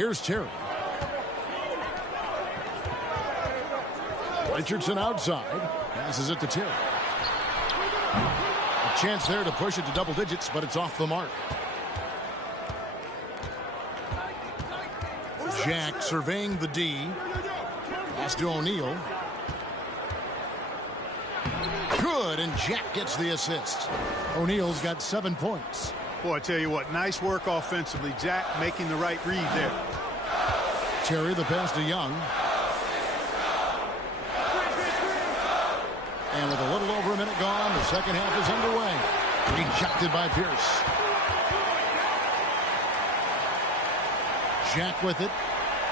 Here's Terry. Richardson outside. Passes it to Terry. A chance there to push it to double digits, but it's off the mark. Jack surveying the D. Pass to O'Neal. Good, and Jack gets the assist. O'Neal's got 7 points. Boy, I tell you what, nice work offensively. Jack making the right read there. Terry, the pass to Young. And with a little over a minute gone, the second half is underway. Rejected by Pierce. Jack with it.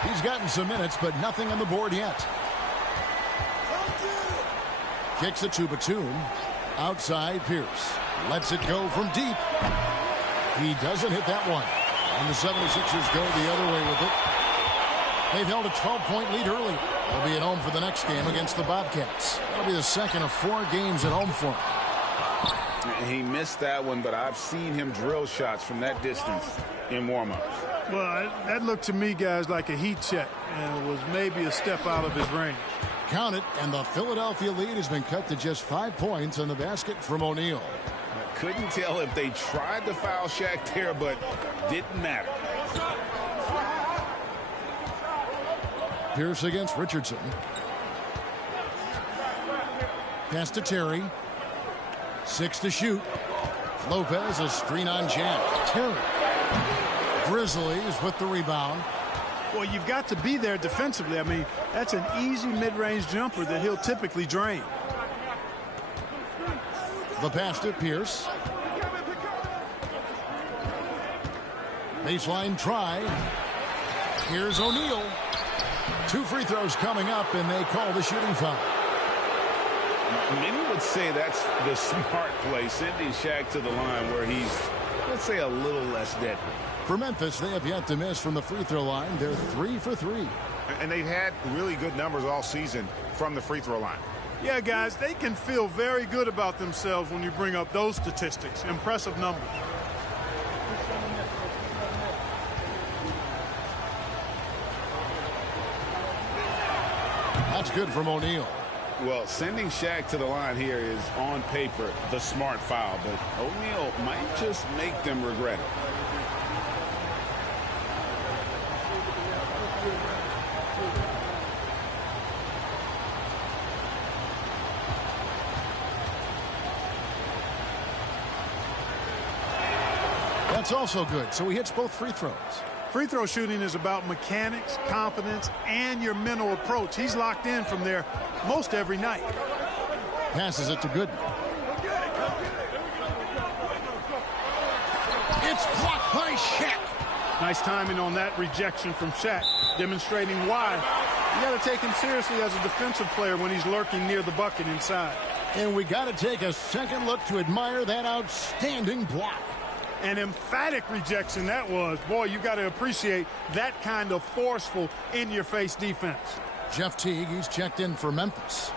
He's gotten some minutes, but nothing on the board yet. Kicks it to Batum. Outside, Pierce. Lets it go from deep. He doesn't hit that one. And the 76ers go the other way with it. They've held a 12-point lead early. They'll be at home for the next game against the Bobcats. That'll be the second of 4 games at home for him. He missed that one, but I've seen him drill shots from that distance in warm-ups. Well, that looked to me, guys, like a heat check, and it was maybe a step out of his range. Count it, and the Philadelphia lead has been cut to just 5 points on the basket from O'Neal. I couldn't tell if they tried to foul Shaq there, but didn't matter. Pierce against Richardson. Pass to Terry. 6 to shoot. Lopez a screen on Jack. Terry. Grizzlies with the rebound. Well, you've got to be there defensively. I mean, that's an easy mid-range jumper that he'll typically drain. The pass to Pierce. Baseline try. Here's O'Neal. 2 free throws coming up, and they call the shooting foul. Many would say that's the smart play, sending Shaq to the line where he's, let's say, a little less deadly. For Memphis, they have yet to miss from the free throw line. They're 3 for 3. And they've had really good numbers all season from the free throw line. Yeah, guys, they can feel very good about themselves when you bring up those statistics. Impressive numbers. That's good from O'Neal. Well, sending Shaq to the line here is, on paper, the smart foul, but O'Neal might just make them regret it. That's also good, so he hits both free throws. Free throw shooting is about mechanics, confidence, and your mental approach. He's locked in from there most every night. Passes it to Gooden. It's blocked by Shaq. Nice timing on that rejection from Shaq, demonstrating why you got to take him seriously as a defensive player when he's lurking near the bucket inside. And we got to take a second look to admire that outstanding block. An emphatic rejection that was. Boy, you got to appreciate that kind of forceful, in-your-face defense. Jeff Teague, he's checked in for Memphis.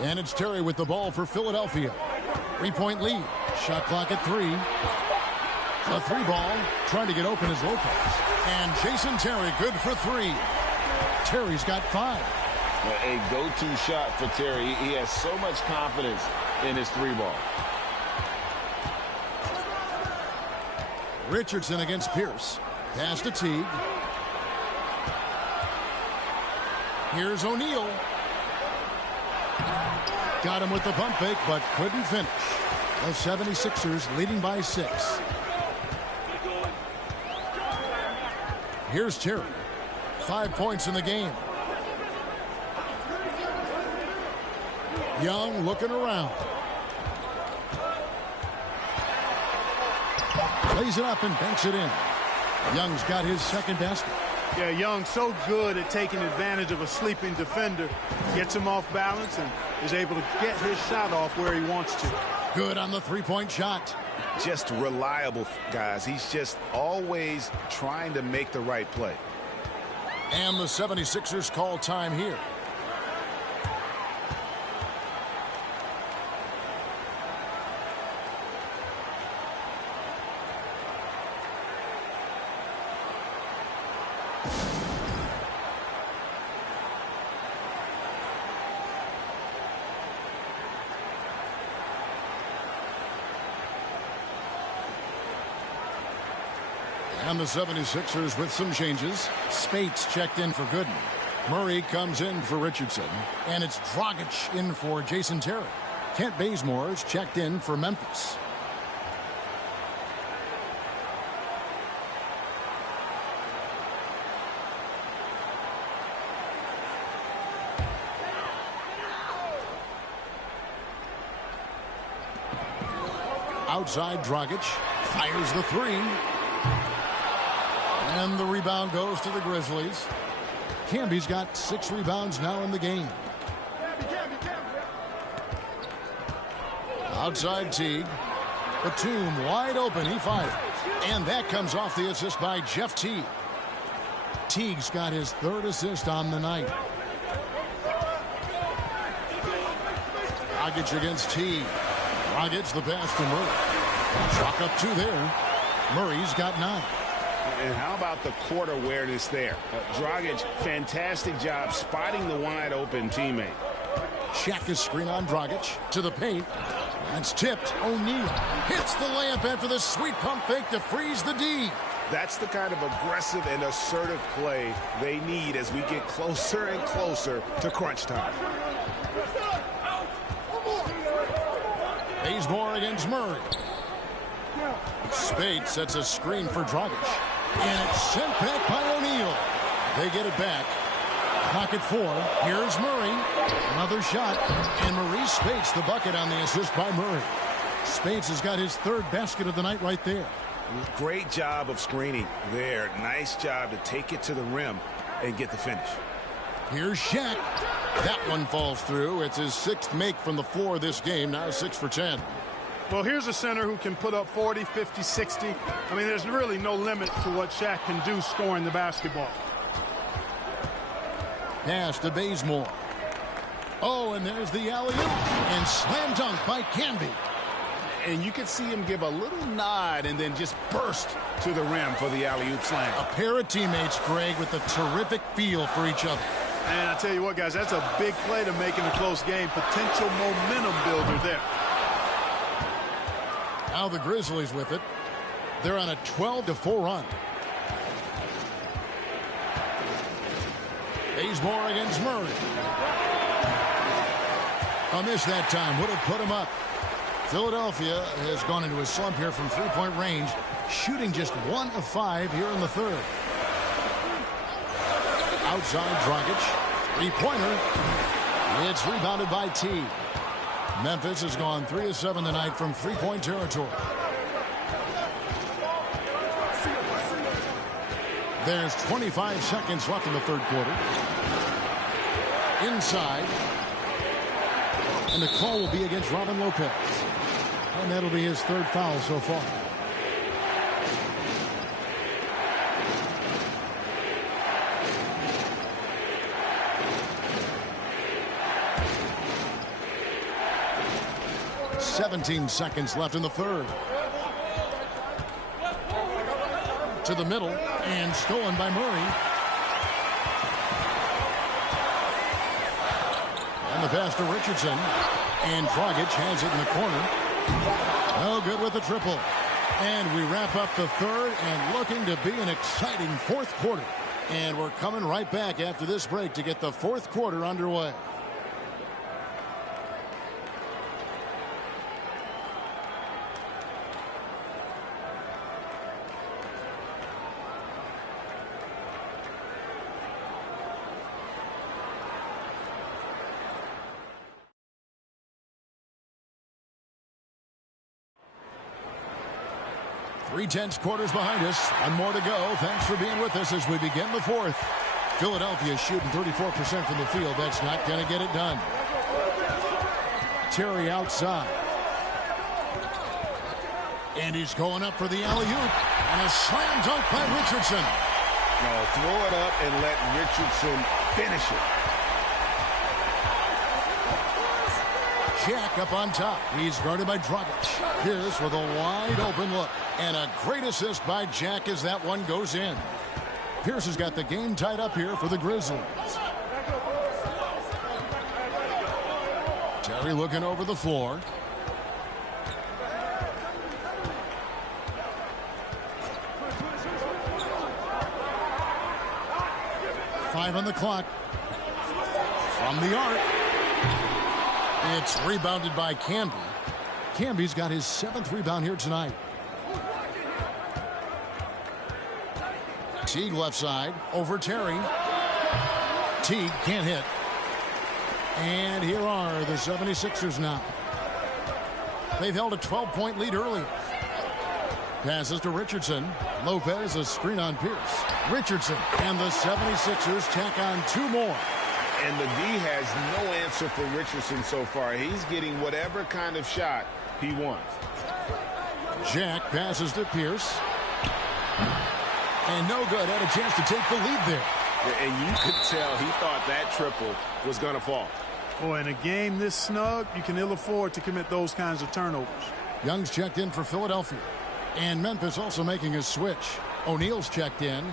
And it's Terry with the ball for Philadelphia. 3-point lead. Shot clock at 3. A 3 ball. Trying to get open is Lopez. And Jason Terry good for 3. Terry's got 5. A go-to shot for Terry. He has so much confidence in his 3 ball. Richardson against Pierce. Pass to Teague. Here's O'Neal. Got him with the pump fake, but couldn't finish. The 76ers leading by 6. Here's Terry. 5 points in the game. Young looking around. Lays it up and banks it in. Young's got his second basket. Yeah, Young so good at taking advantage of a sleeping defender. Gets him off balance and is able to get his shot off where he wants to. Good on the 3-point shot. Just reliable, guys. He's just always trying to make the right play. And the 76ers call time here. And the 76ers with some changes. Spates checked in for Gooden. Murray comes in for Richardson. And it's Dragic in for Jason Terry. Kent Bazemore's checked in for Memphis. Outside, Dragic fires the three. And the rebound goes to the Grizzlies. Camby's got 6 rebounds now in the game. Outside Teague. Batum wide open. He fires. And that comes off the assist by Jeff Teague. Teague's got his 3rd assist on the night. Dragic against Teague. Dragic the pass to Murray. Chalk up 2 there. Murray's got 9. And how about the court awareness there? Dragic, fantastic job spotting the wide open teammate. Shaq is screen on Dragic to the paint. That's tipped. O'Neal hits the layup after the sweet pump fake to freeze the D. That's the kind of aggressive and assertive play they need as we get closer and closer to crunch time. Bazemore against Murray. Spade sets a screen for Dragic. And it's sent back by O'Neal. They get it back. Pocket 4. Here's Murray. Another shot. And Maurice Spates the bucket on the assist by Murray. Spates has got his 3rd basket of the night right there. Great job of screening there. Nice job to take it to the rim and get the finish. Here's Shaq. That one falls through. It's his 6th make from the floor this game. Now 6 for 10. Well, here's a center who can put up 40, 50, 60. I mean, there's really no limit to what Shaq can do scoring the basketball. Pass to Bazemore. Oh, and there's the alley-oop. And slam dunk by Canby. And you can see him give a little nod and then just burst to the rim for the alley-oop slam. A pair of teammates, Greg, with a terrific feel for each other. And I tell you what, guys, that's a big play to make in a close game. Potential momentum builder there. Now the Grizzlies with it. They're on a 12-4 run. Bazemore against Murray. A miss that time. Would have put him up. Philadelphia has gone into a slump here from 3-point range, shooting just 1 of 5 here in the 3rd. Outside Dragic. 3-pointer. It's rebounded by T. Memphis has gone 3 of 7 tonight from 3-point territory. There's 25 seconds left in the 3rd quarter. Inside. And the call will be against Robin Lopez. And that'll be his 3rd foul so far. .17 seconds left in the 3rd. To the middle and stolen by Murray. And the pass to Richardson. And Dragic has it in the corner. No good with the triple. And we wrap up the 3rd and looking to be an exciting 4th quarter. And we're coming right back after this break to get the 4th quarter underway. Three-tenths quarters behind us. One more to go. Thanks for being with us as we begin the 4th. Philadelphia shooting 34% from the field. That's not going to get it done. Terry outside. And he's going up for the alley-oop. And a slam dunk by Richardson. No, throw it up and let Richardson finish it. Jack up on top. He's guarded by Dragic. Pierce with a wide open look. And a great assist by Jack as that one goes in. Pierce has got the game tied up here for the Grizzlies. Terry looking over the floor. Five on the clock. From the arc. It's rebounded by Camby. Camby's got his 7th rebound here tonight. Teague left side over Terry. Teague can't hit. And here are the 76ers now. They've held a 12-point lead earlier. Passes to Richardson. Lopez, a screen on Pierce. Richardson and the 76ers tack on 2 more. And the D has no answer for Richardson so far. He's getting whatever kind of shot he wants. Jack passes to Pierce. And no good. Had a chance to take the lead there. And you could tell he thought that triple was going to fall. Boy, in a game this snug, you can ill afford to commit those kinds of turnovers. Young's checked in for Philadelphia. And Memphis also making a switch. O'Neal's checked in.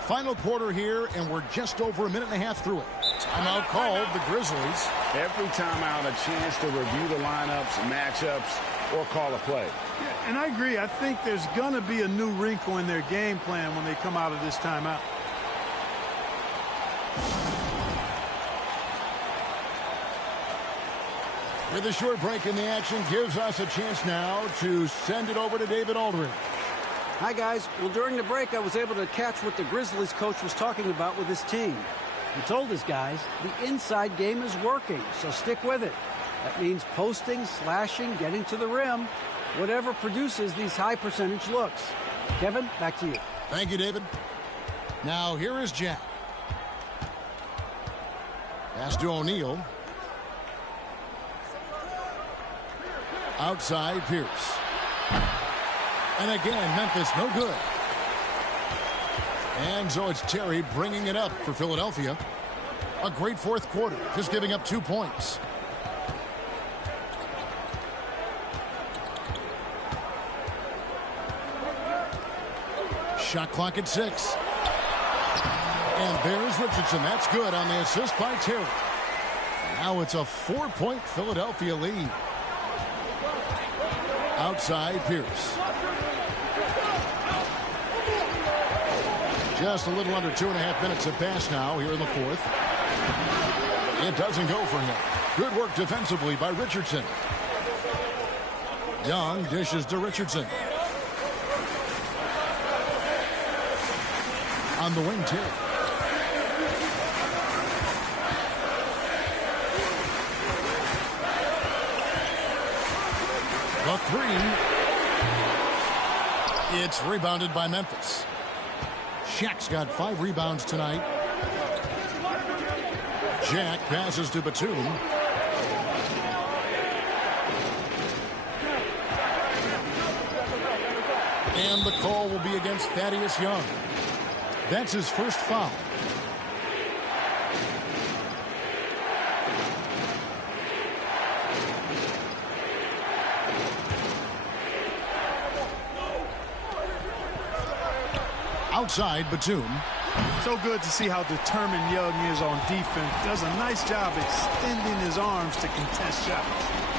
Final quarter here, and we're just over a minute and a half through it. Timeout called, the Grizzlies. Every timeout, a chance to review the lineups, matchups, or call a play. Yeah, and I agree. I think there's going to be a new wrinkle in their game plan when they come out of this timeout. With a short break in the action, gives us a chance now to send it over to David Aldridge. Hi, guys. Well, during the break, I was able to catch what the Grizzlies coach was talking about with his team. He told his guys the inside game is working, so stick with it. That means posting, slashing, getting to the rim, whatever produces these high percentage looks. Kevin, back to you. Thank you, David. Now, here is Jack. Pass to O'Neal. Outside, Pierce. And again, Memphis, no good. And so it's Terry bringing it up for Philadelphia. A great 4th quarter, just giving up 2 points. Shot clock at 6. And there's Richardson. That's good on the assist by Terry. Now it's a 4-point Philadelphia lead. Outside, Pierce. Just a little under 2.5 minutes have passed now here in the 4th. It doesn't go for him. Good work defensively by Richardson. Young dishes to Richardson. On the wing, Terry. The 3. It's rebounded by Memphis. Shaq's got 5 rebounds tonight. Jack passes to Batum. And the call will be against Thaddeus Young. That's his first foul. Outside, Batum. So good to see how determined Young is on defense. Does a nice job extending his arms to contest shots.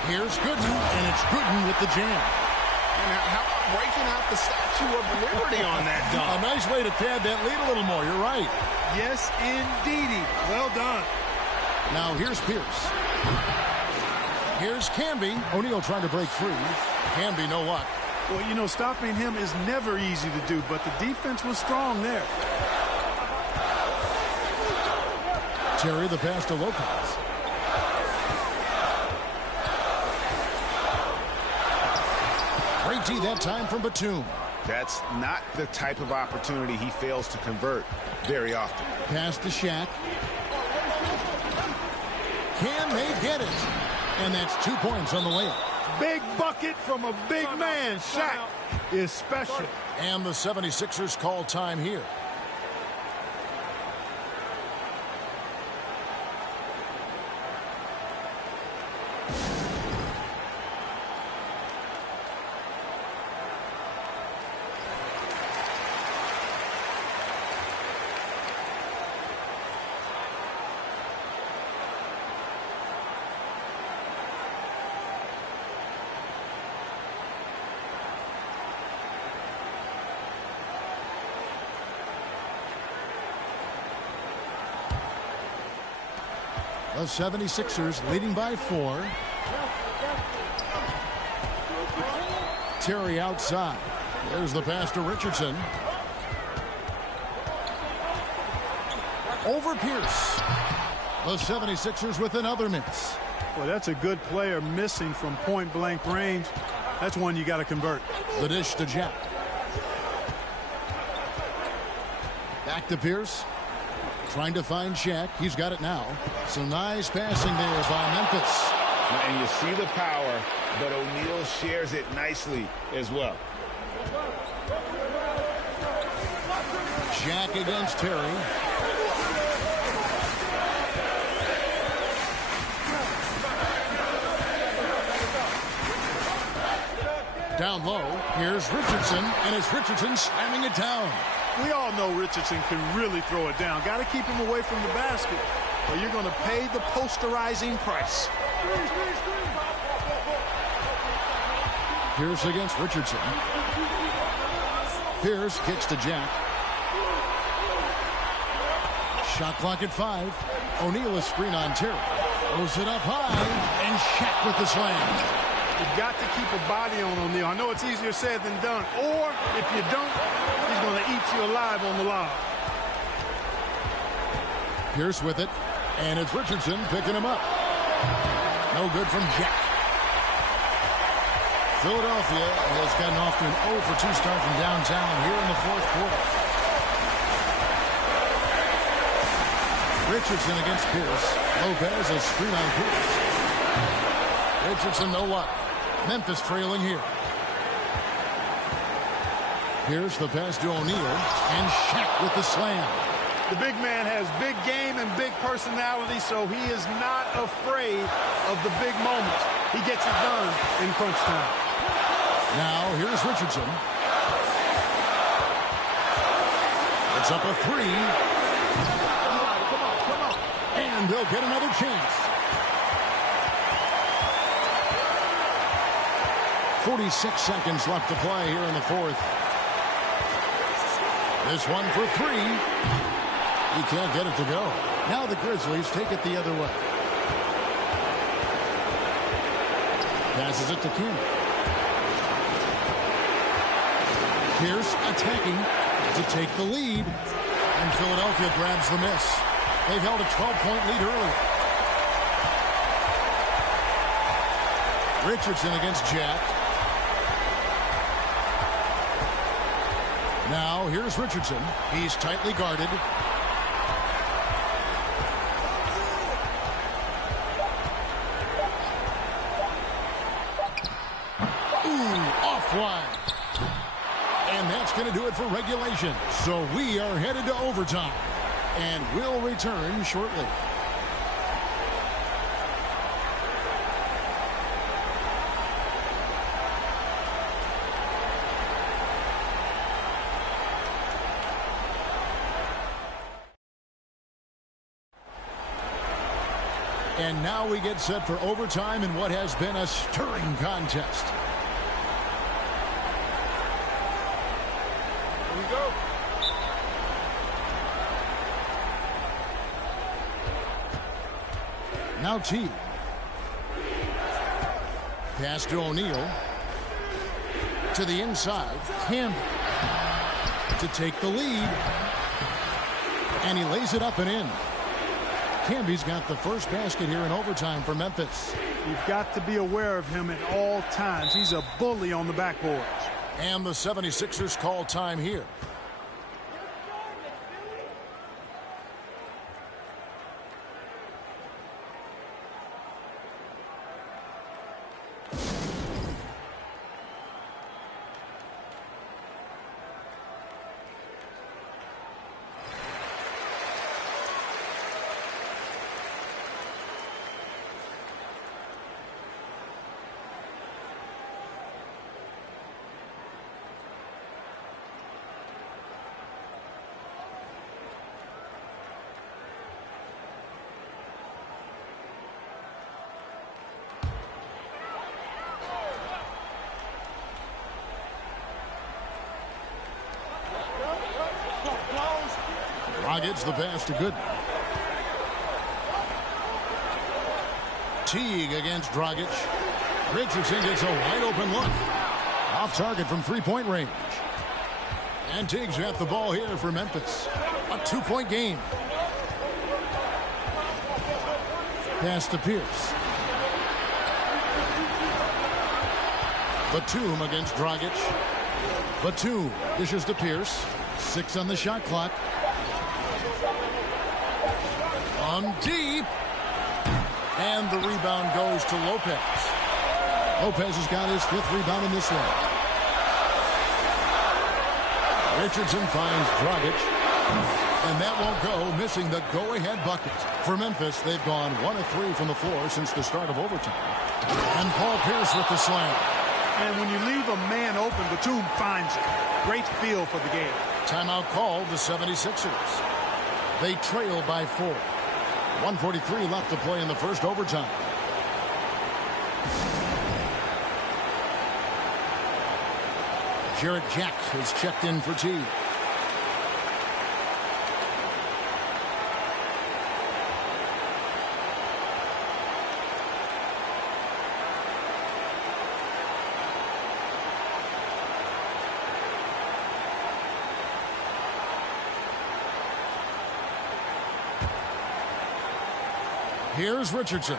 Here's Gooden, and it's Gooden with the jam. And how about breaking out the Statue of Liberty on that dunk? A nice way to pad that lead a little more. You're right. Yes, indeedy. Well done. Now here's Pierce. Here's Camby. O'Neal trying to break free. Camby, no luck. Well, you know, stopping him is never easy to do, but the defense was strong there. Terry, the pass to Lopez. Great D that time from Batum. That's not the type of opportunity he fails to convert very often. Pass to Shaq. Can they get it? And that's 2 points on the layup. Big bucket from a big man. Shaq is special. And the 76ers call time here. The 76ers leading by 4. Terry outside. There's the pass to Richardson. Over Pierce. The 76ers with another miss. Well, that's a good player missing from point-blank range. That's one you got to convert. The dish to Jack. Back to Pierce. Trying to find Shaq. He's got it now. Some nice passing there by Memphis. And you see the power, but O'Neal shares it nicely as well. Shaq against Terry. Down low, here's Richardson, and it's Richardson slamming it down. We all know Richardson can really throw it down. Got to keep him away from the basket, or you're going to pay the posterizing price. Pierce against Richardson. Pierce kicks to Jack. Shot clock at 5. O'Neal a screen on Terry. Throws it up high, and Shaq with the slam. You've got to keep a body on O'Neal. I know it's easier said than done. Or, if you don't, he's going to eat you alive on the lob. Pierce with it, and it's Richardson picking him up. No good from Jack. Philadelphia has gotten off to an 0 for 2 start from downtown here in the 4th quarter. Richardson against Pierce. Lopez a screen on Pierce. Richardson no luck. Memphis trailing here. Here's the pass to O'Neal, and Shaq with the slam. The big man has big game and big personality, so he is not afraid of the big moments. He gets it done in crunch time. Now here's Richardson. It's up a 3. Come on. And they'll get another chance. 46 seconds left to play here in the 4th. This one for 3. He can't get it to go. Now the Grizzlies take it the other way. Passes it to Kim. Pierce attacking to take the lead. And Philadelphia grabs the miss. They've held a 12-point lead earlier. Richardson against Jack. Now, here's Richardson. He's tightly guarded. Offline. And that's going to do it for regulation. So we are headed to overtime. And we'll return shortly. And now we get set for overtime in what has been a stirring contest. Here we go. Now T. Pass to O'Neal. To the inside. Campbell. To take the lead. And he lays it up and in. Camby's got the first basket here in overtime for Memphis. You've got to be aware of him at all times. He's a bully on the backboard. And the 76ers call time here. Gets the pass to Gooden. Teague against Dragic. Richardson gets a wide open look. Off target from three-point range. And Teague's got the ball here for Memphis. A 2-point game. Pass to Pierce. Batum against Dragic. Batum dishes to Pierce. 6 on the shot clock. On deep. And the rebound goes to Lopez. Lopez has got his 5th rebound in this one. Richardson finds Dragic. And that won't go, missing the go-ahead bucket. For Memphis, they've gone 1 of 3 from the floor since the start of overtime. And Paul Pierce with the slam. And when you leave a man open, Batum finds it. Great feel for the game. Timeout called the 76ers. They trail by 4. 1:43 left to play in the first overtime. Jarrett Jack is checked in for Teague. Here's Richardson.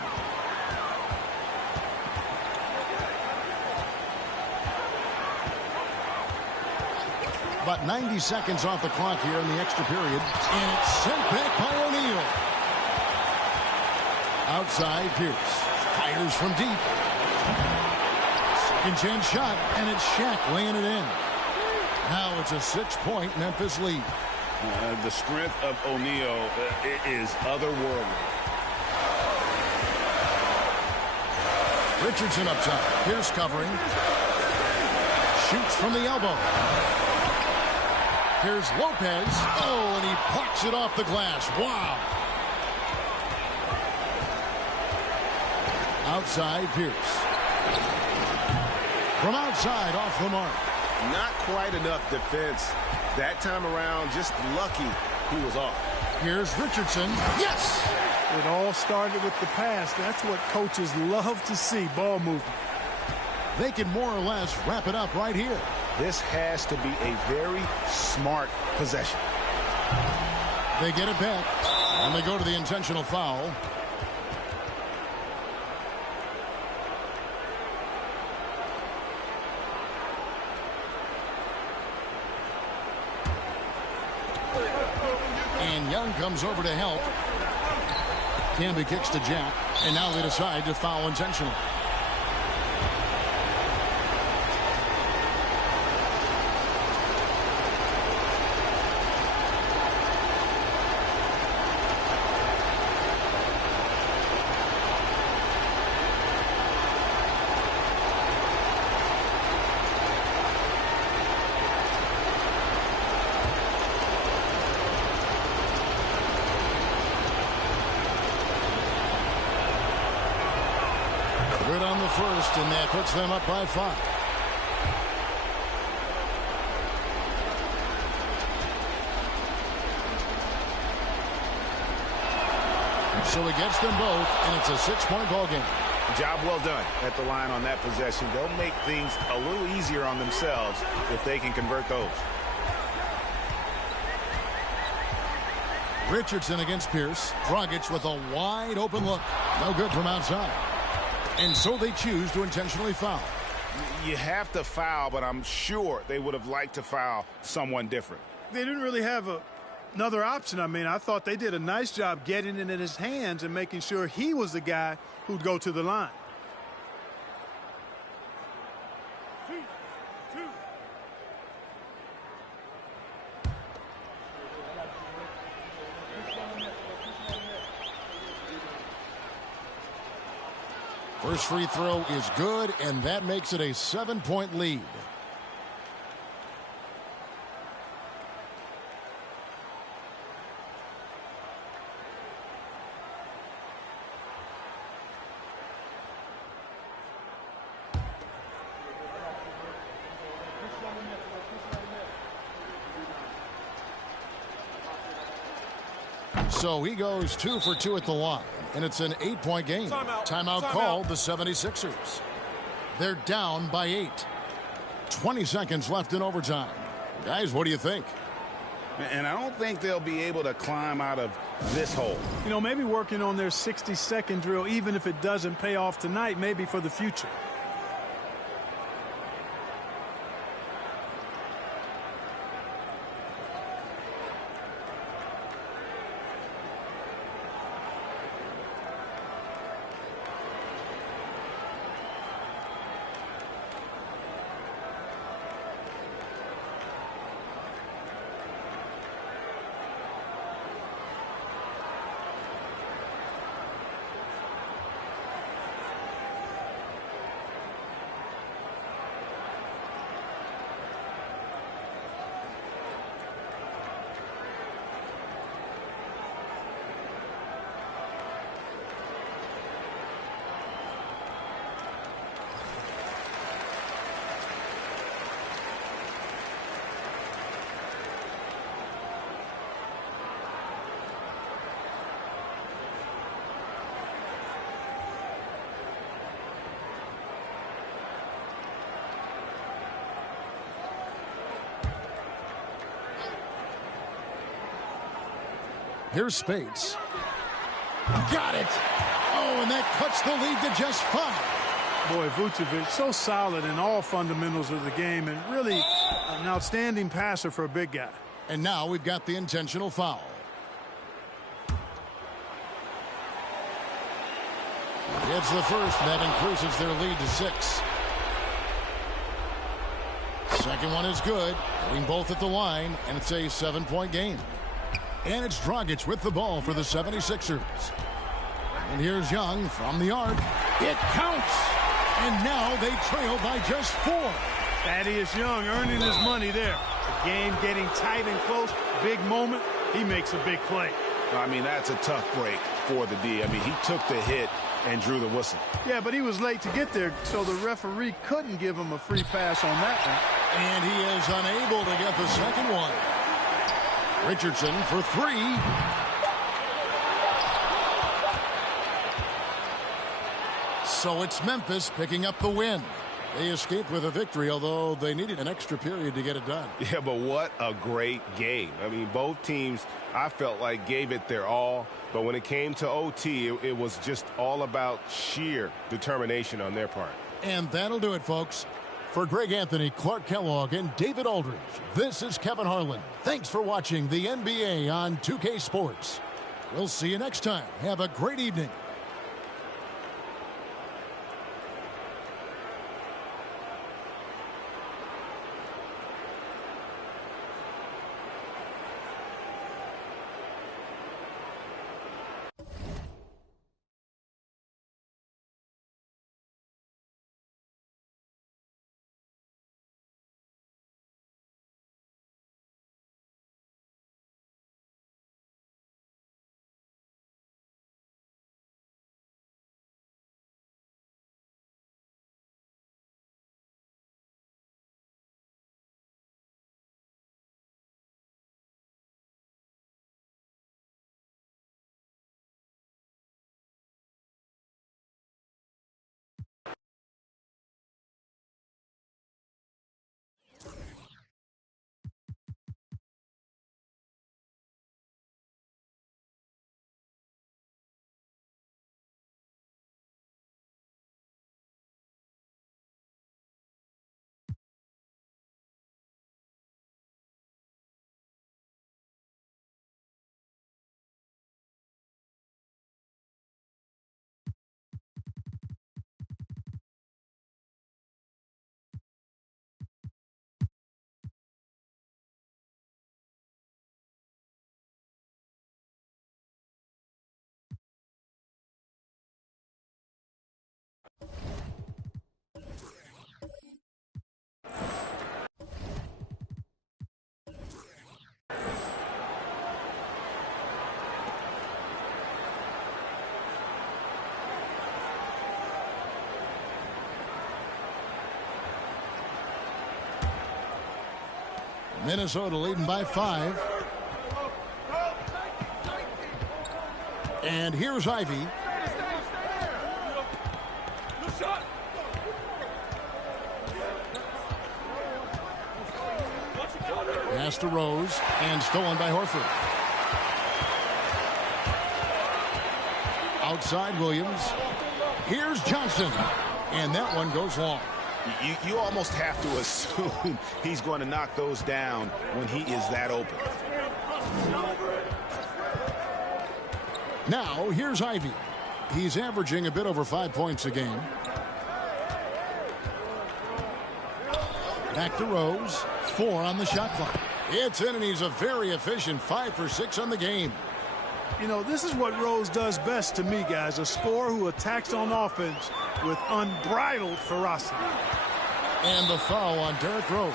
About 90 seconds off the clock here in the extra period. And it's sent back by O'Neal. Outside Pierce. Fires from deep. Second chance shot. And it's Shaq laying it in. Now it's a 6-point Memphis lead. The strength of O'Neal is otherworldly. Richardson up top. Pierce covering. Shoots from the elbow. Here's Lopez. Oh, and he plucks it off the glass. Wow. Outside Pierce. From outside, off the mark. Not quite enough defense. That time around, just lucky he was off. Here's Richardson. Yes! It all started with the pass. That's what coaches love to see, ball movement. They can more or less wrap it up right here. This has to be a very smart possession. They get it back, and they go to the intentional foul. And Young comes over to help. Camby kicks to Jack, and now they decide to foul intentionally. Good on the first, and that puts them up by 5. So he gets them both, and it's a 6-point ball game. Job well done at the line on that possession. They'll make things a little easier on themselves if they can convert those. Richardson against Pierce. Dragic with a wide open look. No good from outside. And so they choose to intentionally foul. You have to foul, but I'm sure they would have liked to foul someone different. They didn't really have another option. I mean, I thought they did a nice job getting it in his hands and making sure he was the guy who'd go to the line. First free throw is good, and that makes it a 7-point lead. So he goes 2 for 2 at the line. and it's an 8-point game. Timeout called the 76ers. They're down by 8. 20 seconds left in overtime. Guys, what do you think? And I don't think they'll be able to climb out of this hole. You know, maybe working on their 60-second drill, even if it doesn't pay off tonight, maybe for the future. Here's Spates. Got it. Oh, and that cuts the lead to just 5. Boy, Vucevic, so solid in all fundamentals of the game and really an outstanding passer for a big guy. And now we've got the intentional foul. It's the first, and that increases their lead to 6. Second one is good. Hitting both at the line, and it's a 7-point game. And it's Dragic with the ball for the 76ers. And here's Young from the arc. It counts. And now they trail by just 4. Thaddeus Young earning his money there. The game getting tight and close. Big moment. He makes a big play. I mean, that's a tough break for the D. I mean, he took the hit and drew the whistle. Yeah, but he was late to get there, so the referee couldn't give him a free pass on that one. And he is unable to get the second one. Richardson for 3. So it's Memphis picking up the win. They escaped with a victory, although they needed an extra period to get it done. Yeah, but what a great game. I mean, both teams, I felt like, gave it their all. But when it came to OT, it was just all about sheer determination on their part. And that'll do it, folks. For Greg Anthony, Clark Kellogg, and David Aldridge, this is Kevin Harlan. Thanks for watching the NBA on 2K Sports. We'll see you next time. Have a great evening. Minnesota leading by 5. And here's Ivy. Pass to Rose, and stolen by Horford. Outside Williams. Here's Johnson, and that one goes long. You almost have to assume he's going to knock those down when he is that open. Now, here's Ivy. He's averaging a bit over 5 points a game. Back to Rose. 4 on the shot clock. It's in, and he's a very efficient 5 for 6 on the game. You know, this is what Rose does best to me, guys. A scorer who attacks on offense with unbridled ferocity. And the foul on Derrick Rose.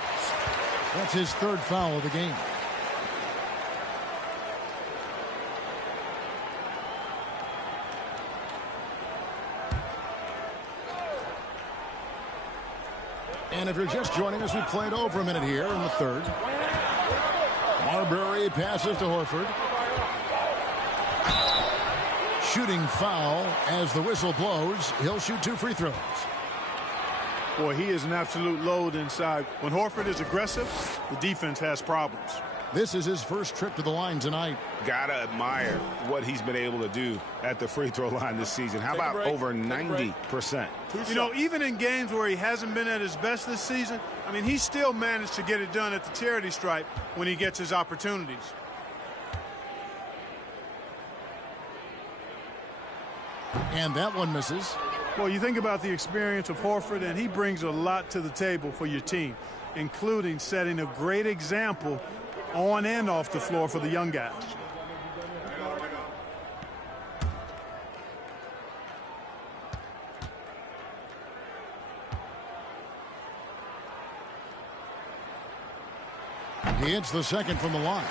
That's his 3rd foul of the game. And if you're just joining us, we played over a minute here in the 3rd. Marbury passes to Horford. Shooting foul as the whistle blows. He'll shoot 2 free throws. Boy, he is an absolute load inside. When Horford is aggressive, the defense has problems. This is his first trip to the line tonight. Gotta admire what he's been able to do at the free throw line this season. How about over 90%? You know, even in games where he hasn't been at his best this season, I mean, he still managed to get it done at the charity stripe when he gets his opportunities. And that one misses. Well, you think about the experience of Horford, and he brings a lot to the table for your team, including setting a great example on and off the floor for the young guys. He hits the second from the line.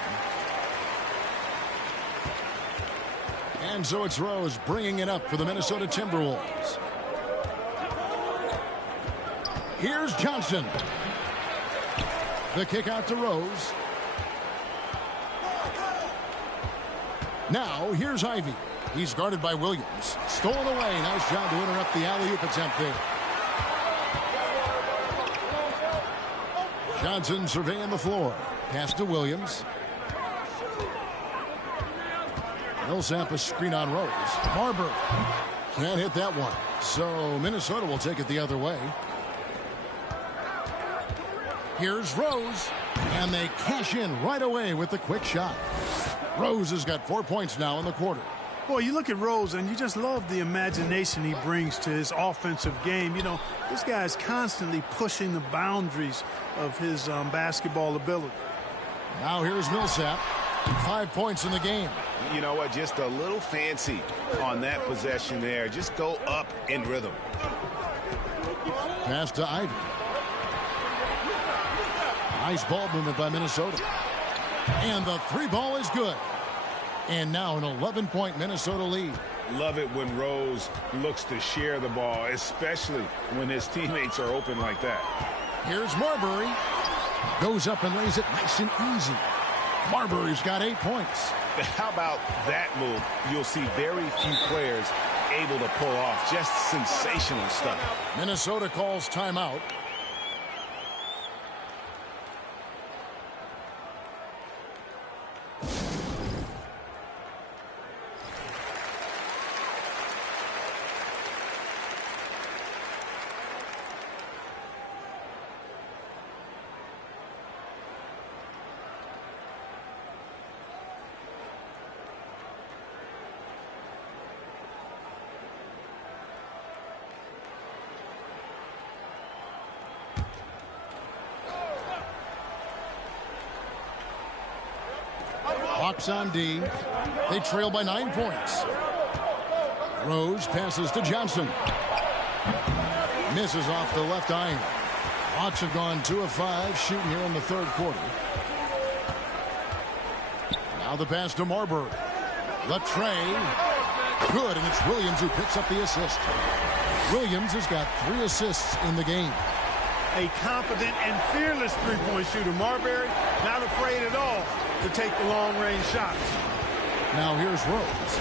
And so it's Rose bringing it up for the Minnesota Timberwolves. Here's Johnson. The kick out to Rose. Now here's Ivy. He's guarded by Williams. Stolen away. Nice job to interrupt the alley-oop attempt there. Johnson surveying the floor. Pass to Williams. Millsap a screen on Rose. Marbury can't hit that one. So Minnesota will take it the other way. Here's Rose. And they cash in right away with the quick shot. Rose has got 4 points now in the quarter. Boy, you look at Rose, and you just love the imagination he brings to his offensive game. You know, this guy is constantly pushing the boundaries of his basketball ability. Now here's Millsap. 5 points in the game. You know what? Just a little fancy on that possession there. Just go up in rhythm. Pass to Ivy. Nice ball movement by Minnesota. And the 3-ball is good. And now an 11-point Minnesota lead. Love it when Rose looks to share the ball, especially when his teammates are open like that. Here's Marbury. Goes up and lays it nice and easy. Marbury's got 8 points. How about that move? You'll see very few players able to pull off. Just sensational stuff. Minnesota calls timeout. Hawks on D. They trail by 9 points. Rose passes to Johnson. Misses off the left iron. Hawks have gone 2 of 5 shooting here in the 3rd quarter. Now the pass to Marbury. Latre. Good, and it's Williams who picks up the assist. Williams has got 3 assists in the game. A confident and fearless three-point shooter. Marbury not afraid at all to take the long-range shots. Now here's Rose.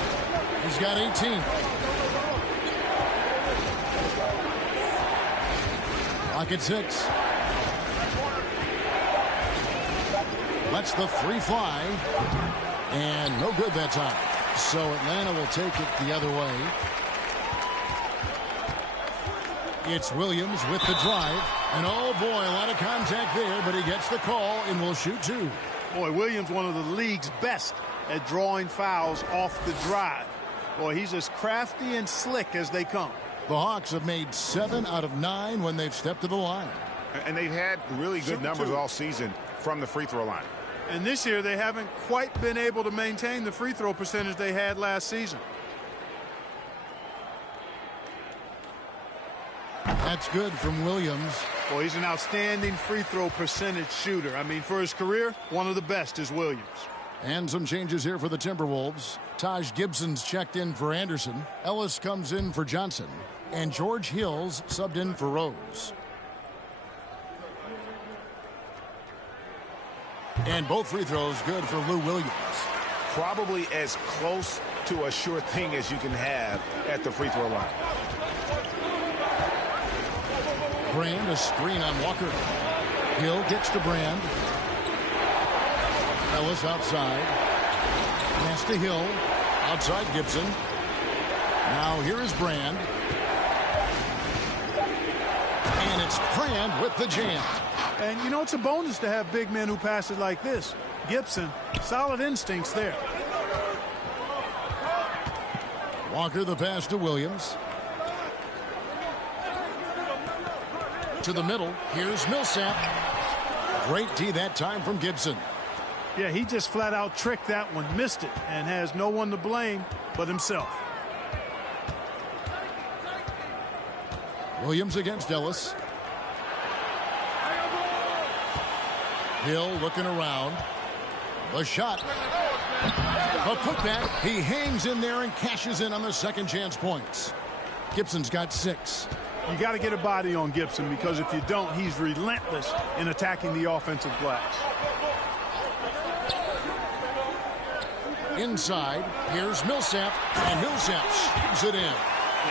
He's got 18. Clock at 6. Lets the three fly. And no good that time. So Atlanta will take it the other way. It's Williams with the drive. And oh boy, a lot of contact there, but he gets the call and will shoot 2. Boy, Williams, one of the league's best at drawing fouls off the drive. Boy, he's as crafty and slick as they come. The Hawks have made 7 out of 9 when they've stepped to the line. And they've had really good numbers all season from the free throw line. And this year, they haven't quite been able to maintain the free throw percentage they had last season. That's good from Williams. Boy, he's an outstanding free throw percentage shooter. I mean, for his career, one of the best is Williams. And some changes here for the Timberwolves. Taj Gibson's checked in for Anderson. Ellis comes in for Johnson. And George Hill's subbed in for Rose. And both free throws good for Lou Williams. Probably as close to a sure thing as you can have at the free throw line. Brand, a screen on Walker. Hill gets to Brand. Ellis outside. Pass to Hill. Outside Gibson. Now here is Brand. And it's Brand with the jam. And, you know, it's a bonus to have big men who pass it like this. Gibson, solid instincts there. Walker the pass to Williams. To the middle. Here's Millsap. Great D that time from Gibson. Yeah, he just flat out tricked that one, missed it, and has no one to blame but himself. Williams against Ellis. Hill looking around. The shot. A putback. He hangs in there and cashes in on the second chance points. Gibson's got 6. You got to get a body on Gibson, because if you don't, he's relentless in attacking the offensive glass. Inside, here's Millsap, and Millsap shoots it in.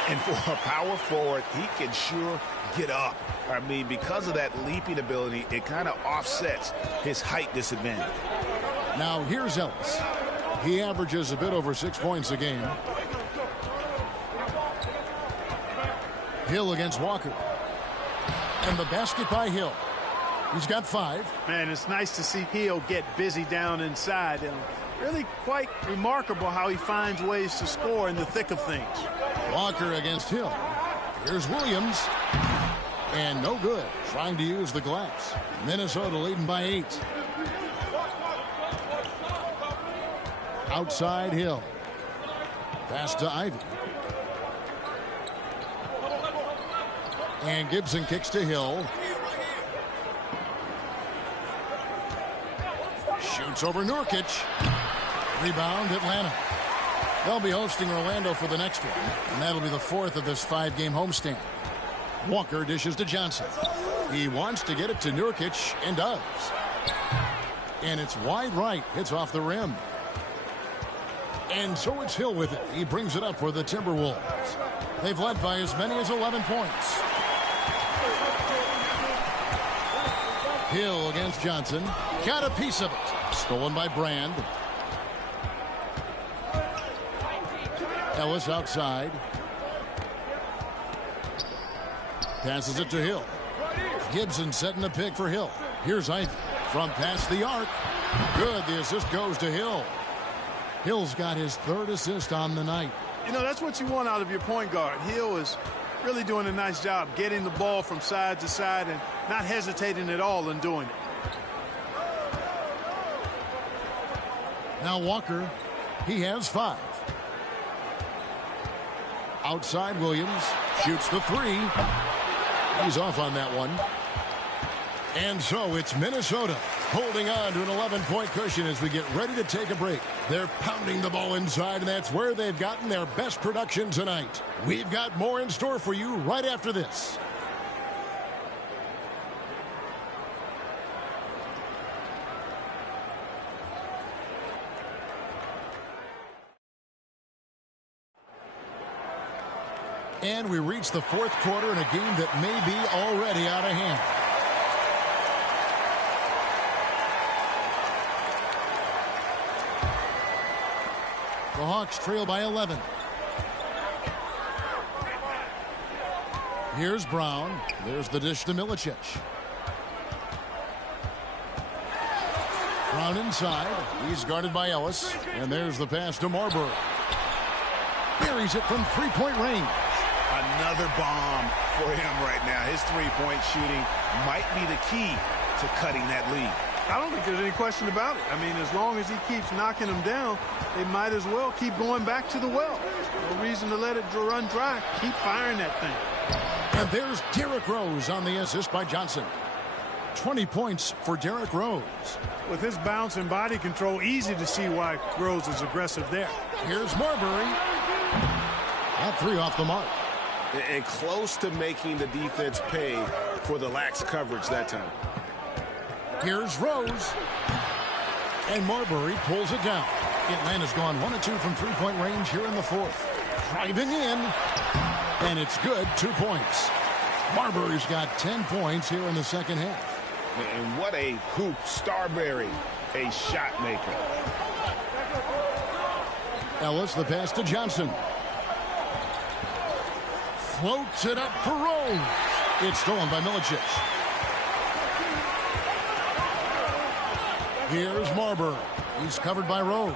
And for a power forward, he can sure get up. I mean, because of that leaping ability, it kind of offsets his height disadvantage. Now here's Ellis. He averages a bit over 6 points a game. Hill against Walker. And the basket by Hill. He's got 5. Man, it's nice to see Hill get busy down inside. And really quite remarkable how he finds ways to score in the thick of things. Walker against Hill. Here's Williams. And no good. Trying to use the glass. Minnesota leading by 8. Outside Hill. Pass to Ivy. And Gibson kicks to Hill. Shoots over Nurkic. Rebound Atlanta. They'll be hosting Orlando for the next one. And that'll be the 4th of this 5-game homestand. Walker dishes to Johnson. He wants to get it to Nurkic and does. And it's wide right. Hits off the rim. And so it's Hill with it. He brings it up for the Timberwolves. They've led by as many as 11 points. Hill against Johnson. Got a piece of it. Stolen by Brand. Ellis outside. Passes it to Hill. Gibson setting the pick for Hill. Here's Ivy from past the arc. Good. The assist goes to Hill. Hill's got his 3rd assist on the night. You know, that's what you want out of your point guard. Hill is really doing a nice job getting the ball from side to side and not hesitating at all in doing it. Now Walker, he has 5. Outside Williams, shoots the 3. He's off on that one. And so it's Minnesota holding on to an 11-point cushion as we get ready to take a break. They're pounding the ball inside, and that's where they've gotten their best production tonight. We've got more in store for you right after this. And we reach the fourth quarter in a game that may be already out of hand. The Hawks trail by 11. Here's Brown. There's the dish to Milicic. Brown inside. He's guarded by Ellis. And there's the pass to Marbury. Buries it from three-point range. Another bomb for him right now. His three-point shooting might be the key to cutting that lead. I don't think there's any question about it. I mean, as long as he keeps knocking them down, they might as well keep going back to the well. No reason to let it run dry. Keep firing that thing. And there's Derrick Rose on the assist by Johnson. 20 points for Derrick Rose. With his bounce and body control, easy to see why Rose is aggressive there. Here's Marbury. That three off the mark. And close to making the defense pay for the lax coverage that time. Here's Rose. And Marbury pulls it down. Atlanta's gone 1 of 2 from three-point range here in the fourth. Driving in. And it's good. 2 points. Marbury's got 10 points here in the second half. And what a hoop. Starbury, a shot maker. Ellis, the pass to Johnson. Floats it up for Rose. It's stolen by Milicic. Here's Marbury. He's covered by Rose.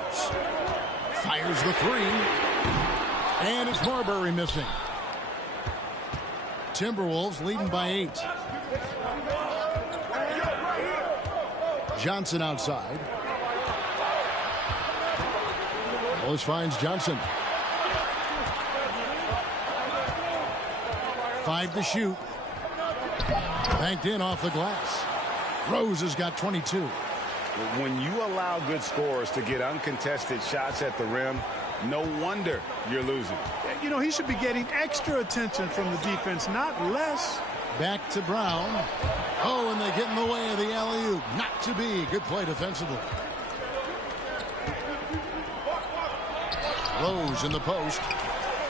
Fires the three. And it's Marbury missing. Timberwolves leading by 8. Johnson outside. Ellis finds Johnson. 5 to shoot. Banked in off the glass. Rose has got 22. When you allow good scorers to get uncontested shots at the rim, no wonder you're losing. You know, he should be getting extra attention from the defense, not less. Back to Brown. Oh, and they get in the way of the alley-oop. Not to be. Good play defensively. Rose in the post.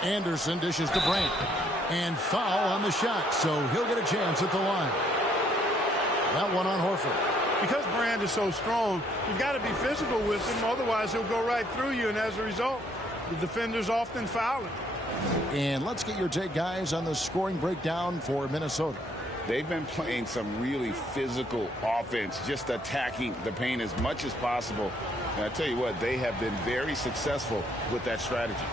Anderson dishes to Brand. And foul on the shot, so he'll get a chance at the line. That one on Horford. Because Brand is so strong, you've got to be physical with him, otherwise he'll go right through you, and as a result, the defenders often foul him. And let's get your take, guys, on the scoring breakdown for Minnesota. They've been playing some really physical offense, just attacking the paint as much as possible. And I tell you what, they have been very successful with that strategy.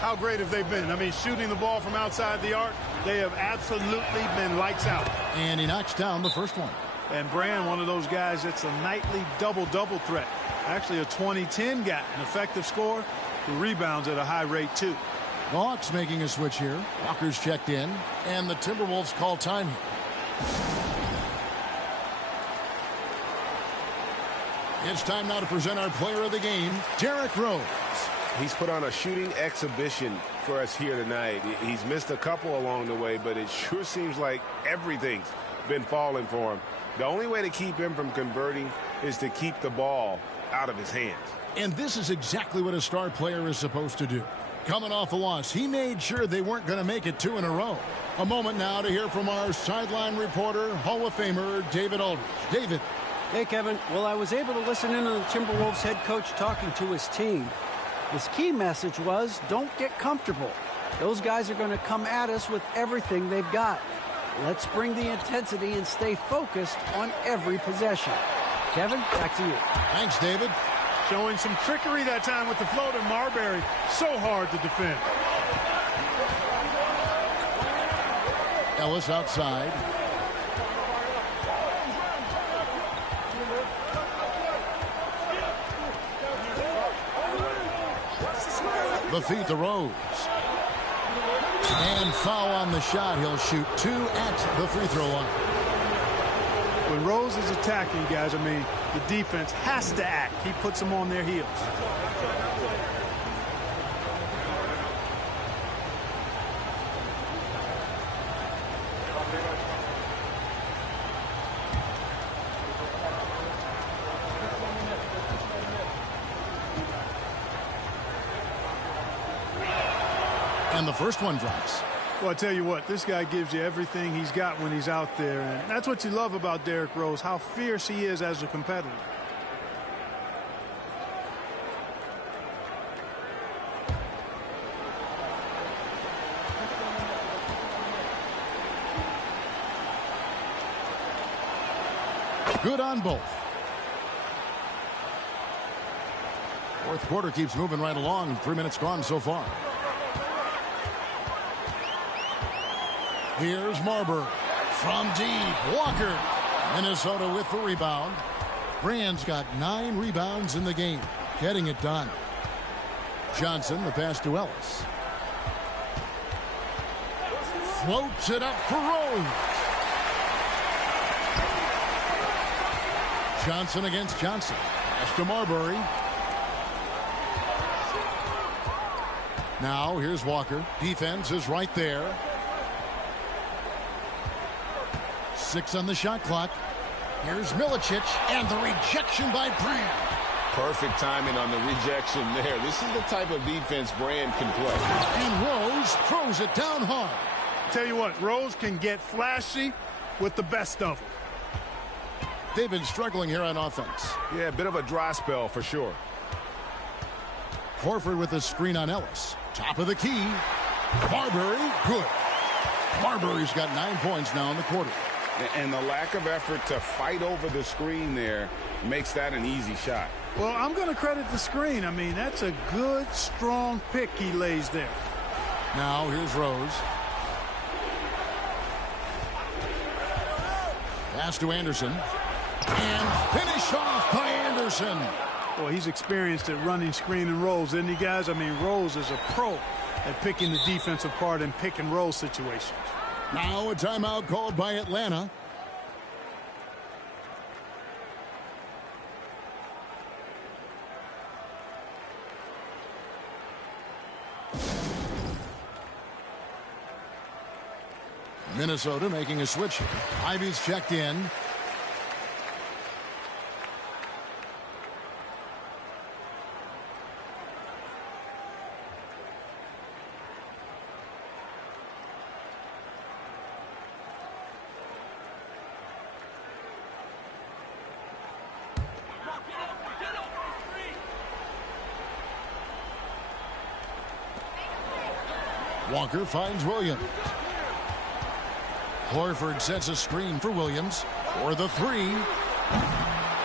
How great have they been? I mean, shooting the ball from outside the arc, they have absolutely been lights out. And he knocks down the first one. And Brand, one of those guys that's a nightly double-double threat. Actually a 20-10 guy, an effective scorer who rebounds at a high rate, too. The Hawks making a switch here. Walker's checked in, and the Timberwolves call time here. It's time now to present our player of the game, Derrick Rose. He's put on a shooting exhibition for us here tonight. He's missed a couple along the way, but it sure seems like everything's been falling for him. The only way to keep him from converting is to keep the ball out of his hands. And this is exactly what a star player is supposed to do. Coming off a loss, he made sure they weren't going to make it 2 in a row. A moment now to hear from our sideline reporter, Hall of Famer David Aldridge. David. Hey, Kevin. Well, I was able to listen in on the Timberwolves head coach talking to his team. His key message was, don't get comfortable. Those guys are going to come at us with everything they've got. Let's bring the intensity and stay focused on every possession. Kevin, back to you. Thanks, David. Showing some trickery that time with the floater. Marbury, so hard to defend. Ellis outside. The feet to Rose. And foul on the shot. He'll shoot 2 at the free throw line. When Rose is attacking, guys, I mean, the defense has to act. He puts them on their heels. And the first one drops. Well, I tell you what, this guy gives you everything he's got when he's out there. And that's what you love about Derrick Rose, how fierce he is as a competitor. Good on both. Fourth quarter keeps moving right along. 3 minutes gone so far. Here's Marbury from deep. Walker. Minnesota with the rebound. Brand's got 9 rebounds in the game. Getting it done. Johnson, the pass to Ellis. Floats it up for Rose. Johnson against Johnson. Pass to Marbury. Now here's Walker. Defense is right there. 6 on the shot clock. Here's Milicic, and the rejection by Brand. Perfect timing on the rejection there. This is the type of defense Brand can play. And Rose throws it down hard. Tell you what, Rose can get flashy with the best of them. They've been struggling here on offense. Yeah, a bit of a dry spell for sure. Horford with a screen on Ellis. Top of the key. Marbury, good. Marbury's got 9 points now in the quarter. And the lack of effort to fight over the screen there makes that an easy shot. Well, I'm going to credit the screen. I mean, that's a good, strong pick he lays there. Now here's Rose. Pass to Anderson. And finish off by Anderson. Boy, he's experienced at running screen and rolls, isn't he, guys? I mean, Rose is a pro at picking the defensive part in pick and roll situations. Now a timeout called by Atlanta. Minnesota making a switch here. Ivy's checked in. Walker finds Williams. Horford sets a screen for Williams for the 3.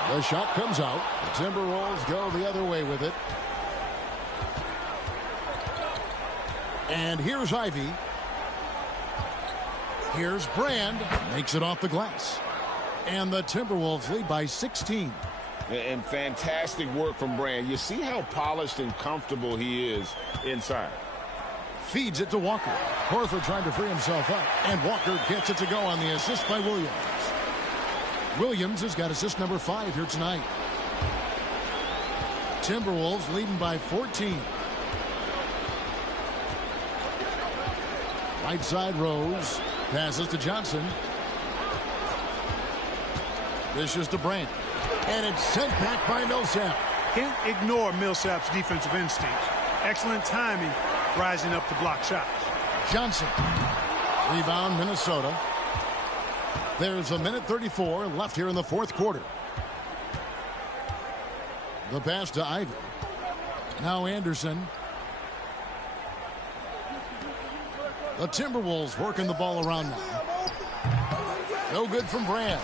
The shot comes out. The Timberwolves go the other way with it. And here's Ivy. Here's Brand. Makes it off the glass. And the Timberwolves lead by 16. And fantastic work from Brand. You see how polished and comfortable he is inside. Feeds it to Walker. Horford trying to free himself up. And Walker gets it to go on the assist by Williams. Williams has got assist number 5 here tonight. Timberwolves leading by 14. Right side Rose. Passes to Johnson. This is to Brand. And it's sent back by Millsap. Can't ignore Millsap's defensive instincts. Excellent timing, rising up to block shots. Johnson. Rebound Minnesota. There's 1:34 left here in the fourth quarter. The pass to Ivy. Now Anderson. The Timberwolves working the ball around now. No good from Brand.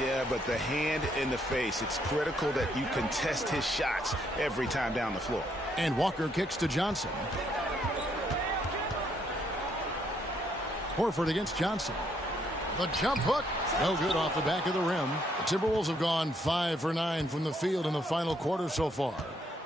Yeah, but the hand in the face. It's critical that you contest his shots every time down the floor. And Walker kicks to Johnson. Horford against Johnson. The jump hook. No good off the back of the rim. The Timberwolves have gone 5 for 9 from the field in the final quarter so far.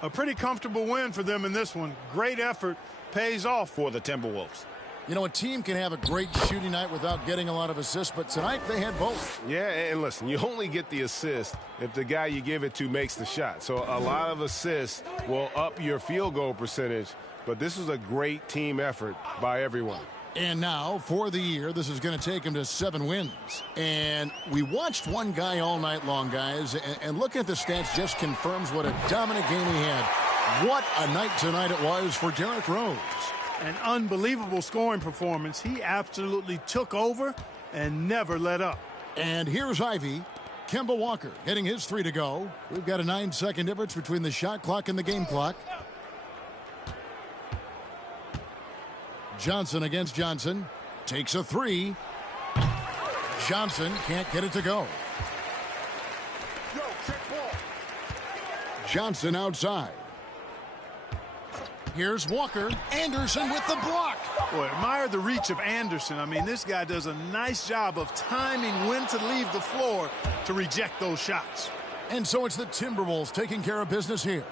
A pretty comfortable win for them in this one. Great effort. Pays off for the Timberwolves. You know, a team can have a great shooting night without getting a lot of assists, but tonight they had both. Yeah, and listen, you only get the assist if the guy you give it to makes the shot. So a lot of assists will up your field goal percentage, but this is a great team effort by everyone. And now, for the year, this is going to take him to 7 wins. And we watched one guy all night long, guys, and looking at the stats just confirms what a dominant game he had. What a night tonight it was for Derrick Rose. An unbelievable scoring performance. He absolutely took over and never let up. And here's Ivy. Kemba Walker getting his 3 to go. We've got a 9-second difference between the shot clock and the game clock. Johnson against Johnson. Takes a 3. Johnson can't get it to go. Johnson outside. Here's Walker. Anderson with the block. Boy, admire the reach of Anderson. I mean, this guy does a nice job of timing when to leave the floor to reject those shots. And so it's the Timberwolves taking care of business here.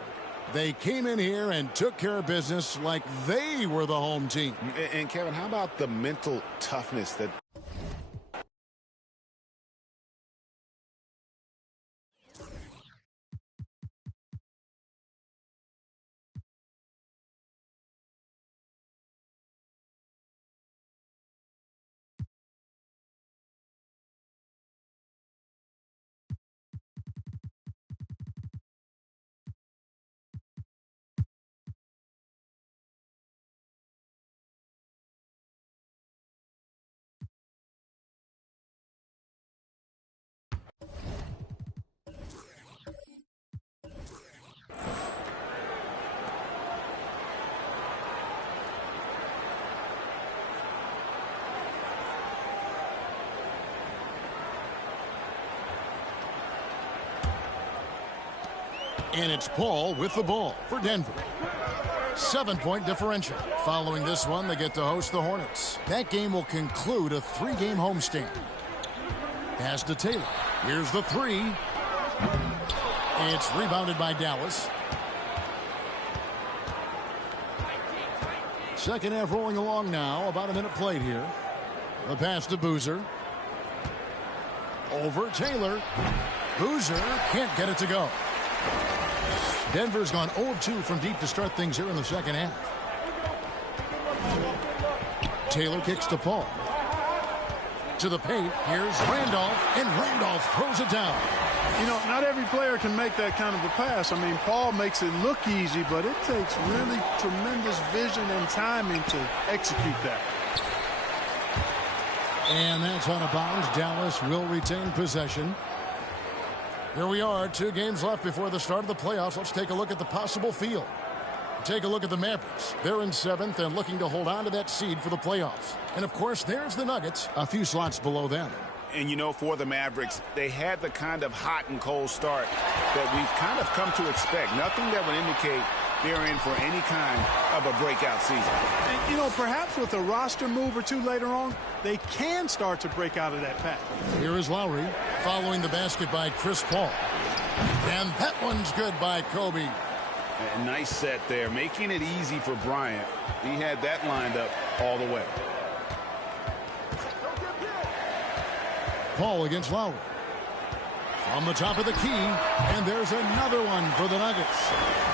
They came in here and took care of business like they were the home team. And Kevin, how about the mental toughness that And it's Paul with the ball for Denver. 7-point differential. Following this one, they get to host the Hornets. That game will conclude a 3-game homestand. Pass to Taylor. Here's the 3. It's rebounded by Dallas. Second half rolling along now. About a minute played here. The pass to Boozer. Over Taylor. Boozer can't get it to go. Denver's gone 0 of 2 from deep to start things here in the second half. Taylor kicks to Paul. To the paint. Here's Randolph. And Randolph throws it down. You know, not every player can make that kind of a pass. I mean, Paul makes it look easy, but it takes really tremendous vision and timing to execute that. And that's out of bounds. Dallas will retain possession. Here we are, 2 games left before the start of the playoffs. Let's take a look at the possible field. Take a look at the Mavericks. They're in 7th and looking to hold on to that seed for the playoffs. And, of course, there's the Nuggets, a few slots below them. And, you know, for the Mavericks, they had the kind of hot and cold start that we've kind of come to expect. Nothing that would indicate they're in for any kind of a breakout season. And, you know, perhaps with a roster move or 2 later on, they can start to break out of that pack. Here is Lowry following the basket by Chris Paul. And that one's good by Kobe. A nice set there, making it easy for Bryant. He had that lined up all the way. Paul against Lowry. From the top of the key, and there's another one for the Nuggets.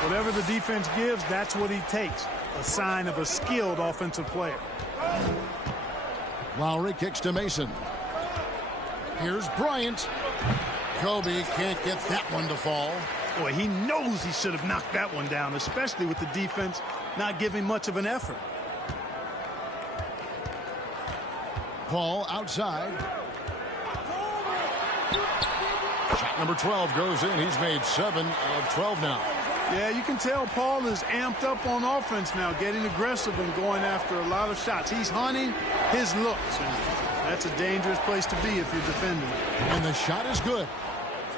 Whatever the defense gives, that's what he takes. A sign of a skilled offensive player. Lowry kicks to Mason. Here's Bryant. Kobe can't get that one to fall. Boy, he knows he should have knocked that one down, especially with the defense not giving much of an effort. Paul outside. Shot number 12 goes in. He's made 7 of 12 now. Yeah, you can tell Paul is amped up on offense now, getting aggressive and going after a lot of shots. He's hunting his looks, and that's a dangerous place to be if you're defending. And the shot is good.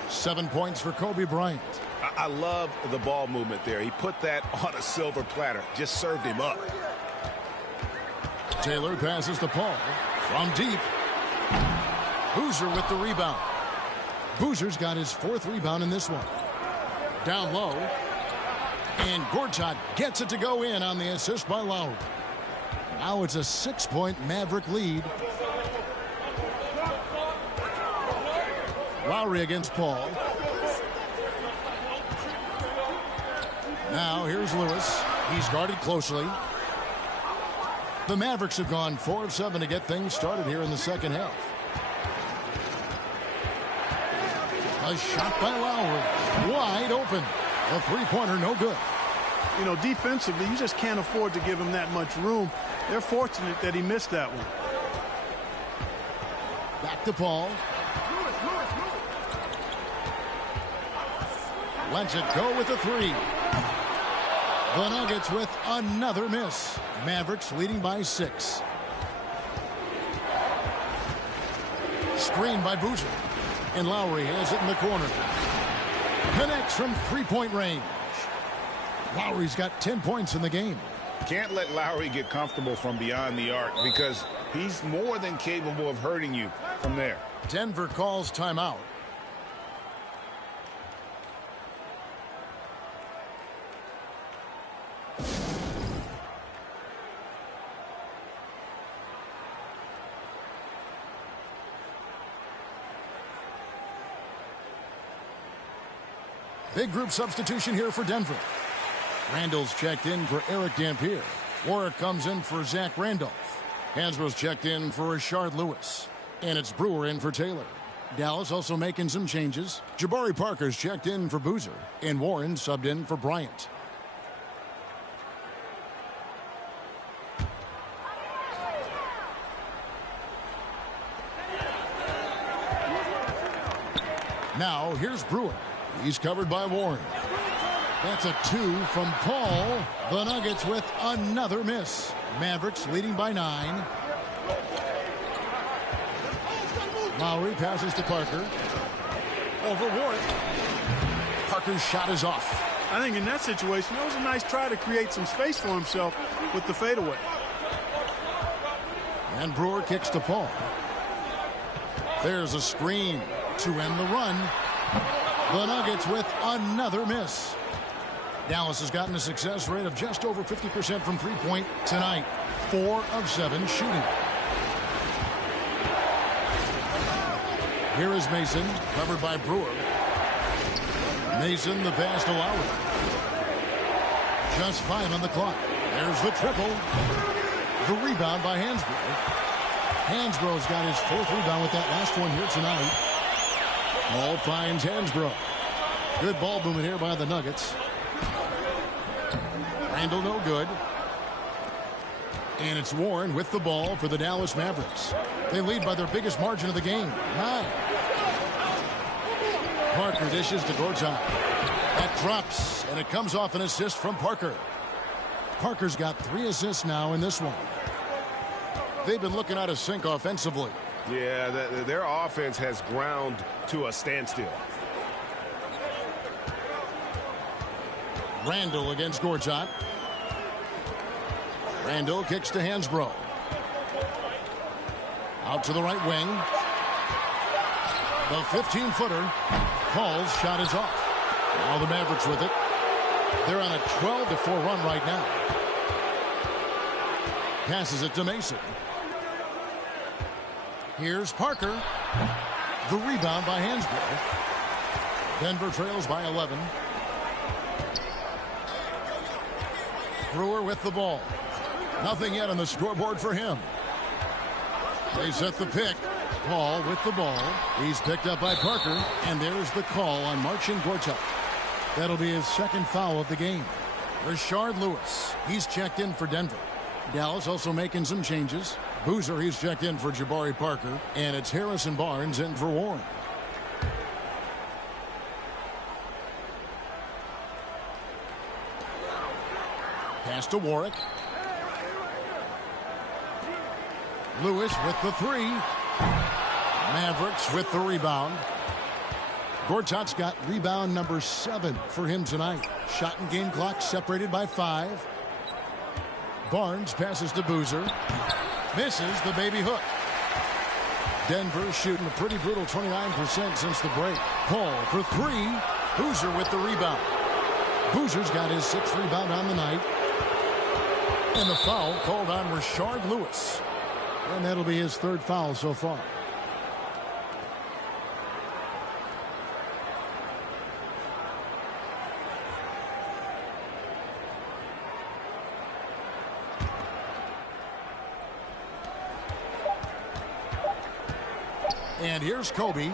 7 points for Kobe Bryant. I love the ball movement there. He put that on a silver platter. Just served him up. Taylor passes to Paul. From deep. Boozer with the rebound. Boozer's got his 4th rebound in this one. Down low. And Gortat gets it to go in on the assist by Lowry. Now it's a 6-point Maverick lead. Lowry against Paul. Now here's Lewis. He's guarded closely. The Mavericks have gone 4 of 7 to get things started here in the second half. A shot by Lowry. Wide open. A 3-pointer, no good. You know, defensively, you just can't afford to give him that much room. They're fortunate that he missed that one. Back to Paul. Lets it go with the three. The Nuggets with another miss. Mavericks leading by 6. Screen by Boozer. And Lowry has it in the corner. Connects from three-point range. Lowry's got 10 points in the game. Can't let Lowry get comfortable from beyond the arc because he's more than capable of hurting you from there. Denver calls timeout. Big group substitution here for Denver. Randall's checked in for Eric Dampier. Warwick comes in for Zach Randolph. Hansbrough's checked in for Rashard Lewis. And it's Brewer in for Taylor. Dallas also making some changes. Jabari Parker's checked in for Boozer. And Warren subbed in for Bryant. Now here's Brewer. He's covered by Warren. That's a 2 from Paul. The Nuggets with another miss. Mavericks leading by 9. Lowry passes to Parker. Over Warren. Parker's shot is off. I think in that situation, that was a nice try to create some space for himself with the fadeaway. And Brewer kicks to Paul. There's a screen to end the run. The Nuggets with another miss. Dallas has gotten a success rate of just over 50% from three-point tonight. 4 of 7 shooting. Here is Mason, covered by Brewer. Mason, the pass to Lowry. Just 5 on the clock. There's the triple. The rebound by Hansbrough. Hansbrough's got his 4th rebound with that last one here tonight. Ball finds Hansbrough. Good ball movement here by the Nuggets. Randall no good. And it's Warren with the ball for the Dallas Mavericks. They lead by their biggest margin of the game, 9. Parker dishes to Gortat. That drops, and it comes off an assist from Parker. Parker's got 3 assists now in this one. They've been looking out of sync offensively. Yeah, their offense has ground to a standstill. Randall against Gortat. Randall kicks to Hansbrough. Out to the right wing. The 15-footer. Paul's shot is off. Now the Mavericks with it. They're on a 12-4 run right now. Passes it to Mason. Here's Parker. The rebound by Hansbrough. Denver trails by 11. Brewer with the ball. Nothing yet on the scoreboard for him. They set the pick. Paul with the ball. He's picked up by Parker. And there's the call on Marcin Gortat. That'll be his 2nd foul of the game. Rashard Lewis. He's checked in for Denver. Dallas also making some changes. Boozer, he's checked in for Jabari Parker. And it's Harrison Barnes in for Warren. Pass to Warwick. Lewis with the 3. Mavericks with the rebound. Gortat's got rebound number 7 for him tonight. Shot and game clock separated by 5. Barnes passes to Boozer. Misses the baby hook. Denver shooting a pretty brutal 29% since the break. Paul for 3. Boozer with the rebound. Boozer's got his 6th rebound on the night. And the foul called on Rashard Lewis. And that'll be his 3rd foul so far. And here's Kobe.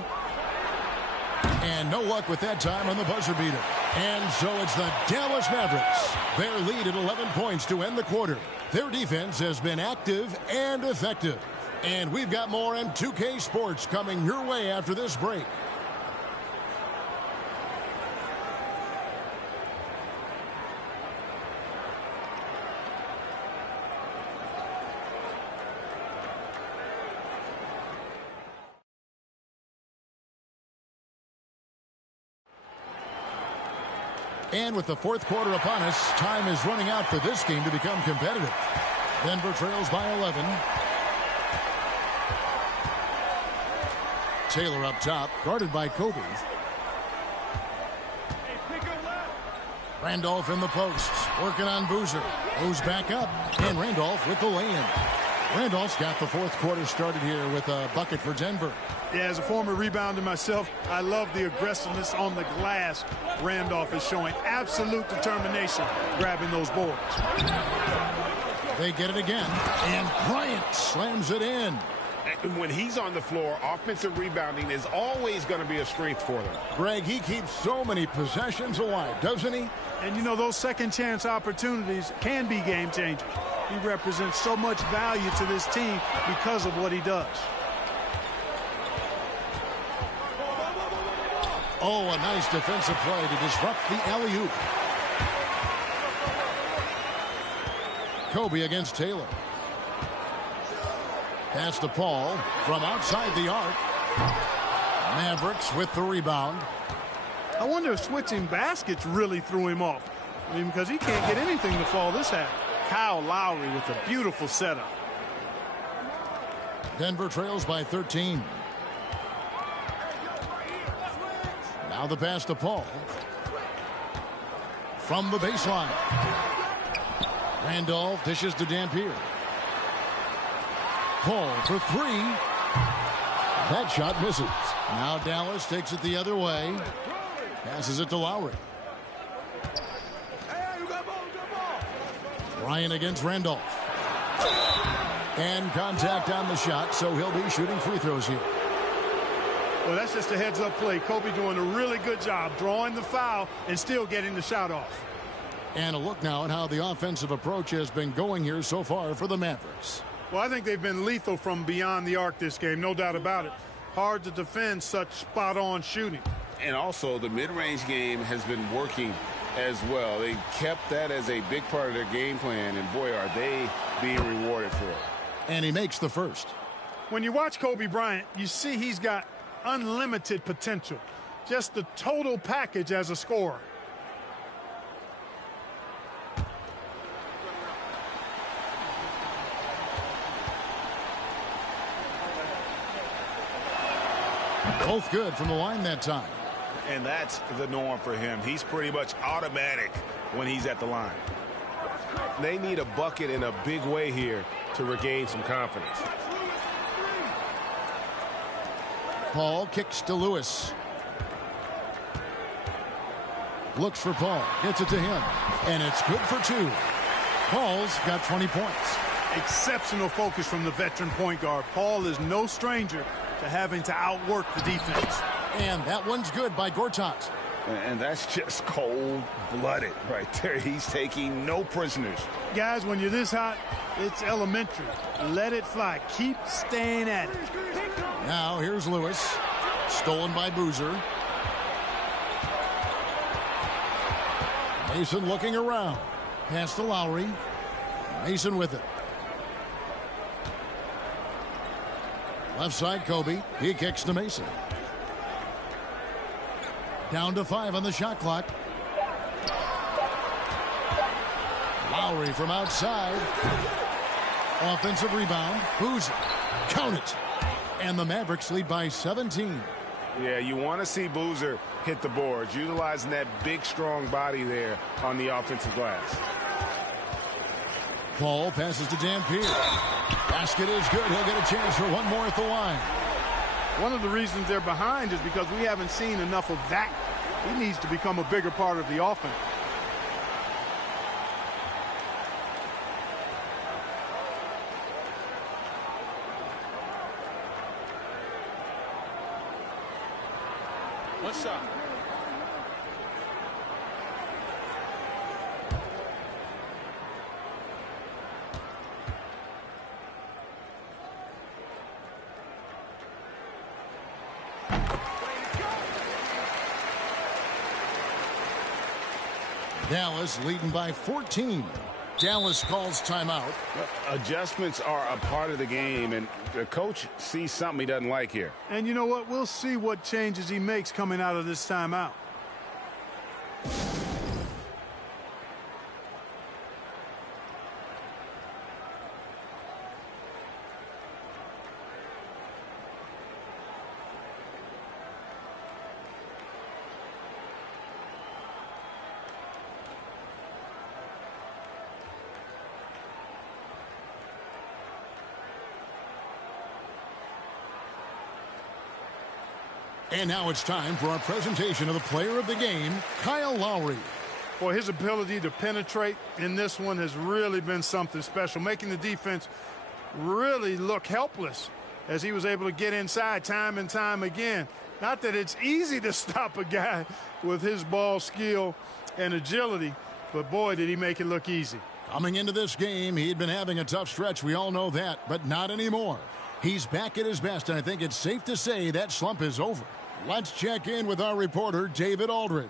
And no luck with that time on the buzzer beater. And so it's the Dallas Mavericks. Their lead at 11 points to end the quarter. Their defense has been active and effective. And we've got more on 2K Sports coming your way after this break. And with the fourth quarter upon us, time is running out for this game to become competitive. Denver trails by 11. Taylor up top, guarded by Kobe. Randolph in the posts, working on Boozer. Goes back up, and Randolph with the lay-in. Randolph's got the fourth quarter started here with a bucket for Denver. Yeah, as a former rebounder myself, I love the aggressiveness on the glass. Randolph is showing absolute determination grabbing those boards. They get it again, and Bryant slams it in. And when he's on the floor, offensive rebounding is always going to be a strength for them. Greg, he keeps so many possessions alive, doesn't he? And, you know, those second-chance opportunities can be game-changers. He represents so much value to this team because of what he does. Oh, a nice defensive play to disrupt the alley-oop. Kobe against Taylor. Pass to Paul from outside the arc. Mavericks with the rebound. I wonder if switching baskets really threw him off. I mean, because he can't get anything to fall this half. Kyle Lowry with a beautiful setup. Denver trails by 13. Now the pass to Paul. From the baseline. Randolph dishes to Dampier. Paul for three. That shot misses. Now Dallas takes it the other way. Passes it to Lowry. Ryan against Randolph. And contact on the shot, so he'll be shooting free throws here. Well, that's just a heads-up play. Kobe doing a really good job drawing the foul and still getting the shot off. And a look now at how the offensive approach has been going here so far for the Mavericks. Well, I think they've been lethal from beyond the arc this game, no doubt about it. Hard to defend such spot-on shooting. And also, the mid-range game has been working as well. They kept that as a big part of their game plan, and boy, are they being rewarded for it. And he makes the first. When you watch Kobe Bryant, you see he's got unlimited potential. Just the total package as a scorer. Both good from the line that time. And that's the norm for him. He's pretty much automatic when he's at the line. They need a bucket in a big way here to regain some confidence. Paul kicks to Lewis. Looks for Paul. Gets it to him. And it's good for two. Paul's got 20 points. Exceptional focus from the veteran point guard. Paul is no stranger to having to outwork the defense. And that one's good by Gortat. And that's just cold-blooded right there. He's taking no prisoners. Guys, when you're this hot, it's elementary. Let it fly. Keep staying at it. Now here's Lewis. Stolen by Boozer. Mason looking around. Pass to Lowry. Mason with it. Left side, Kobe. He kicks to Mason. Down to 5 on the shot clock. Lowry from outside. Offensive rebound. Boozer. Count it. And the Mavericks lead by 17. Yeah, you want to see Boozer hit the boards, utilizing that big, strong body there on the offensive glass. Paul passes to Dampier. Basket is good. He'll get a chance for one more at the line. One of the reasons they're behind is because we haven't seen enough of that. He needs to become a bigger part of the offense. What's up? Dallas leading by 14. Dallas calls timeout. Adjustments are a part of the game, and the coach sees something he doesn't like here. And you know what? We'll see what changes he makes coming out of this timeout. And now it's time for our presentation of the player of the game, Kyle Lowry. Boy, his ability to penetrate in this one has really been something special, making the defense really look helpless as he was able to get inside time and time again. Not that it's easy to stop a guy with his ball skill and agility, but boy, did he make it look easy. Coming into this game, he'd been having a tough stretch. We all know that, but not anymore. He's back at his best, and I think it's safe to say that slump is over. Let's check in with our reporter, David Aldridge.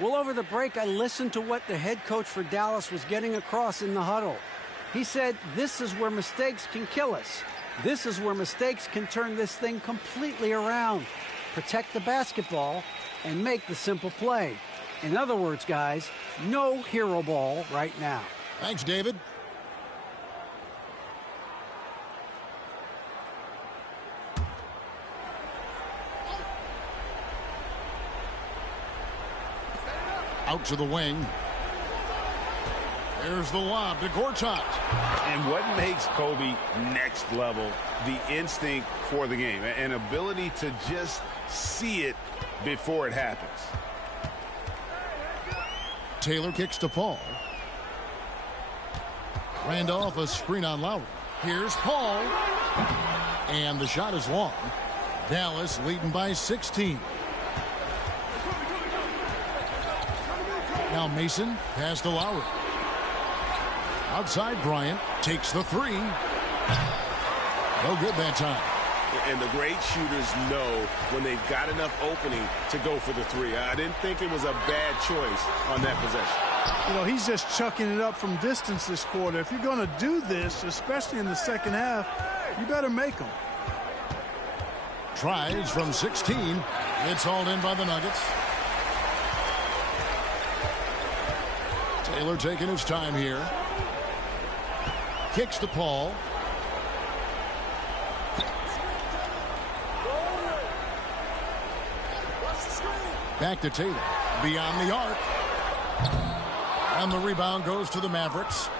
Well, over the break, I listened to what the head coach for Dallas was getting across in the huddle. He said, this is where mistakes can kill us. This is where mistakes can turn this thing completely around. Protect the basketball and make the simple play. In other words, guys, no hero ball right now. Thanks, David. Out to the wing. There's the lob to Gortat. And what makes Kobe next level? The instinct for the game. An ability to just see it before it happens. Taylor kicks to Paul. Randolph, a screen on Lowry. Here's Paul. And the shot is long. Dallas leading by 16. Now Mason, pass to Lowry. Outside, Bryant takes the three. No good that time. And the great shooters know when they've got enough opening to go for the three. I didn't think it was a bad choice on that possession. You know, he's just chucking it up from distance this quarter. If you're going to do this, especially in the second half, you better make them. Tries from 16. It's hauled in by the Nuggets. Taylor taking his time here. Kicks to Paul. Back to Taylor. Beyond the arc. And the rebound goes to the Mavericks.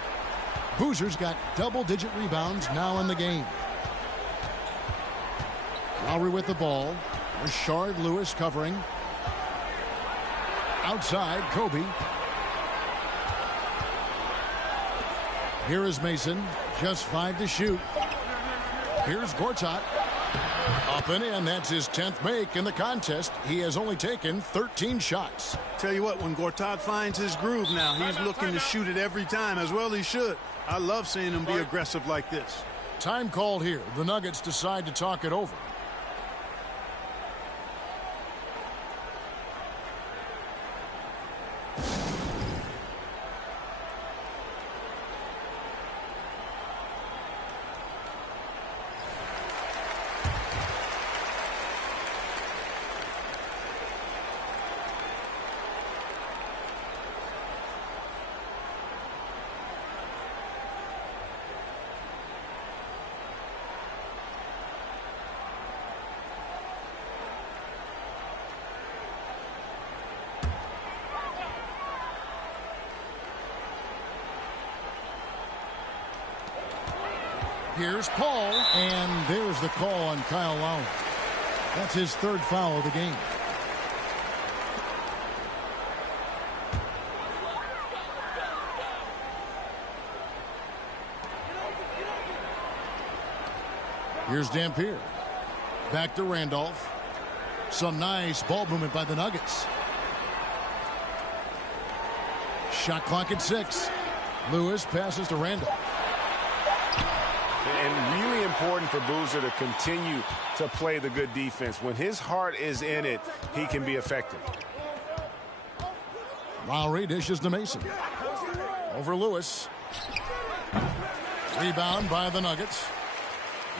Boozer's got double-digit rebounds now in the game. Lowry with the ball. Rashard Lewis covering. Outside, Kobe. Here is Mason. Just 5 to shoot. Here's Gortat. Up and in. That's his 10th make in the contest. He has only taken 13 shots. Tell you what, when Gortat finds his groove now, he's looking to shoot it every time, as well he should. I love seeing him be aggressive like this. Time called here. The Nuggets decide to talk it over. Here's Paul, and there's the call on Kyle Lowry. That's his 3rd foul of the game. Here's Dampier. Back to Randolph. Some nice ball movement by the Nuggets. Shot clock at 6. Lewis passes to Randolph. And really important for Boozer to continue to play the good defense. When his heart is in it, he can be effective. Lowry dishes to Mason. Over Lewis. Rebound by the Nuggets.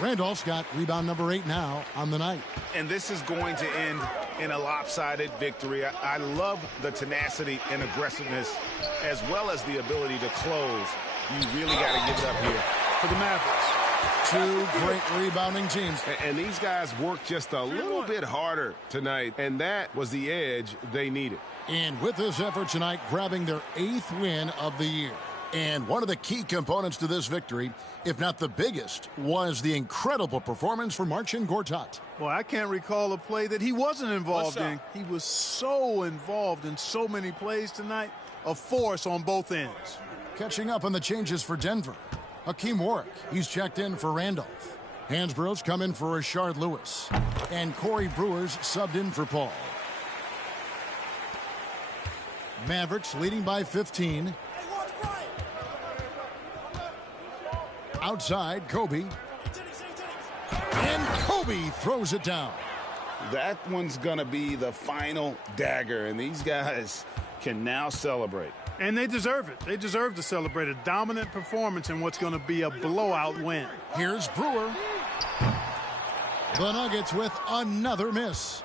Randolph's got rebound number 8 now on the night. And this is going to end in a lopsided victory. I love the tenacity and aggressiveness as well as the ability to close. You really got to give it up here for the Mavericks. Two great rebounding teams. And these guys worked just a little bit harder tonight, and that was the edge they needed. And with this effort tonight, grabbing their 8th win of the year. And one of the key components to this victory, if not the biggest, was the incredible performance from Marcin Gortat. Well, I can't recall a play that he wasn't involved in. He was so involved in so many plays tonight, a force on both ends. Catching up on the changes for Denver. Hakeem Warwick, he's checked in for Randolph. Hansborough's come in for Rashard Lewis. And Corey Brewer's subbed in for Paul. Mavericks leading by 15. Outside, Kobe. And Kobe throws it down. That one's going to be the final dagger, and these guys can now celebrate. And they deserve it. They deserve to celebrate a dominant performance in what's going to be a blowout win. Here's Brewer. The Nuggets with another miss.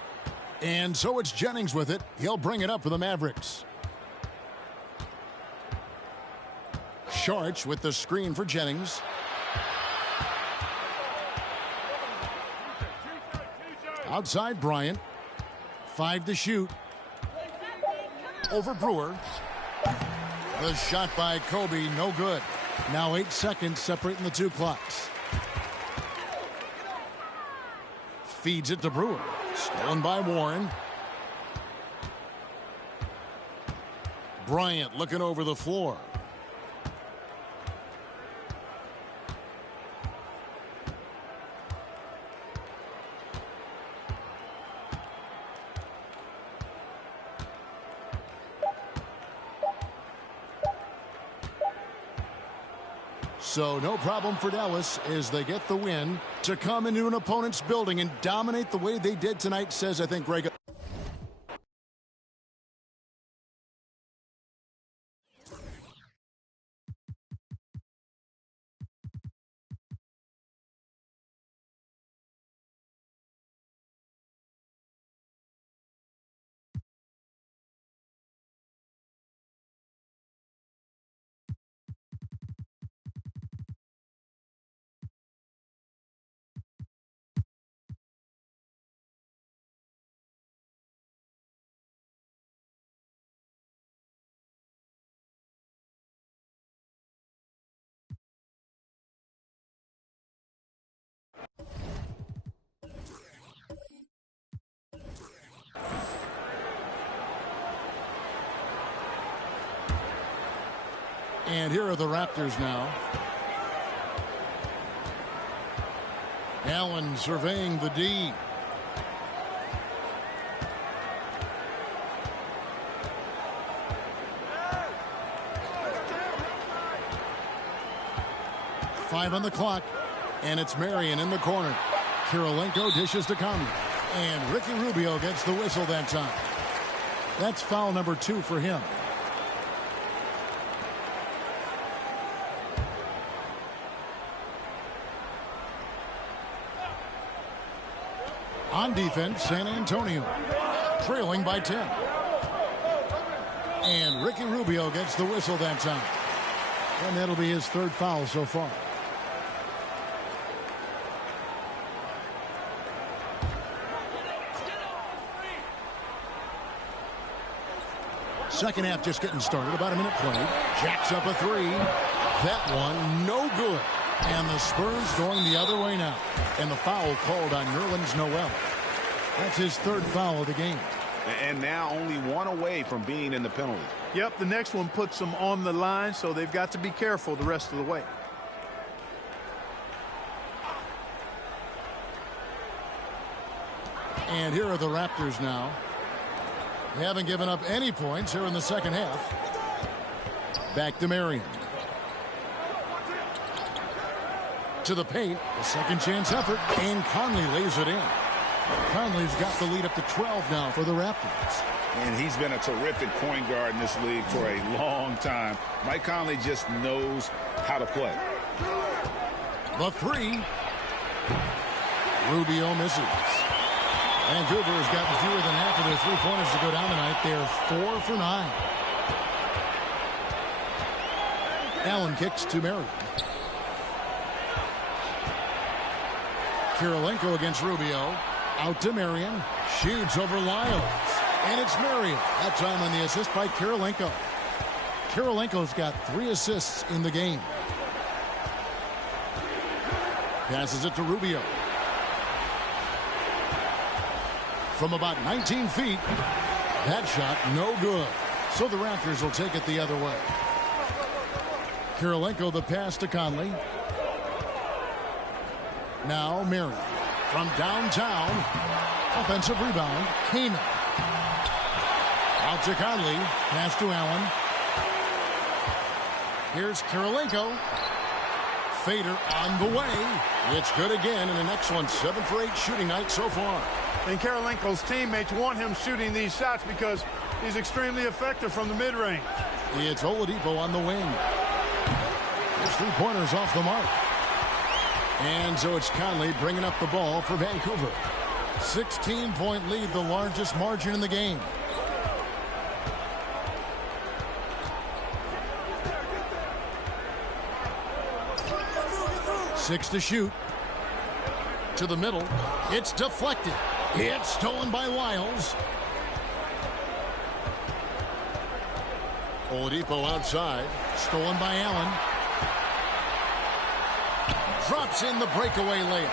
And so it's Jennings with it. He'll bring it up for the Mavericks. Sharch with the screen for Jennings. Outside Bryant. 5 to shoot. Over Brewer. The shot by Kobe, no good. Now 8 seconds separating the two clocks. Feeds it to Brewer. Stolen by Warren. Bryant looking over the floor. So no problem for Dallas as they get the win. To come into an opponent's building and dominate the way they did tonight says, I think, Greg. And here are the Raptors now. Allen surveying the D. Five on the clock, and it's Marion in the corner. Kirilenko dishes to Conley, and Ricky Rubio gets the whistle that time. That's foul number 2 for him. On defense, San Antonio trailing by 10. And Ricky Rubio gets the whistle that time. And that'll be his 3rd foul so far. Second half just getting started. About a minute played. Jacks up a 3. That one no good. And the Spurs going the other way now. And the foul called on Nerlens Noel. That's his 3rd foul of the game. And now only 1 away from being in the penalty. Yep, the next one puts them on the line, so they've got to be careful the rest of the way. And here are the Raptors now. They haven't given up any points here in the second half. Back to Marion. To the paint, a second chance effort, and Conley lays it in. Conley's got the lead up to 12 now for the Raptors. And he's been a terrific point guard in this league for a long time. Mike Conley just knows how to play. The three. Rubio misses. Vancouver has gotten fewer than half of their three-pointers to go down tonight. They're 4 for 9. Allen kicks to Marion. Kirilenko against Rubio. Out to Marion. Shoots over Lyles. And it's Marion. That time on the assist by Kirilenko. Kirilenko's got 3 assists in the game. Passes it to Rubio. From about 19 feet. That shot no good. So the Raptors will take it the other way. Kirilenko the pass to Conley. Now Marion. From downtown. Offensive rebound. Kaman. Out to Conley. Pass to Allen. Here's Kirilenko. Fader on the way. It's good again, and an excellent 7 for 8 shooting night so far. And Kirilenko's teammates want him shooting these shots because he's extremely effective from the mid-range. It's Oladipo on the wing. His 3-pointers off the mark. And so it's Conley bringing up the ball for Vancouver. 16-point lead, the largest margin in the game. Six to shoot. To the middle. It's deflected. It's stolen by Lyles. Oladipo outside. Stolen by Allen. Drops in the breakaway layup.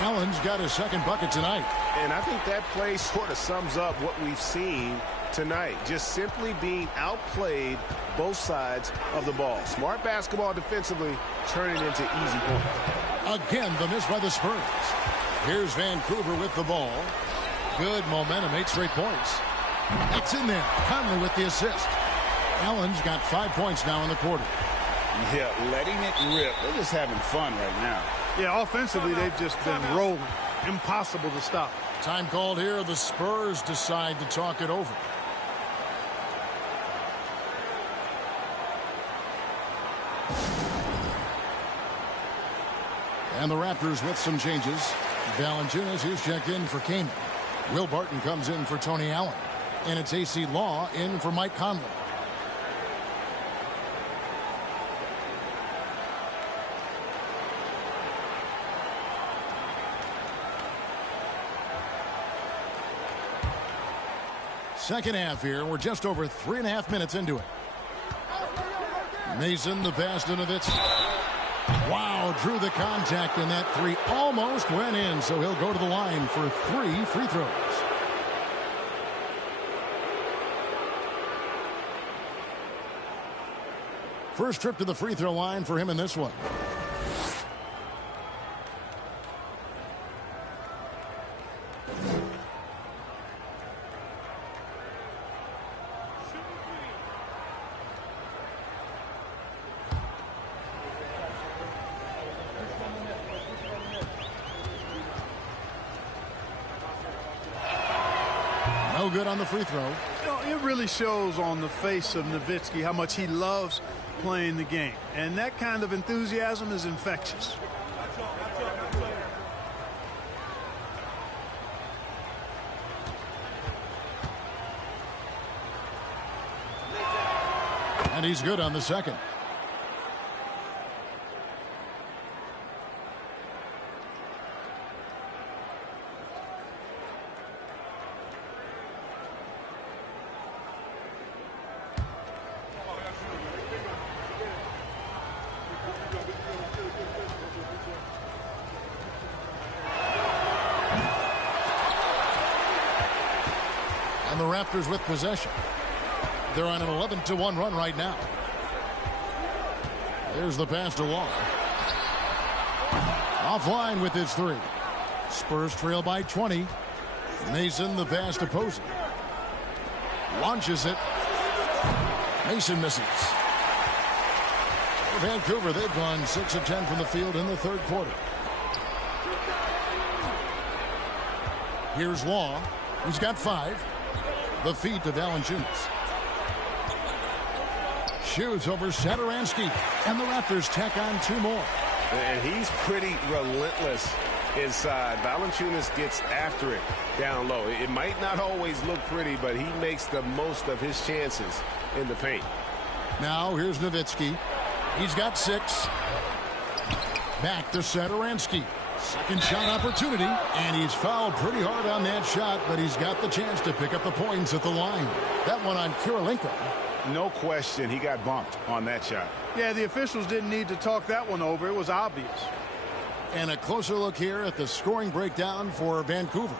Allen's got his second bucket tonight. And I think that play sort of sums up what we've seen tonight. Just simply being outplayed both sides of the ball. Smart basketball defensively, turning into easy points. Again, the miss by the Spurs. Here's Vancouver with the ball. Good momentum, 8 straight points. It's in there. Conley with the assist. Allen's got 5 points now in the quarter. Yeah, letting it rip. They're just having fun right now. Yeah, offensively, they've just been rolling. Impossible to stop. Time called here. The Spurs decide to talk it over. And the Raptors with some changes. Valanciunas, he's checked in for Kaman. Will Barton comes in for Tony Allen. And it's AC Law in for Mike Conley. Second half here. We're just over 3.5 minutes into it. Mason, the pass to Nowitzki. Wow, drew the contact, and that 3 almost went in, so he'll go to the line for 3 free throws. First trip to the free throw line for him in this one. No good on the free throw. You know, it really shows on the face of Nowitzki how much he loves playing the game. And that kind of enthusiasm is infectious. And he's good on the second. And the Raptors with possession. They're on an 11-1 run right now. There's the pass to Law. Offline with his 3. Spurs trail by 20. Mason the pass to Posey. Launches it. Mason misses. For Vancouver, they've gone 6 of 10 from the field in the third quarter. Here's Law. He's got 5. The feet of Valanciunas. Shoots over Satoransky. And the Raptors tack on 2 more. And he's pretty relentless inside. Valanciunas gets after it down low. It might not always look pretty, but he makes the most of his chances in the paint. Now here's Nowitzki. He's got 6. Back to Satoransky. Second shot opportunity, and he's fouled pretty hard on that shot, but he's got the chance to pick up the points at the line. That one on Kirilenko. No question he got bumped on that shot. Yeah, the officials didn't need to talk that one over. It was obvious. And a closer look here at the scoring breakdown for Vancouver.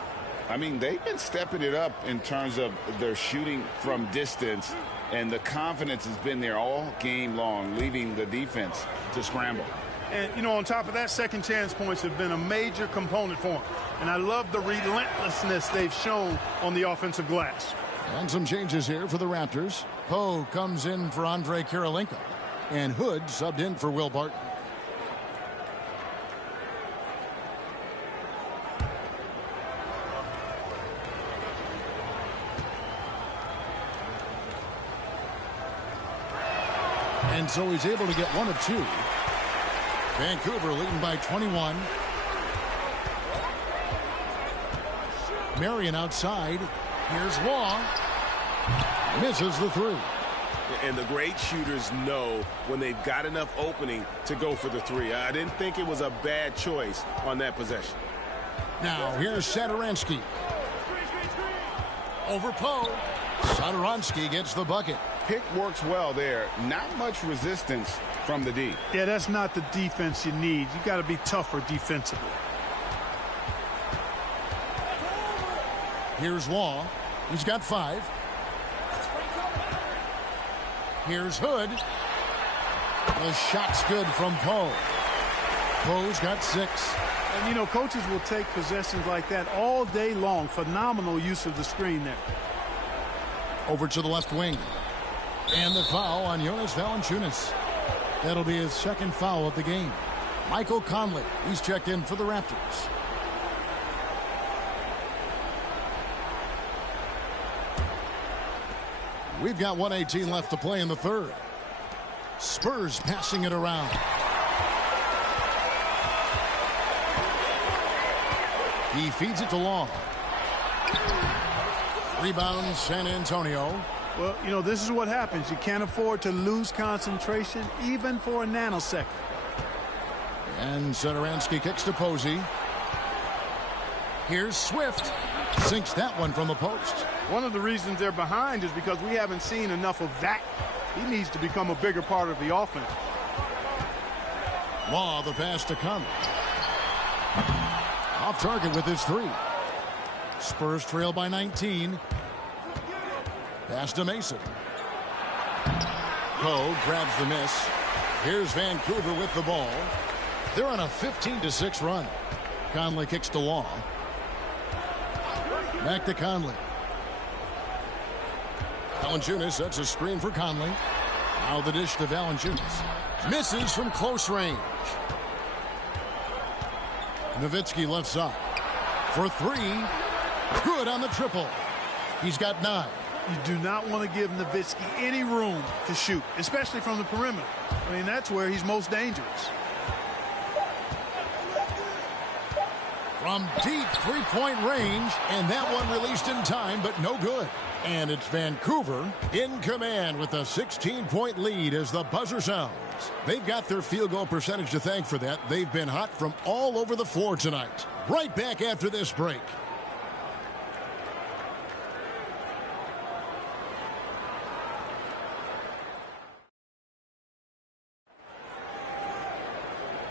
I mean, they've been stepping it up in terms of their shooting from distance, and the confidence has been there all game long, leaving the defense to scramble. And, you know, on top of that, second chance points have been a major component for them. And I love the relentlessness they've shown on the offensive glass. And some changes here for the Raptors. Poe comes in for Andre Kirilenko. And Hood subbed in for Will Barton. And so he's able to get 1 of 2. Vancouver leading by 21. Marion outside. Here's Law. Misses the 3. And the great shooters know when they've got enough opening to go for the 3. I didn't think it was a bad choice on that possession. Now here's Satoransky. Over Poe. Satoransky gets the bucket. Pick works well there. Not much resistance from the D. Yeah, that's not the defense you need. You got to be tougher defensively. Here's Law. He's got 5. Here's Hood. The shot's good from Poe. Poe's got 6. And, you know, coaches will take possessions like that all day long. Phenomenal use of the screen there. Over to the left wing. And the foul on Jonas Valanciunas. That'll be his second foul of the game. Michael Conley, he's checked in for the Raptors. We've got 1:18 left to play in the third. Spurs passing it around. He feeds it to Long. Rebound San Antonio. Well, you know, this is what happens. You can't afford to lose concentration even for a nanosecond. And Satoransky kicks to Posey. Here's Swift. Sinks that one from the post. One of the reasons they're behind is because we haven't seen enough of that. He needs to become a bigger part of the offense. Law, the pass to Conley. Off target with his 3. Spurs trail by 19. Pass to Mason. Poe grabs the miss. Here's Vancouver with the ball. They're on a 15-6 run. Conley kicks to Law. Back to Conley. Valanciunas sets a screen for Conley. Now the dish to Valanciunas. Misses from close range. Nowitzki left side. For 3. Good on the triple. He's got 9. You do not want to give Nowitzki any room to shoot, especially from the perimeter. I mean, that's where he's most dangerous. From deep three-point range, and that one released in time, but no good. And it's Vancouver in command with a 16-point lead as the buzzer sounds. They've got their field goal percentage to thank for that. They've been hot from all over the floor tonight. Right back after this break.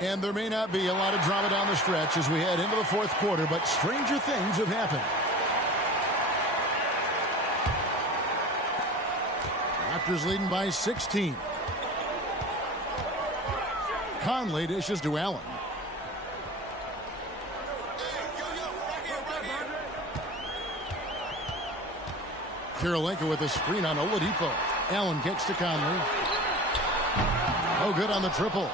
And there may not be a lot of drama down the stretch as we head into the fourth quarter, but stranger things have happened. Raptors leading by 16. Conley dishes to Allen. Kirilenko with a screen on Oladipo. Allen kicks to Conley. No good on the triple.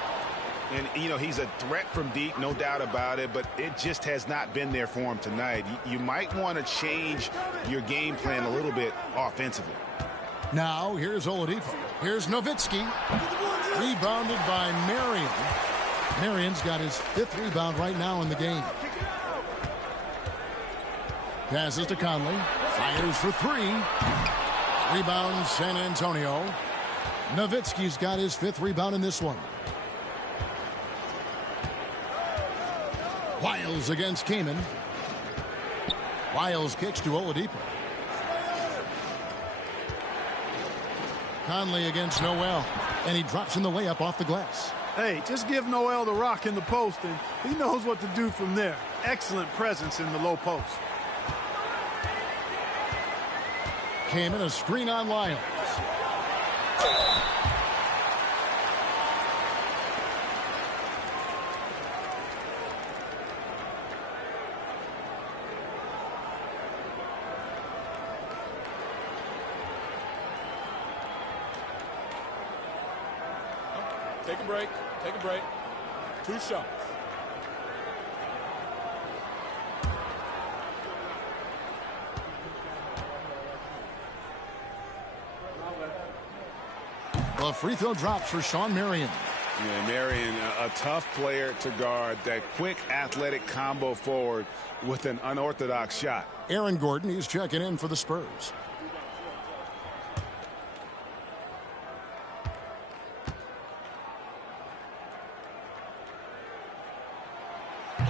And, you know, he's a threat from deep, no doubt about it, but it just has not been there for him tonight. You might want to change your game plan a little bit offensively. Now, here's Oladipo. Here's Nowitzki. Rebounded by Marion. Marion's got his 5th rebound right now in the game. Passes to Conley. Fires for 3. Rebound San Antonio. Nowitzki's got his 5th rebound in this one. Wiles against Kaman. Wiles kicks to Oladipo. Conley against Noel. And he drops in the layup off the glass. Hey, just give Noel the rock in the post, and he knows what to do from there. Excellent presence in the low post. Kaman, a screen on Lyles. Take a break. Take a break. 2 shots. Well, free throw drops for Sean Marion. Yeah, Marion, a tough player to guard. That quick athletic combo forward with an unorthodox shot. Aaron Gordon, he's checking in for the Spurs.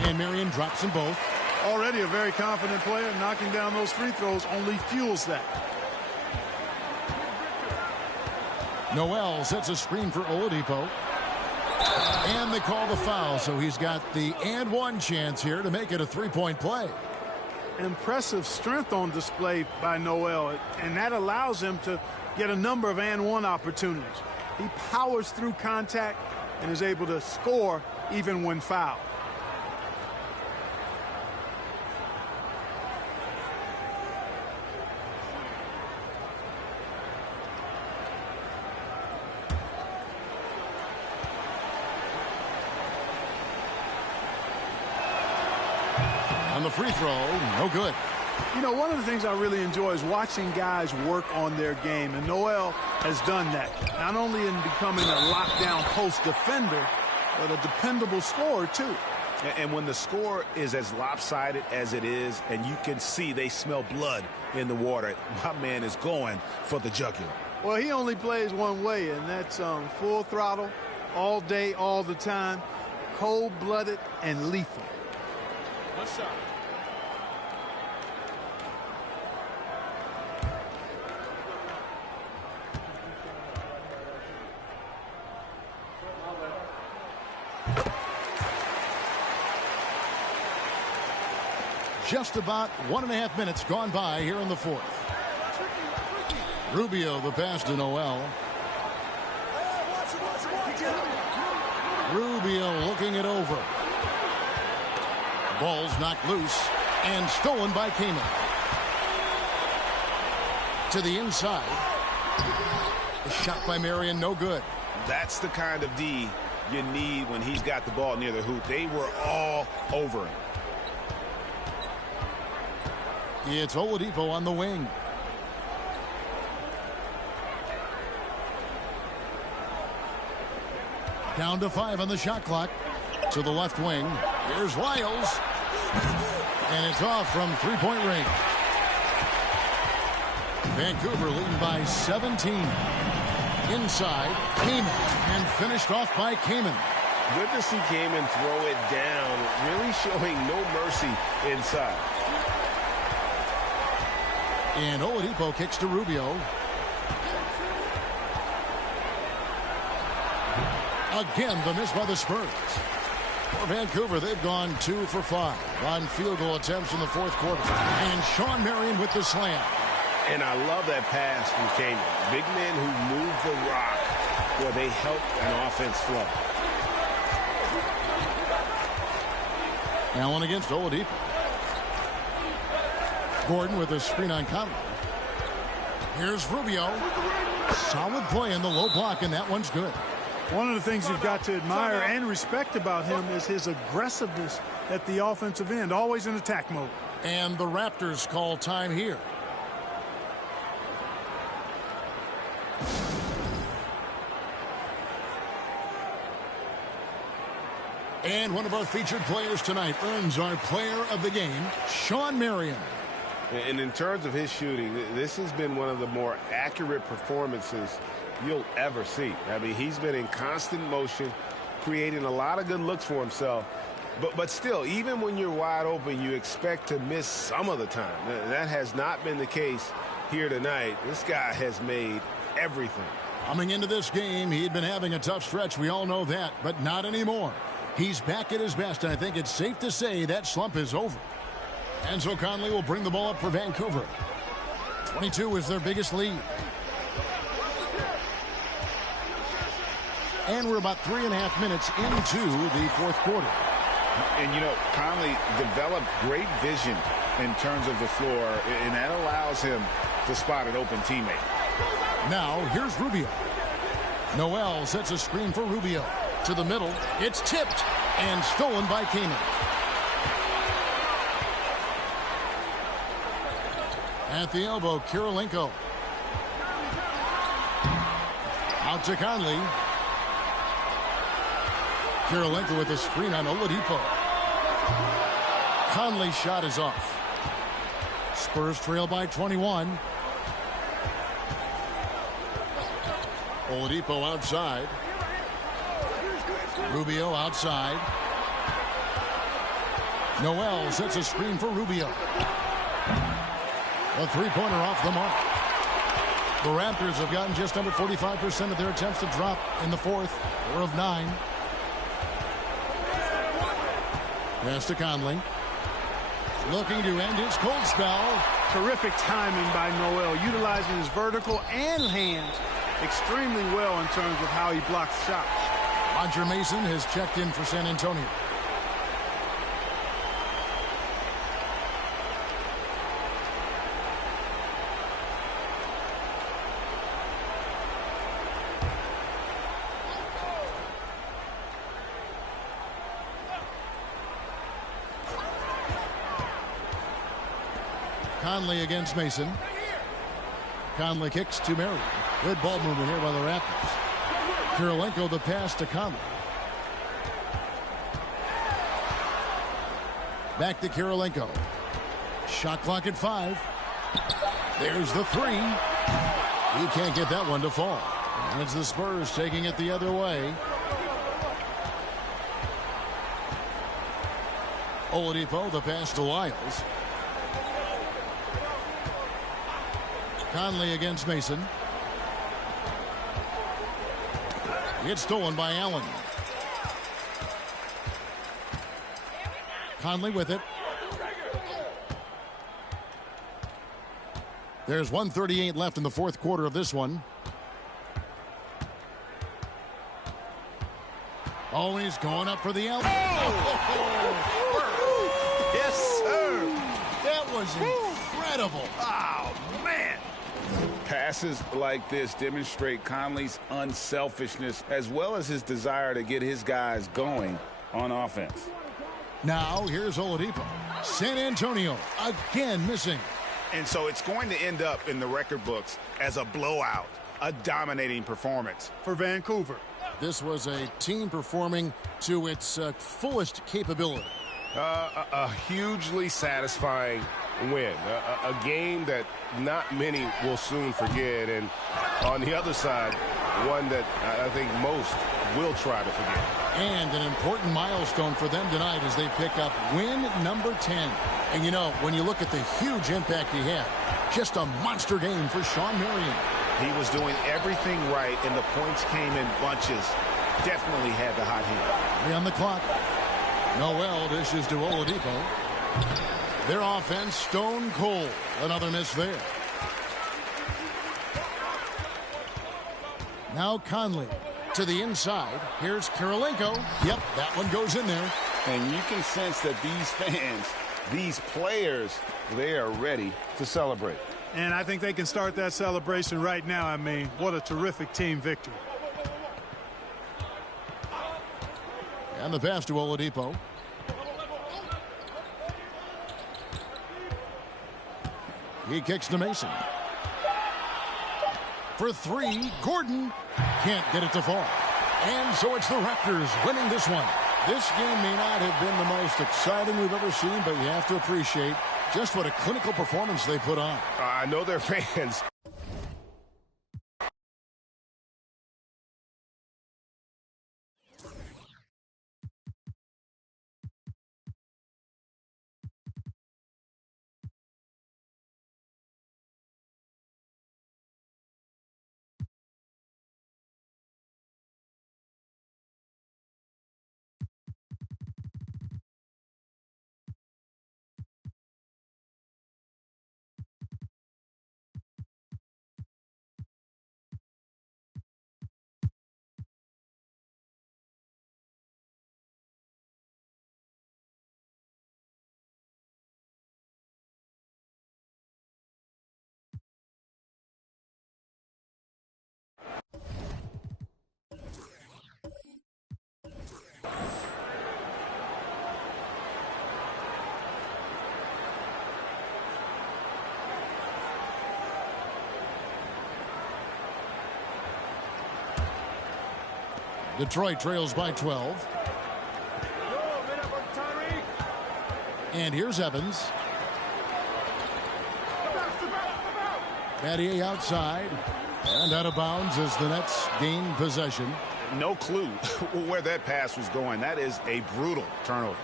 And Marion drops them both. Already a very confident player. Knocking down those free throws only fuels that. Noel sets a screen for Oladipo. And they call the foul, so he's got the and one chance here to make it a 3-point play. Impressive strength on display by Noel, and that allows him to get a number of and one opportunities. He powers through contact and is able to score even when fouled. On the free throw, no good. You know, one of the things I really enjoy is watching guys work on their game, and Noel has done that. Not only in becoming a lockdown post defender, but a dependable scorer, too. And when the score is as lopsided as it is, and you can see they smell blood in the water, my man is going for the jugular. Well, he only plays one way, and that's full throttle, all day, all the time, cold-blooded and lethal. 1 shot. Just about 1.5 minutes gone by here in the 4th. Rubio, the pass to Noel. Rubio looking it over. Ball's knocked loose and stolen by Kaman. To the inside. A shot by Marion, no good. That's the kind of D you need when he's got the ball near the hoop. They were all over him. It's Oladipo on the wing. Down to 5 on the shot clock. To the left wing. Here's Wiles. And it's off from 3-point range. Vancouver leading by 17. Inside, Kaman. And finished off by Kaman. Good to see Kaman throw it down, really showing no mercy inside. And Oladipo kicks to Rubio. Again, the miss by the Spurs. For Vancouver, they've gone 2 for 5 on field goal attempts in the 4th quarter. And Sean Marion with the slam. And I love that pass from Kaman. Big man who moved the rock where they helped an offense flow. Allen against Oladipo. Gordon with a screen on Conley. Here's Rubio. Solid play in the low block, and that one's good. One of the things you've got to admire and respect about him is his aggressiveness at the offensive end, always in attack mode. And the Raptors call time here. And one of our featured players tonight earns our player of the game, Shawn Marion. And in terms of his shooting, this has been one of the more accurate performances you'll ever see. I mean, he's been in constant motion, creating a lot of good looks for himself. But still, even when you're wide open, you expect to miss some of the time. That has not been the case here tonight. This guy has made everything. Coming into this game, he'd been having a tough stretch. We all know that, but not anymore. He's back at his best, and I think it's safe to say that slump is over. And so Conley will bring the ball up for Vancouver. 22 is their biggest lead. And we're about 3.5 minutes into the fourth quarter. And, you know, Conley developed great vision in terms of the floor, and that allows him to spot an open teammate. Now, here's Rubio. Noel sets a screen for Rubio. To the middle. It's tipped and stolen by Kaman. At the elbow, Kirilenko. Out to Conley. Kirilenko with a screen on Oladipo. Conley's shot is off. Spurs trail by 21. Oladipo outside. Rubio outside. Noel sets a screen for Rubio. A three-pointer off the mark. The Raptors have gotten just under 45% of their attempts to drop in the fourth. 4 of 9. Pass to Conley. Looking to end his cold spell. Terrific timing by Noel, utilizing his vertical and hands extremely well in terms of how he blocks shots. Roger Mason has checked in for San Antonio. Conley against Mason. Conley kicks to Marion. Good ball movement here by the Raptors. Kirilenko the pass to Conley. Back to Kirilenko. Shot clock at 5. There's the 3. He can't get that one to fall. And it's the Spurs taking it the other way. Oladipo the pass to Lyles. Conley against Mason. It's stolen by Allen. Conley with it. There's 1:38 left in the fourth quarter of this one. Oh, he's going up for the elbow. Oh! Yes, sir. That was incredible. Oh, man. Passes like this demonstrate Conley's unselfishness as well as his desire to get his guys going on offense. Now here's Oladipo. San Antonio again missing. And so it's going to end up in the record books as a blowout, a dominating performance For Vancouver. This was a team performing to its fullest capability. A hugely satisfying win. A game that not many will soon forget. And on the other side, one that I think most will try to forget. And an important milestone for them tonight as they pick up win number 10. And, you know, when you look at the huge impact he had, just a monster game for Shawn Marion. He was doing everything right, and the points came in bunches. Definitely had the hot hand. 3 on the clock. Noel dishes to Oladipo. Their offense stone cold. Another miss there. Now Conley to the inside. Here's Kirilenko. Yep, that one goes in there. And you can sense that these fans, these players, they are ready to celebrate. And I think they can start that celebration right now. I mean, what a terrific team victory. And the pass to Oladipo. He kicks to Mason. For three, Gordon can't get it to fall. And so it's the Raptors winning this one. This game may not have been the most exciting we've ever seen, but you have to appreciate just what a clinical performance they put on. I know their fans. Detroit trails by 12. And here's Evans. Battier outside. And out of bounds as the Nets gain possession. No clue where that pass was going. That is a brutal turnover.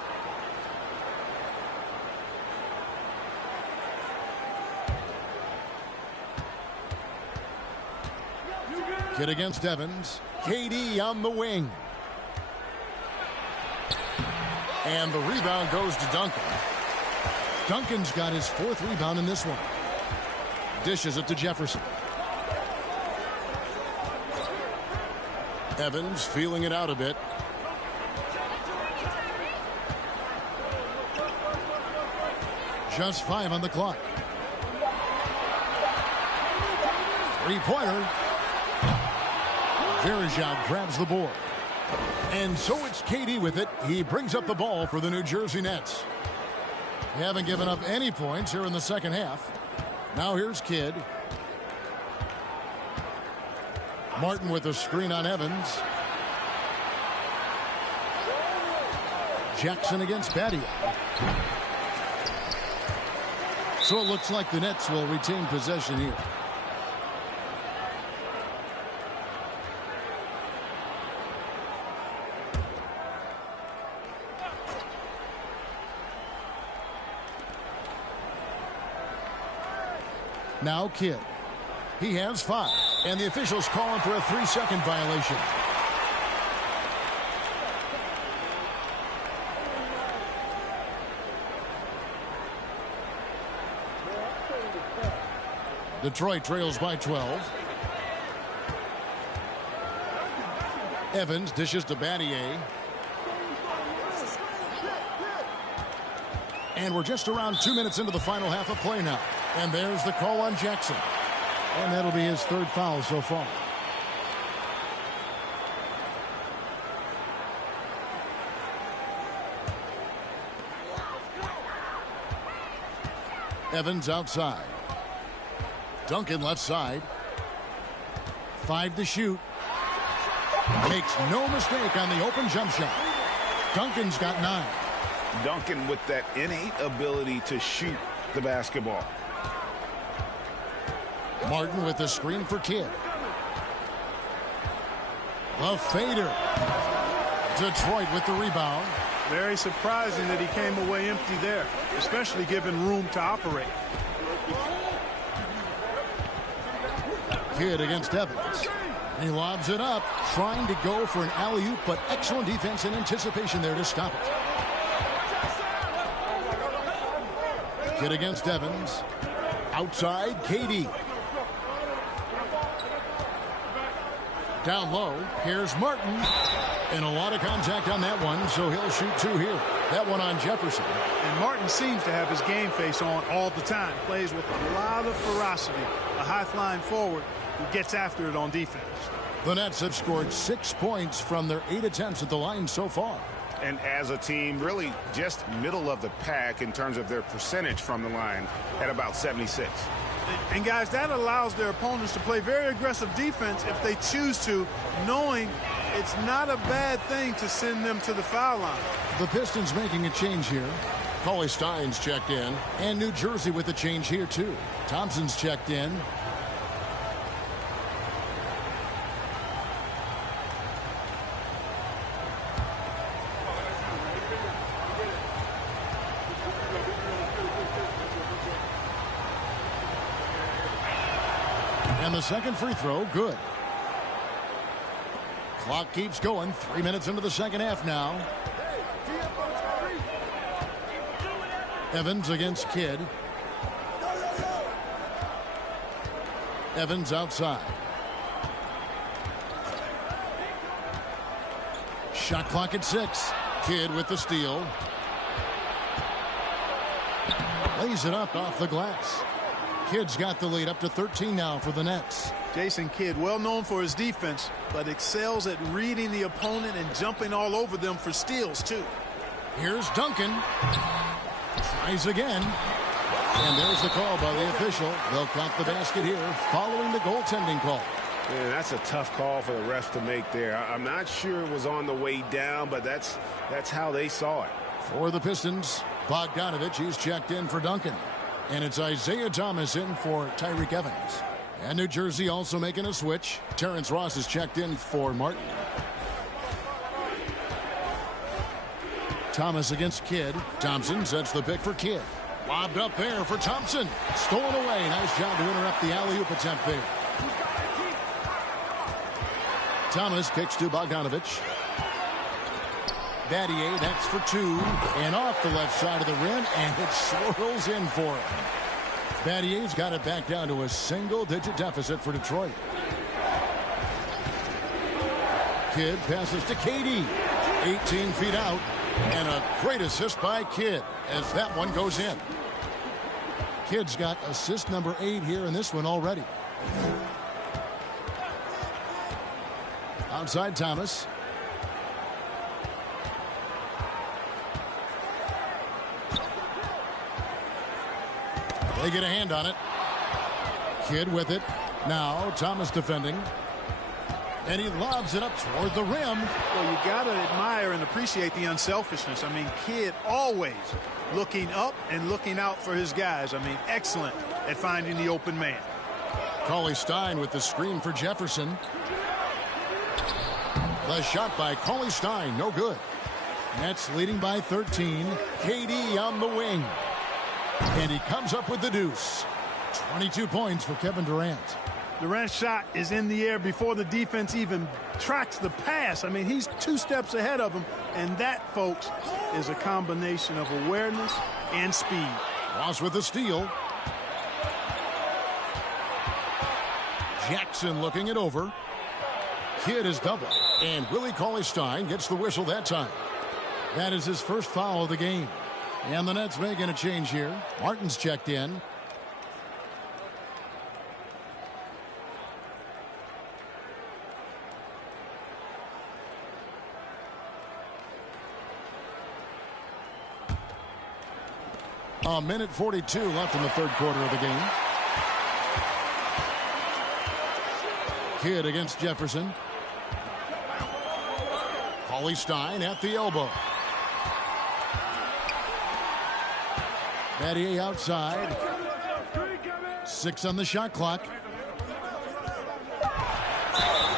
Kid against Evans. KD on the wing. And the rebound goes to Duncan. Duncan's got his fourth rebound in this one. Dishes it to Jefferson. Evans feeling it out a bit. Just 5 on the clock. Three-pointer. Verjao grabs the board. And so it's KD with it. He brings up the ball for the New Jersey Nets. They haven't given up any points here in the second half. Now here's Kidd. Martin with a screen on Evans. Jackson against Battier. So it looks like the Nets will retain possession here. Now Kidd. He has 5. And the officials call him for a 3-second violation. Detroit trails by 12. Evans dishes to Battier. And we're just around 2 minutes into the final half of play now. And there's the call on Jackson. And that'll be his 3rd foul so far. Evans outside. Duncan left side. 5 to shoot. Makes no mistake on the open jump shot. Duncan's got 9. Duncan with that innate ability to shoot the basketball. Martin with the screen for Kidd. A fader. Detroit with the rebound. Very surprising that he came away empty there, especially given room to operate. Kidd against Evans. He lobs it up, trying to go for an alley-oop, but excellent defense and anticipation there to stop it. Kidd against Evans. Outside, KD. Down low, here's Martin. And a lot of contact on that one, so he'll shoot 2 here. That one on Jefferson. And Martin seems to have his game face on all the time. Plays with a lot of ferocity. A high-flying forward who gets after it on defense. The Nets have scored 6 points from their 8 attempts at the line so far. And as a team, really just middle of the pack in terms of their percentage from the line at about 76. And guys, that allows their opponents to play very aggressive defense if they choose to, knowing it's not a bad thing to send them to the foul line. The Pistons making a change here. Cauley Stein's checked in, and New Jersey with a change here too. Thompson's checked in. And the second free throw, good. Clock keeps going. 3 minutes into the second half now. Evans against Kidd. Evans outside. Shot clock at 6. Kidd with the steal. Lays it up off the glass. Kidd's got the lead up to 13 now for the Nets. Jason Kidd, well known for his defense, but excels at reading the opponent and jumping all over them for steals, too. Here's Duncan. Tries again. And there's the call by the official. They'll count the basket here following the goaltending call. Man, that's a tough call for the refs to make there. I'm not sure it was on the way down, but that's how they saw it. For the Pistons, Bogdanovich, he's checked in for Duncan. And it's Isaiah Thomas in for Tyreke Evans. And New Jersey also making a switch. Terrence Ross is checked in for Martin. Thomas against Kidd. Thompson sets the pick for Kidd. Lobbed up there for Thompson. Stolen away. Nice job to interrupt the alley-oop attempt there. Thomas kicks to Bogdanovich. Battier, that's for 2. And off the left side of the rim, and it swirls in for him. Battier's got it back down to a single-digit deficit for Detroit. Kidd passes to KD. 18 feet out. And a great assist by Kidd as that one goes in. Kidd's got assist number 8 here in this one already. Outside Thomas. They get a hand on it. Kidd with it. Now Thomas defending. And he lobs it up toward the rim. Well, you got to admire and appreciate the unselfishness. I mean, Kidd always looking up and looking out for his guys. I mean, excellent at finding the open man. Cauley Stein with the screen for Jefferson. The shot by Cauley Stein, no good. Nets leading by 13. KD on the wing. And he comes up with the deuce. 22 points for Kevin Durant. Durant's shot is in the air before the defense even tracks the pass. I mean, he's 2 steps ahead of him. And that, folks, is a combination of awareness and speed. Ross with the steal. Jackson looking it over. Kidd is double. And Willie Cauley-Stein gets the whistle that time. That is his first foul of the game. And the Nets making a change here. Martin's checked in. A minute 42 left in the third quarter of the game. Kidd against Jefferson. Cauley-Stein at the elbow. Battier outside. 6 on the shot clock.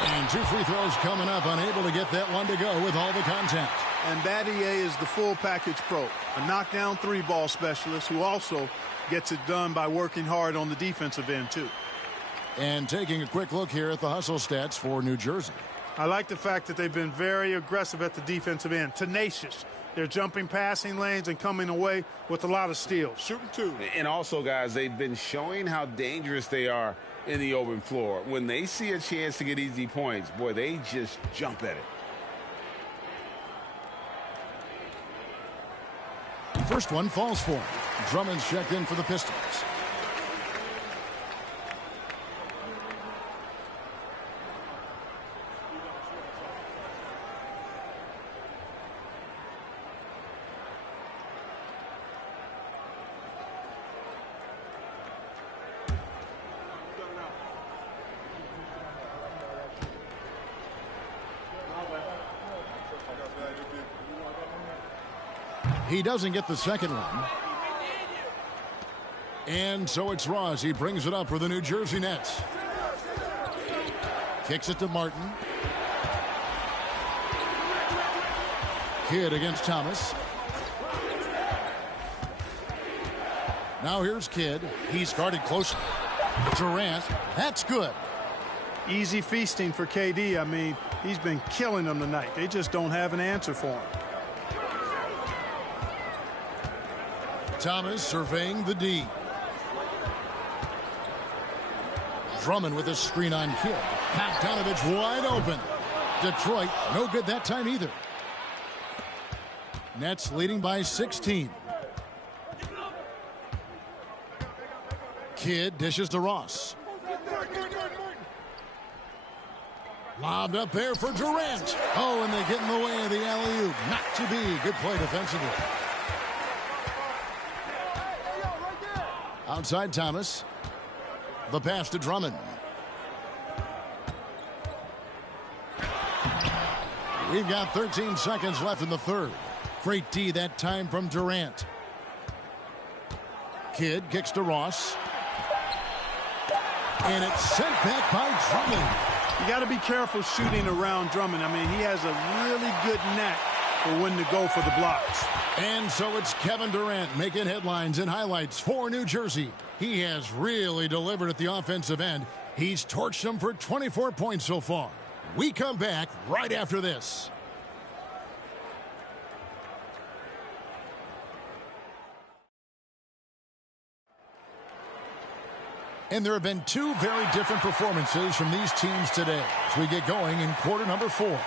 And 2 free throws coming up. Unable to get that one to go with all the contact. And Battier is the full package pro. A knockdown 3-ball specialist who also gets it done by working hard on the defensive end, too. And taking a quick look here at the hustle stats for New Jersey. I like the fact that they've been very aggressive at the defensive end. Tenacious. They're jumping passing lanes and coming away with a lot of steals. Shooting 2. And also, guys, they've been showing how dangerous they are in the open floor. When they see a chance to get easy points, boy, they just jump at it. First one falls for him. Drummond's checked in for the Pistons. He doesn't get the second one. And so it's Ross. He brings it up for the New Jersey Nets. Kicks it to Martin. Kidd against Thomas. Now here's Kidd. He's guarded closely. Durant. That's good. Easy feasting for KD. I mean, he's been killing them tonight. They just don't have an answer for him. Thomas surveying the D. Drummond with a screen on Kidd. Bogdanovich wide open. Detroit no good that time either. Nets leading by 16. Kidd dishes to Ross. Lobbed up there for Durant. Oh, and they get in the way of the alley-oop. Not to be. Good play defensively. Outside Thomas. The pass to Drummond. We've got 13 seconds left in the third. Great D that time from Durant. Kidd kicks to Ross. And it's sent back by Drummond. You got to be careful shooting around Drummond. I mean, he has a really good knack for when to go for the blocks. And so it's Kevin Durant making headlines and highlights for New Jersey. He has really delivered at the offensive end. He's torched them for 24 points so far. We come back right after this. And there have been two very different performances from these teams today as we get going in quarter number 4.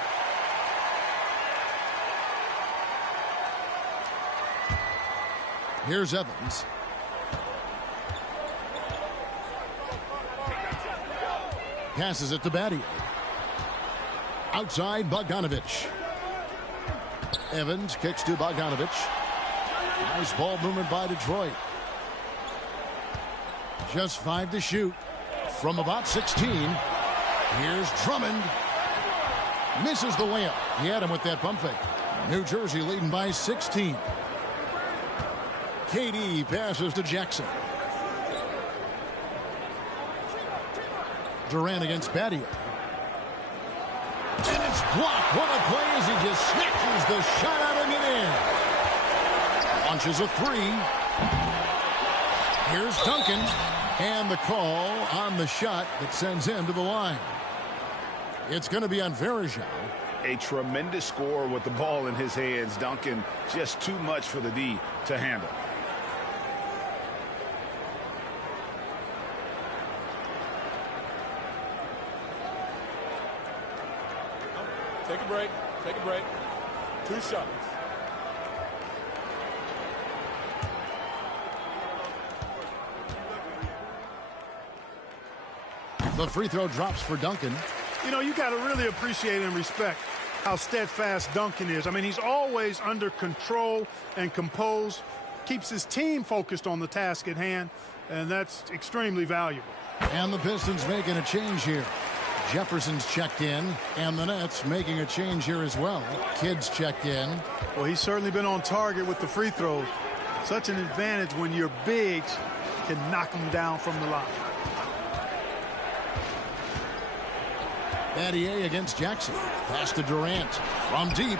Here's Evans. Passes it to Battier. Outside Bogdanovich. Evans kicks to Bogdanovich. Nice ball movement by Detroit. Just 5 to shoot from about 16. Here's Drummond. Misses the layup. He had him with that pump fake. New Jersey leading by 16. KD passes to Jackson. Durant against Battier. And it's blocked. What a play as he just snatches the shot out of midair. Launches a 3. Here's Duncan. And the call on the shot that sends him to the line. It's going to be on Verajao. A tremendous score with the ball in his hands. Duncan just too much for the D to handle. Take a break. Take a break. 2 shots. The free throw drops for Duncan. You know, you got to really appreciate and respect how steadfast Duncan is. I mean, he's always under control and composed, keeps his team focused on the task at hand, and that's extremely valuable. And the Pistons making a change here. Jefferson's checked in, and the Nets making a change here as well. Kidd's checked in. Well, he's certainly been on target with the free throws. Such an advantage when your bigs can knock them down from the line. Battier against Jackson. Pass to Durant from deep.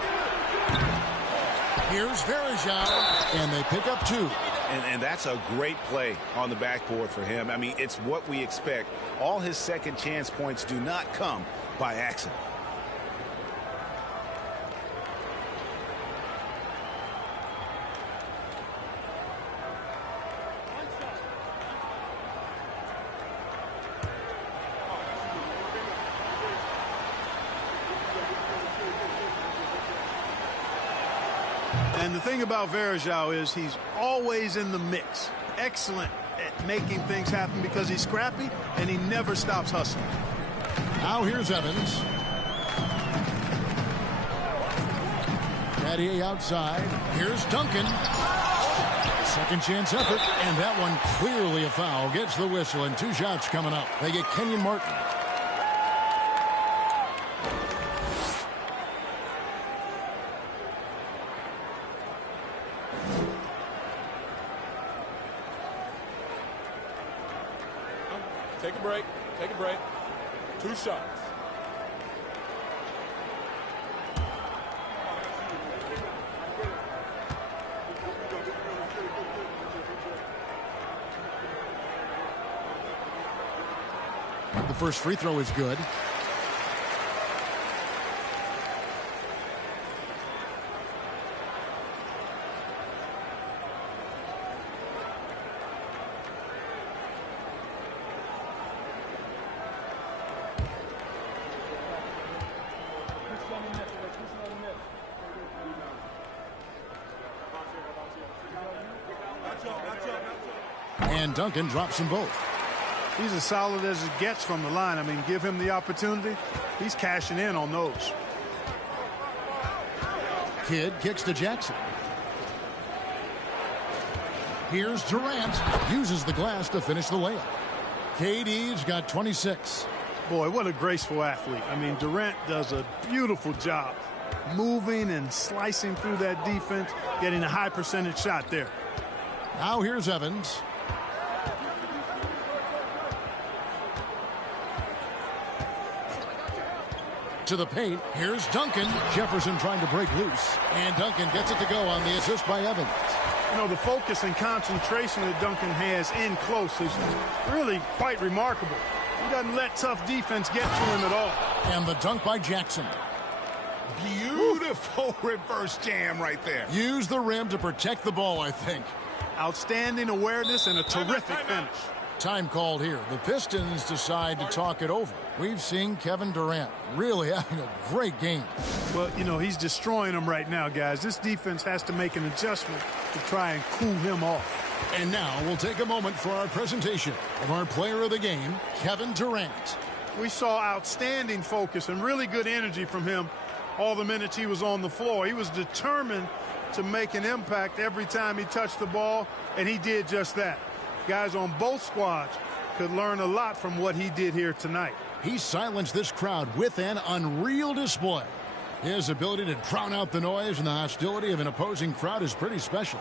Here's Verajao, and they pick up 2. And that's a great play on the backboard for him. I mean, it's what we expect. All his second chance points do not come by accident. And the thing about Verajao is he's always in the mix. Excellent at making things happen because he's scrappy and he never stops hustling. Now here's Evans. Battier outside. Here's Duncan. Second chance effort, and that one clearly a foul. Gets the whistle, and 2 shots coming up. They get Kenyon Martin. Take a break. Take a break. 2 shots. The first free throw is good. And Duncan drops them both. He's as solid as it gets from the line. I mean, give him the opportunity. He's cashing in on those. Kidd kicks to Jackson. Here's Durant. Uses the glass to finish the layup. KD's got 26. Boy, what a graceful athlete. I mean, Durant does a beautiful job moving and slicing through that defense, getting a high percentage shot there. Now here's Evans. To the paint. Here's Duncan. Jefferson trying to break loose. And Duncan gets it to go on the assist by Evans. You know, the focus and concentration that Duncan has in close is really quite remarkable. He doesn't let tough defense get to him at all. And the dunk by Jackson. Beautiful reverse jam right there. Use the rim to protect the ball, I think. Outstanding awareness and a terrific finish. Time called here. The Pistons decide to talk it over. We've seen Kevin Durant really having a great game. Well, you know, he's destroying them right now, guys. This defense has to make an adjustment to try and cool him off. And now we'll take a moment for our presentation of our player of the game, Kevin Durant. We saw outstanding focus and really good energy from him all the minutes he was on the floor. He was determined to make an impact every time he touched the ball, and he did just that. Guys on both squads could learn a lot from what he did here tonight. He silenced this crowd with an unreal display. His ability to drown out the noise and the hostility of an opposing crowd is pretty special.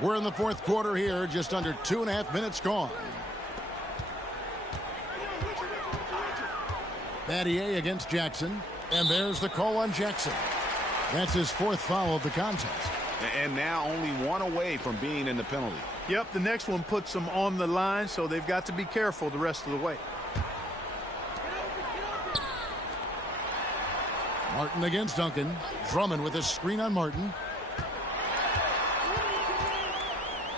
We're in the fourth quarter here, just under 2.5 minutes gone. Battier against Jackson, and there's the call on Jackson. That's his 4th foul of the contest. And now only one away from being in the penalty. Yep, the next one puts them on the line, so they've got to be careful the rest of the way. Martin against Duncan. Drummond with a screen on Martin.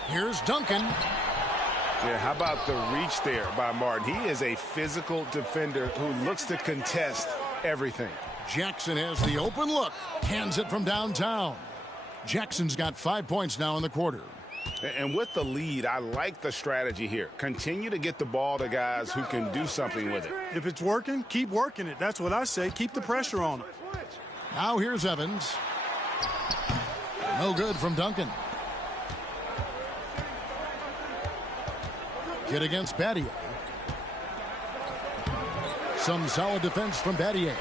Here's Duncan. Yeah, how about the reach there by Martin? He is a physical defender who looks to contest everything. Jackson has the open look. Hands it from downtown. Jackson's got 5 points now in the quarter. And with the lead, I like the strategy here. Continue to get the ball to guys who can do something with it. If it's working, keep working it. That's what I say. Keep the pressure on them. Now here's Evans. No good from Duncan. Kidd against Battier. Some solid defense from Battier.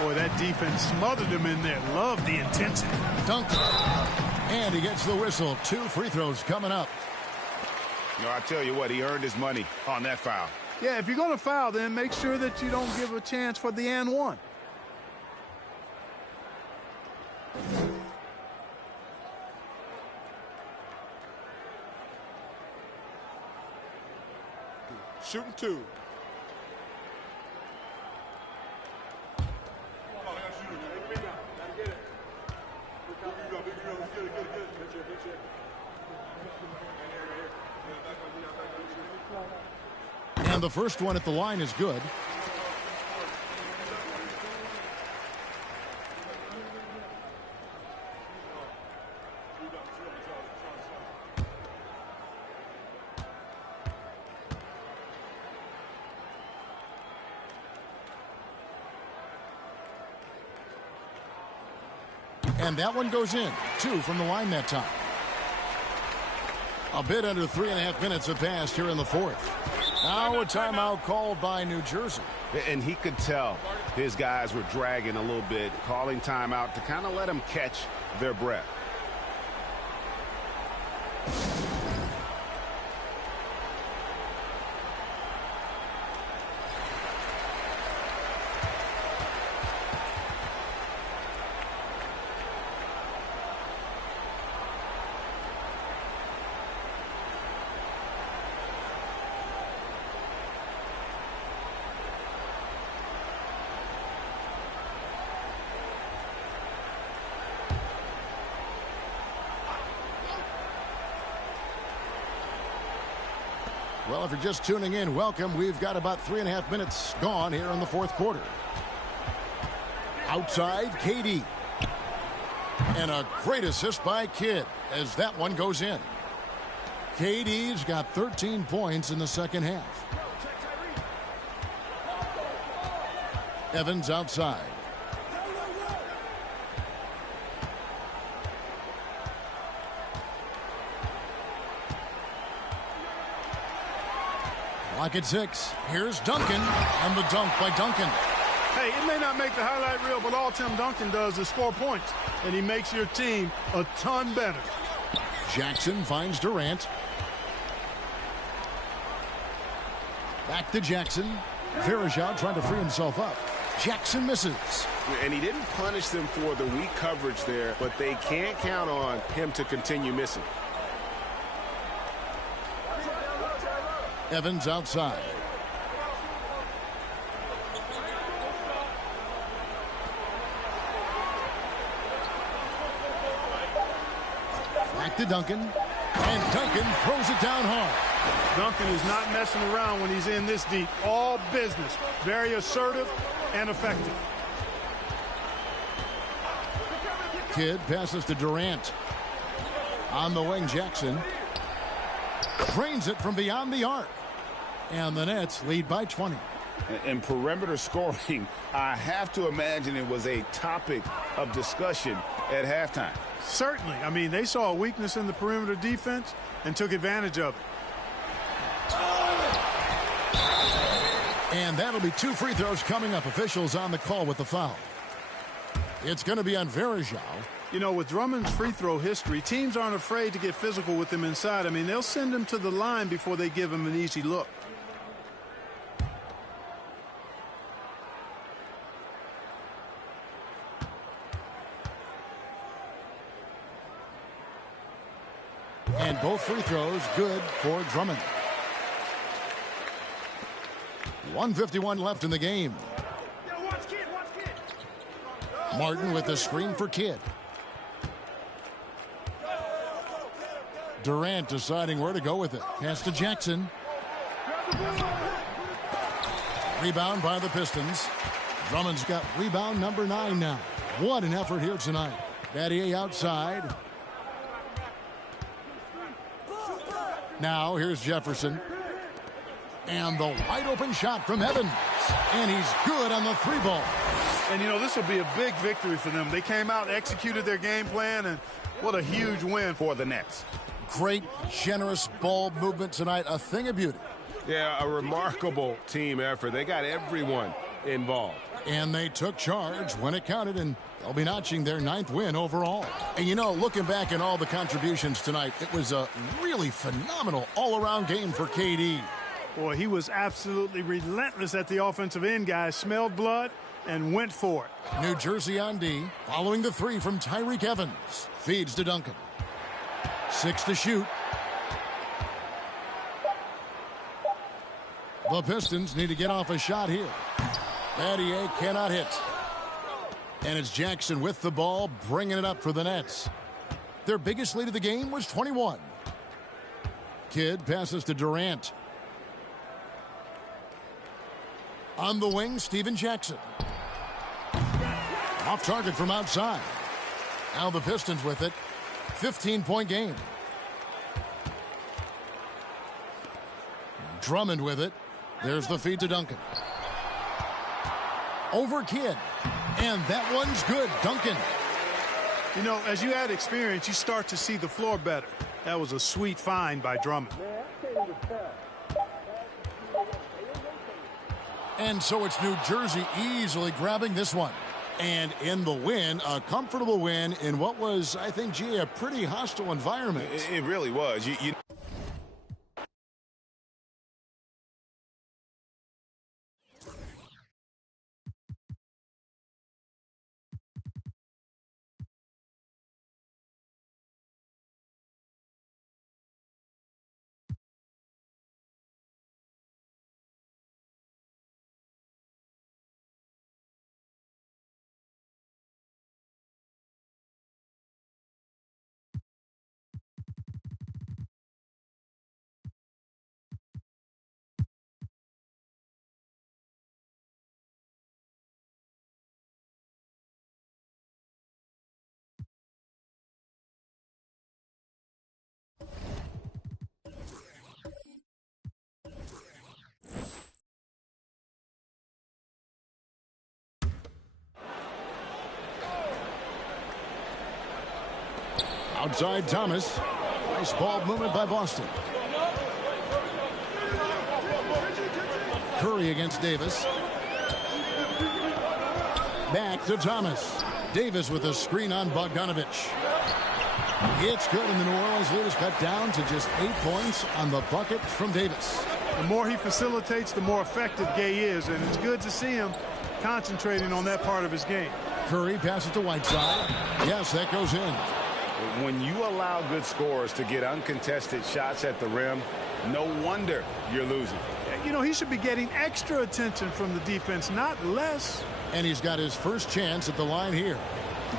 Boy, that defense smothered him in there. Love the intensity. Duncan. And he gets the whistle. 2 free throws coming up. You know, I tell you what, he earned his money on that foul. Yeah, if you're going to foul, then make sure that you don't give a chance for the and one. Shooting 2. And the first one at the line is good. And that one goes in. 2 from the line that time. A bit under 3.5 minutes have passed here in the fourth. Now a timeout called by New Jersey. And he could tell his guys were dragging a little bit, calling timeout to kind of let them catch their breath. Well, if you're just tuning in, welcome. We've got about 3.5 minutes gone here in the fourth quarter. Outside, KD. And a great assist by Kidd as that one goes in. KD's got 13 points in the second half. Evans outside. Clock at 6. Here's Duncan, and the dunk by Duncan. Hey, it may not make the highlight reel, but all Tim Duncan does is score points, and he makes your team a ton better. Jackson finds Durant. Back to Jackson. Verajao trying to free himself up. Jackson misses. And he didn't punish them for the weak coverage there, but they can't count on him to continue missing. Evans outside. Back to Duncan. And Duncan throws it down hard. Duncan is not messing around when he's in this deep. All business. Very assertive and effective. Kidd passes to Durant. On the wing, Jackson drains it from beyond the arc. And the Nets lead by 20. In perimeter scoring, I have to imagine it was a topic of discussion at halftime. Certainly. I mean, they saw a weakness in the perimeter defense and took advantage of it. And that'll be 2 free throws coming up. Officials on the call with the foul. It's going to be on Verajao. You know, with Drummond's free throw history, teams aren't afraid to get physical with him inside. I mean, they'll send him to the line before they give him an easy look. And both free throws good for Drummond. 1:51 left in the game. Martin with the screen for Kidd. Durant deciding where to go with it. Pass to Jackson. Rebound by the Pistons. Drummond's got rebound number 9 now. What an effort here tonight. Battier outside. Now here's Jefferson. And the wide open shot from Evans. And he's good on the 3 ball. And, you know, this will be a big victory for them. They came out, executed their game plan, and what a huge win for the Nets. Great, generous ball movement tonight. A thing of beauty. Yeah, a remarkable team effort. They got everyone involved. And they took charge when it counted, and they'll be notching their 9th win overall. And, you know, looking back at all the contributions tonight, it was a really phenomenal all-around game for KD. Boy, he was absolutely relentless at the offensive end, guys. Smelled blood and went for it. New Jersey on D, following the 3 from Tyreke Evans. Feeds to Duncan. 6 to shoot. The Pistons need to get off a shot here. Battier cannot hit. And it's Jackson with the ball, bringing it up for the Nets. Their biggest lead of the game was 21. Kidd passes to Durant. On the wing, Steven Jackson. Off target from outside. Now the Pistons with it. 15-point game. Drummond with it. There's the feed to Duncan. Over Kidd. And that one's good. Duncan. You know, as you add experience, you start to see the floor better. That was a sweet find by Drummond. And so it's New Jersey easily grabbing this one. And in the win, a comfortable win in what was, I think, gee, a pretty hostile environment. It really was. Outside Thomas. Nice ball movement by Boston. Curry against Davis. Back to Thomas. Davis with a screen on Bogdanovich. It's good, and the New Orleans lead is cut down to just 8 points on the bucket from Davis. The more he facilitates, the more effective Gay is, and it's good to see him concentrating on that part of his game. Curry passes to Whiteside. Yes, that goes in. When you allow good scorers to get uncontested shots at the rim, no wonder you're losing. You know, he should be getting extra attention from the defense, not less. And he's got his first chance at the line here.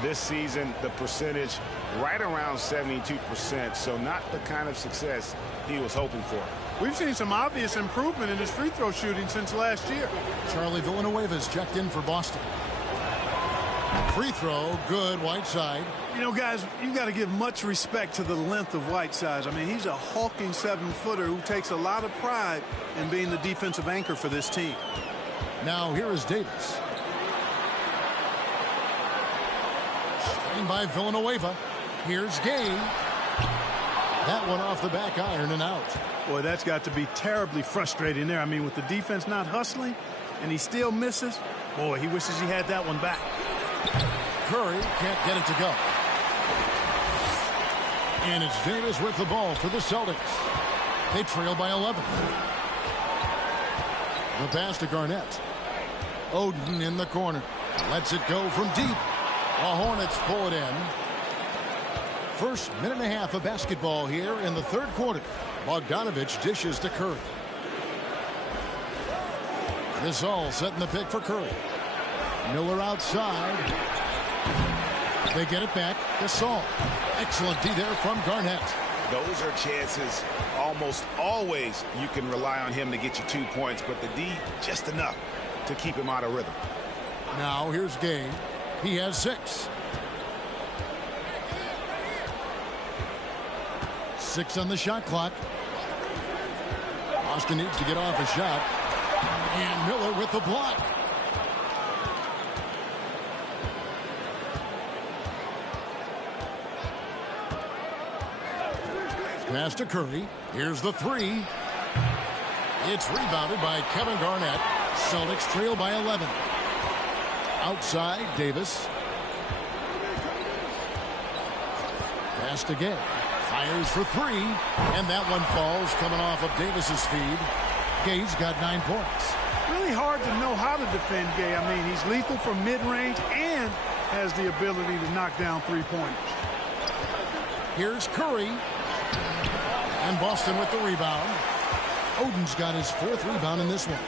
This season, the percentage right around 72%, so not the kind of success he was hoping for. We've seen some obvious improvement in his free throw shooting since last year. Charlie Villanueva's checked in for Boston. Free throw, good, Whiteside. You know, guys, you got to give much respect to the length of Whiteside. I mean, he's a hulking 7-footer who takes a lot of pride in being the defensive anchor for this team. Now here is Davis. Screen by Villanueva. Here's Gay. That one off the back iron and out. Boy, that's got to be terribly frustrating there. I mean, with the defense not hustling and he still misses, boy, he wishes he had that one back. Curry can't get it to go. And it's Davis with the ball for the Celtics. They trail by 11. The pass to Garnett. Oden in the corner. Lets it go from deep. The Hornets pull it in. First minute and a half of basketball here in the third quarter. Bogdanovich dishes to Curry. This all setting the pick for Curry. Miller outside. They get it back. Gasol. Excellent D there from Garnett. Those are chances almost always you can rely on him to get you 2 points, but the D just enough to keep him out of rhythm. Now here's Gay. He has 6. 6 on the shot clock. Boston needs to get off a shot. And Miller with the block. Pass to Curry. Here's the 3. It's rebounded by Kevin Garnett. Celtics trail by 11. Outside, Davis. Pass to Gay. Fires for 3. And that one falls coming off of Davis's feed. Gay's got 9 points. Really hard to know how to defend Gay. I mean, he's lethal from mid-range and has the ability to knock down 3-pointers. Here's Curry. And Boston with the rebound. Oden's got his 4th rebound in this one.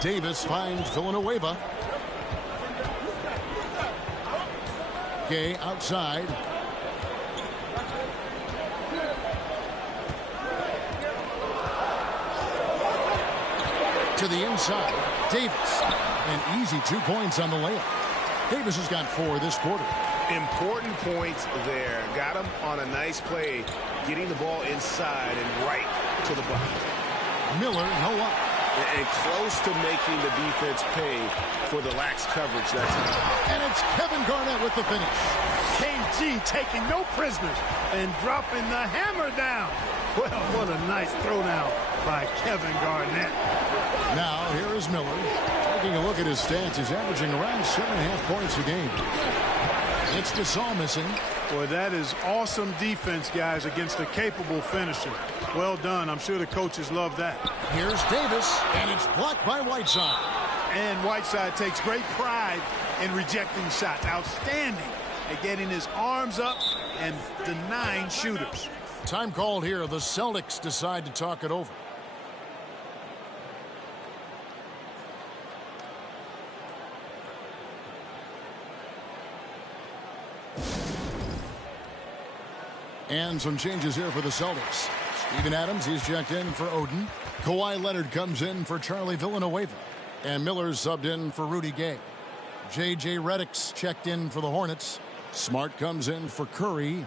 Davis finds Villanueva. Gay outside. To the inside. Davis. An easy 2 points on the layup. Davis has got 4 this quarter. Important points there. Got him on a nice play, getting the ball inside and right to the bucket. Miller, no up. and close to making the defense pay for the lax coverage that time. And it's Kevin Garnett with the finish. KG taking no prisoners and dropping the hammer down. Well, what a nice throwdown by Kevin Garnett. Now, here is Miller. Taking a look at his stats, he's averaging around 7.5 points a game. It's Gasol missing. Boy, that is awesome defense, guys, against a capable finisher. Well done. I'm sure the coaches love that. Here's Davis, and it's blocked by Whiteside. And Whiteside takes great pride in rejecting shots. Outstanding at getting his arms up and denying shooters. Time called here. The Celtics decide to talk it over. And some changes here for the Celtics. Steven Adams, he's checked in for Odin. Kawhi Leonard comes in for Charlie Villanueva. And Miller's subbed in for Rudy Gay. J.J. Redick's checked in for the Hornets. Smart comes in for Curry.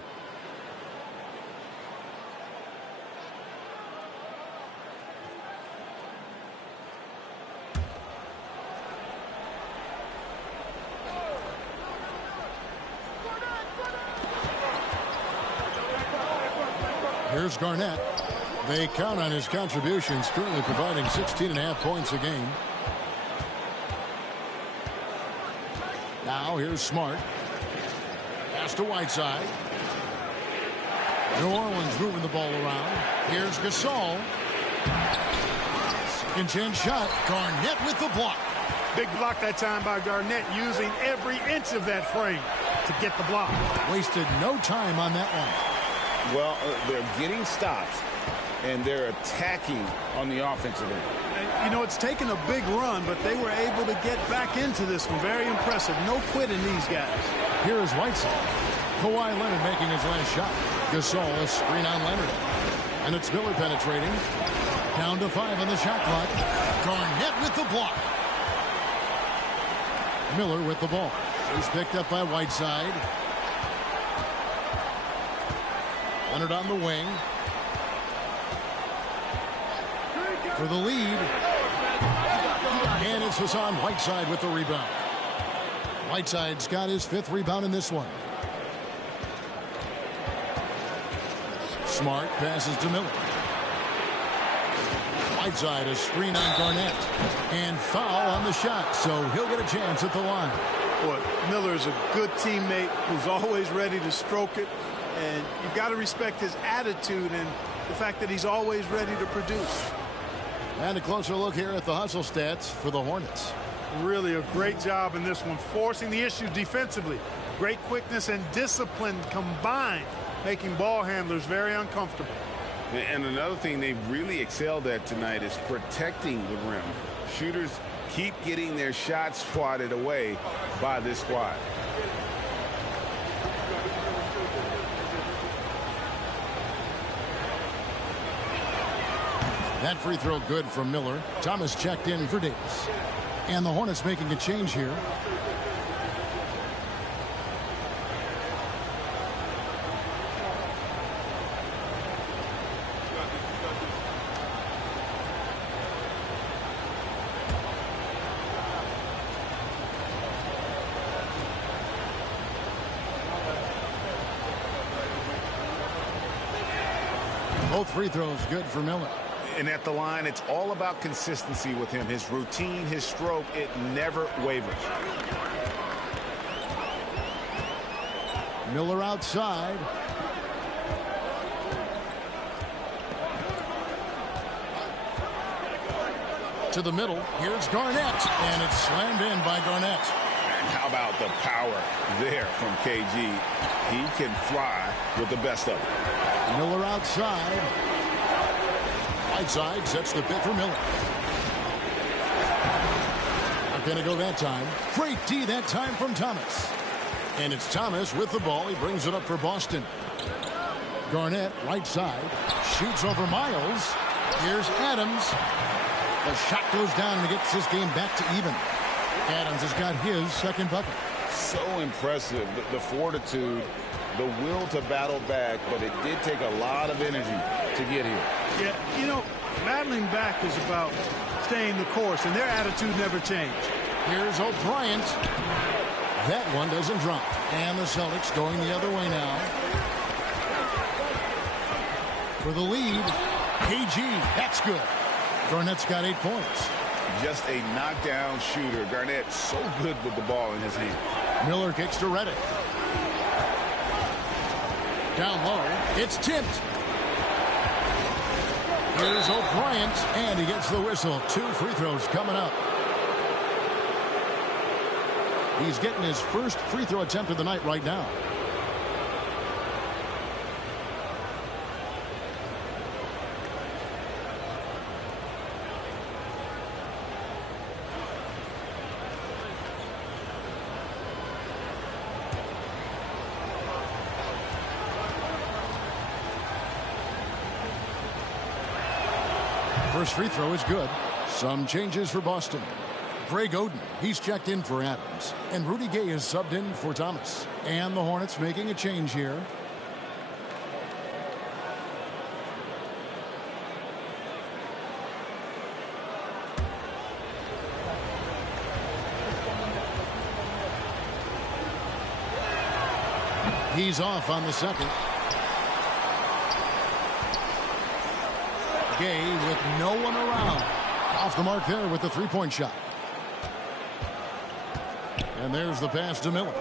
Here's Garnett. They count on his contributions, currently providing 16.5 points a game. Now here's Smart. Pass to Whiteside. New Orleans moving the ball around. Here's Gasol. Second chance shot. Garnett with the block. Big block that time by Garnett, using every inch of that frame to get the block. Wasted no time on that one. Well, they're getting stops, and they're attacking on the offensive end. You know, it's taken a big run, but they were able to get back into this one. Very impressive. No quitting these guys. Here is Whiteside. Kawhi Leonard making his last shot. Gasol, a screen on Leonard. And it's Miller penetrating. Down to 5 on the shot clock. Garnett with the block. Miller with the ball. He's picked up by Whiteside. Leonard on the wing. For the lead. And it's Hassan Whiteside with the rebound. Whiteside's got his 5th rebound in this one. Smart passes to Miller. Whiteside, a screen on Garnett. And foul on the shot, so he'll get a chance at the line. Boy, Miller is a good teammate who's always ready to stroke it. And you've got to respect his attitude and the fact that he's always ready to produce. And a closer look here at the hustle stats for the Hornets. Really a great job in this one, forcing the issue defensively. Great quickness and discipline combined, making ball handlers very uncomfortable. And another thing they've really excelled at tonight is protecting the rim. Shooters keep getting their shots swatted away by this squad. That free throw good from Miller. Thomas checked in for Davis. And the Hornets making a change here. Both free throws good for Miller. And at the line, it's all about consistency with him. His routine, his stroke, it never wavers. Miller outside. To the middle. Here's Garnett. And it's slammed in by Garnett. And how about the power there from KG? He can fly with the best of it. Miller outside. Whiteside sets the pick for Miller. Not going to go that time. Great D that time from Thomas. And it's Thomas with the ball. He brings it up for Boston. Garnett, right side. Shoots over Miles. Here's Adams. The shot goes down and gets this game back to even. Adams has got his second bucket. So impressive, the fortitude, the will to battle back, but it did take a lot of energy to get here. Yeah, you know, Battling back is about staying the course, and their attitude never changed. Here's O'Brien. That one doesn't drop. And the Celtics going the other way now. For the lead, KG. That's good. Garnett's got 8 points. Just a knockdown shooter. Garnett so good with the ball in his hand. Miller kicks to Reddick. Down low. It's tipped. Here's O'Brien, and he gets the whistle. 2 free throws coming up. He's getting his first free throw attempt of the night right now. First free throw is good. Some changes for Boston. Greg Oden, he's checked in for Adams. And Rudy Gay is subbed in for Thomas. And the Hornets making a change here. He's off on the second. Gay with no one around. Off the mark there with the three-point shot. And there's the pass to Miller.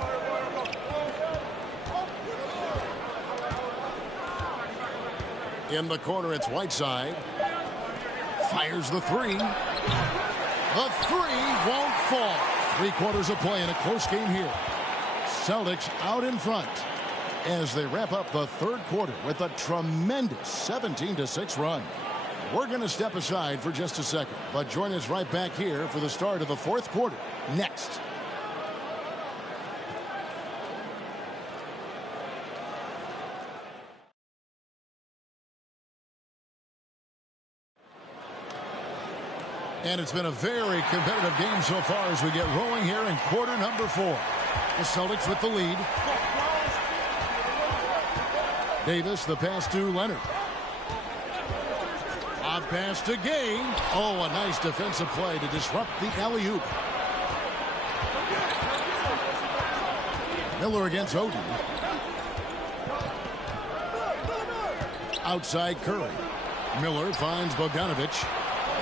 In the corner, it's Whiteside. Fires the three. The three won't fall. 3/4 of play in a close game here. Celtics out in front as they wrap up the third quarter with a tremendous 17-6 run. We're going to step aside for just a second, but join us right back here for the start of the fourth quarter next. And it's been a very competitive game so far as we get rolling here in quarter number 4. The Celtics with the lead. Davis, the pass to Leonard. A pass to Gay. Oh, a nice defensive play to disrupt the alley-oop. Miller against Oden. Outside Curry. Miller finds Bogdanovich.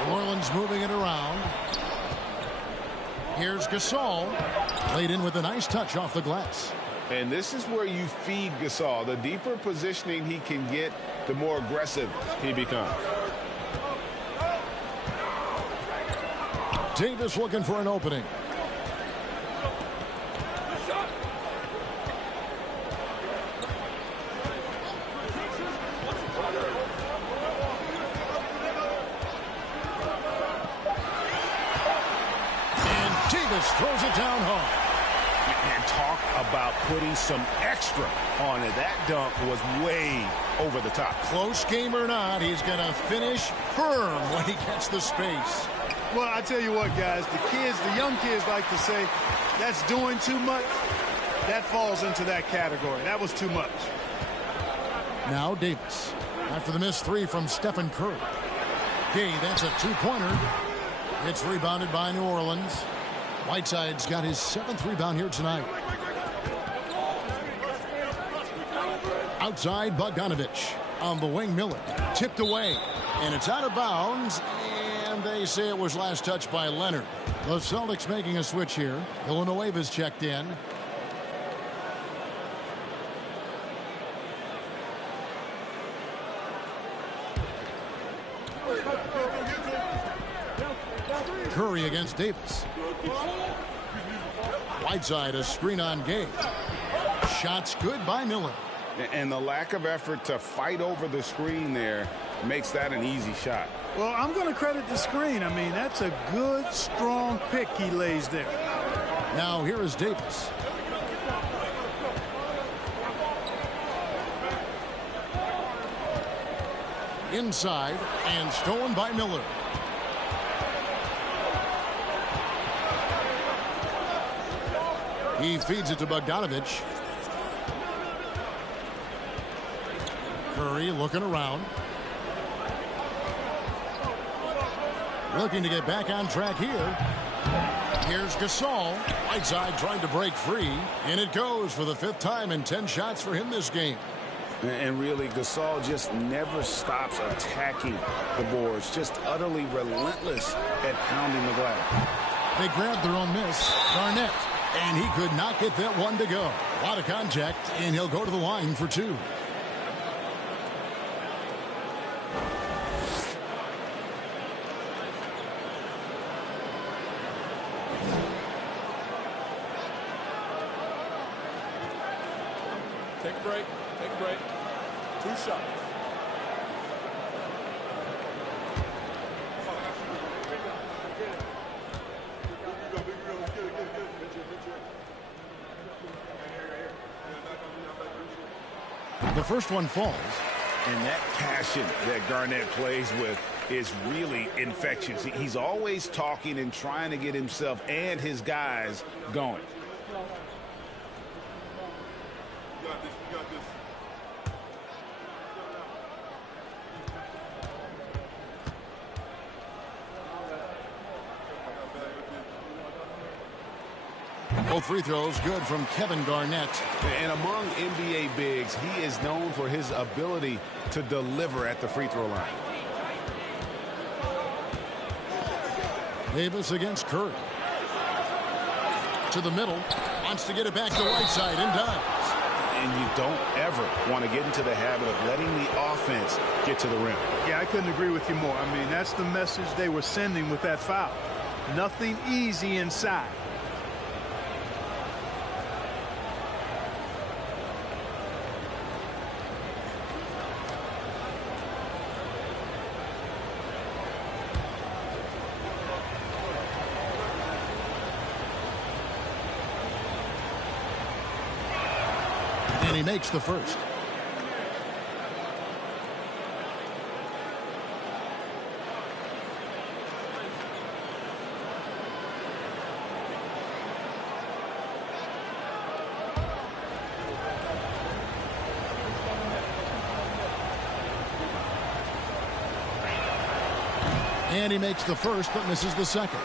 New Orleans moving it around. Here's Gasol. Laid in with a nice touch off the glass. And this is where you feed Gasol. The deeper positioning he can get, the more aggressive he becomes. Davis looking for an opening. And Davis throws it down hard. And talk about putting some extra on it. That dunk was way over the top. Close game or not, he's going to finish firm when he gets the space. Well, I tell you what, guys, the young kids like to say, that's doing too much. That falls into that category. That was too much. Now Davis. After the missed three from Stephen Curry. Gay, that's a two-pointer. It's rebounded by New Orleans. Whiteside's got his 7th rebound here tonight. Outside Bogdanovich. On the wing, Miller. Tipped away. And it's out of bounds. And they say it was last touched by Leonard. The Celtics making a switch here. Villanueva's checked in. Curry against Davis. Whiteside, a screen on Gay. Shots good by Miller. And the lack of effort to fight over the screen there makes that an easy shot. Well, I'm going to credit the screen. I mean, that's a good, strong pick he lays there. Now here is Davis. Inside and stolen by Miller. He feeds it to Bogdanovich. Curry looking around. Looking to get back on track here. Here's Gasol. Right side trying to break free. And it goes for the 5th time in 10 shots for him this game. And really, Gasol just never stops attacking the boards. Just utterly relentless at pounding the glass. They grabbed their own miss. Garnett. And he could not get that one to go. A lot of contact, and he'll go to the line for 2. Take a break. Take a break. 2 shots. The first one falls. And that passion that Garnett plays with is really infectious. He's always talking and trying to get himself and his guys going. Both free throws good from Kevin Garnett. And among NBA bigs, he is known for his ability to deliver at the free throw line. Davis against Curry. To the middle. Wants to get it back to right side and does. And you don't ever want to get into the habit of letting the offense get to the rim. Yeah, I couldn't agree with you more. I mean, that's the message they were sending with that foul. Nothing easy inside. And he makes the first. And he makes the first, but misses the second.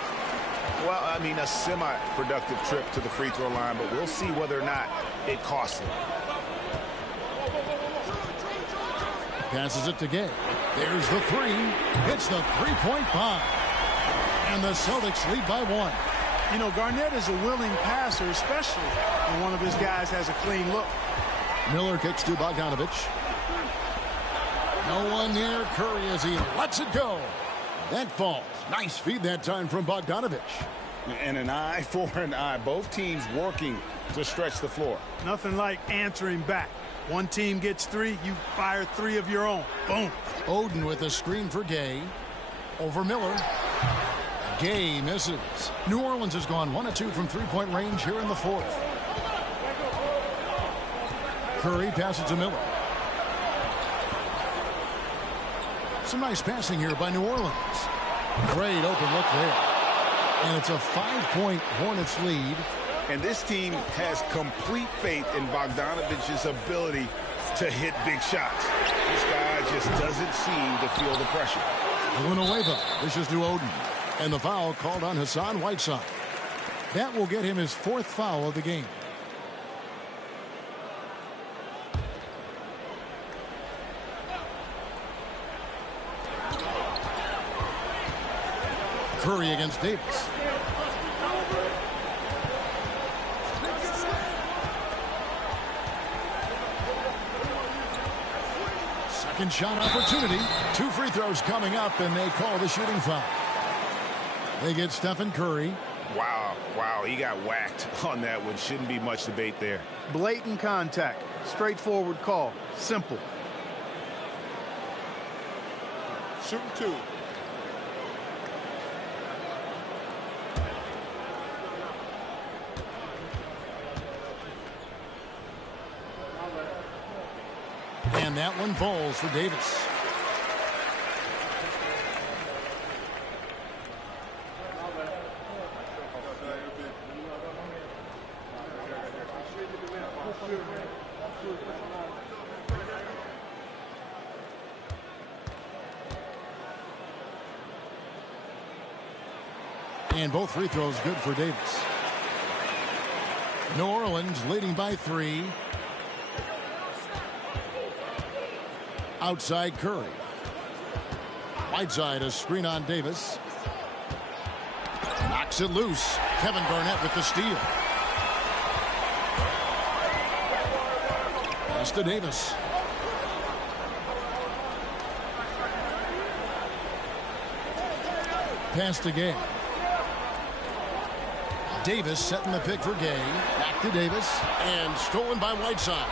Well, I mean, a semi-productive trip to the free throw line, but we'll see whether or not it costs him. Passes it to Gay. There's the 3. Hits the three-point bomb. And the Celtics lead by 1. You know, Garnett is a willing passer, especially when one of his guys has a clean look. Miller kicks to Bogdanovich. No one near Curry as he lets it go. That falls. Nice feed that time from Bogdanovich. And an eye for an eye. Both teams working to stretch the floor. Nothing like answering back. One team gets 3, you fire 3 of your own. Boom. Oden with a screen for Gay. Over Miller. Gay misses. New Orleans has gone 1 of 2 from three-point range here in the 4th. Curry passes to Miller. Some nice passing here by New Orleans. Great open look there. And it's a 5-point Hornets lead. And this team has complete faith in Bogdanovich's ability to hit big shots. This guy just doesn't seem to feel the pressure. Villanueva dishes to Oden. And the foul called on Hassan Whiteside. That will get him his 4th foul of the game. Curry against Davis. Second shot opportunity. 2 free throws coming up, and they call the shooting foul. They get Stephen Curry. Wow, he got whacked on that one. Shouldn't be much debate there. Blatant contact. Straightforward call. Simple. Shooting 2. And that one falls for Davis. And both free throws good for Davis. New Orleans leading by 3. Outside Curry. Whiteside, a screen on Davis. Knocks it loose. Kevin Garnett with the steal. Pass to Davis. Pass to Gay. Davis setting the pick for Gay. Back to Davis. And stolen by Whiteside.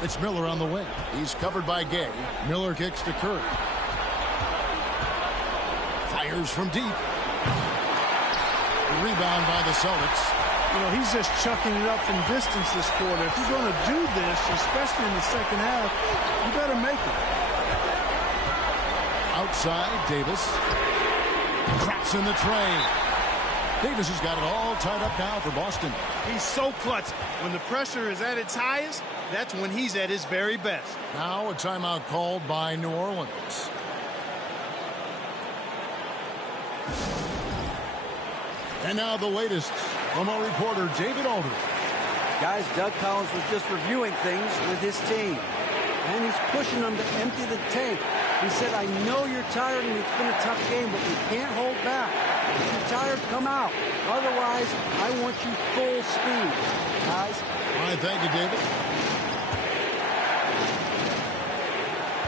It's Miller on the wing. He's covered by Gay. Miller kicks to Curry. Fires from deep. Rebound by the Celtics. You know, he's just chucking it up from distance this quarter. If you're going to do this, especially in the second half, you better make it. Outside, Davis. Drops in the tray. Davis has got it all tied up now for Boston. He's so clutch. When the pressure is at its highest, that's when he's at his very best. Now a timeout called by New Orleans. And now the latest from our reporter, David Aldridge. Guys, Doug Collins was just reviewing things with his team. And he's pushing them to empty the tank. He said, I know you're tired and it's been a tough game, but we can't hold back. If you're tired, come out. Otherwise, I want you full speed. Guys. All right, thank you, David.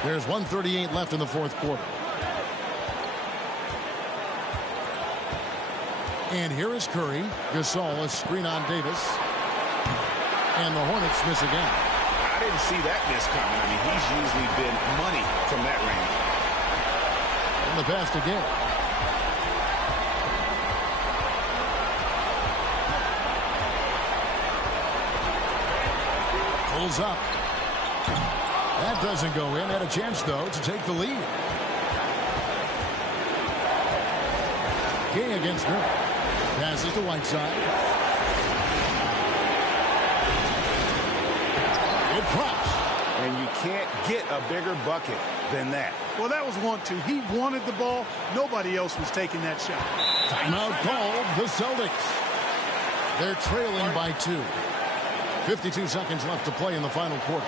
There's 1:38 left in the fourth quarter. And here is Curry. Gasol, a screen on Davis. And the Hornets miss again. I didn't see that miss coming. I mean, he's usually been money from that range. And the pass to Gay. Pulls up. That doesn't go in. Had a chance, though, to take the lead. Gay against Miller. Passes to Whiteside. It drops. And you can't get a bigger bucket than that. Well, that was 1-2. He wanted the ball. Nobody else was taking that shot. Timeout called the Celtics. They're trailing by 2. 52 seconds left to play in the final quarter.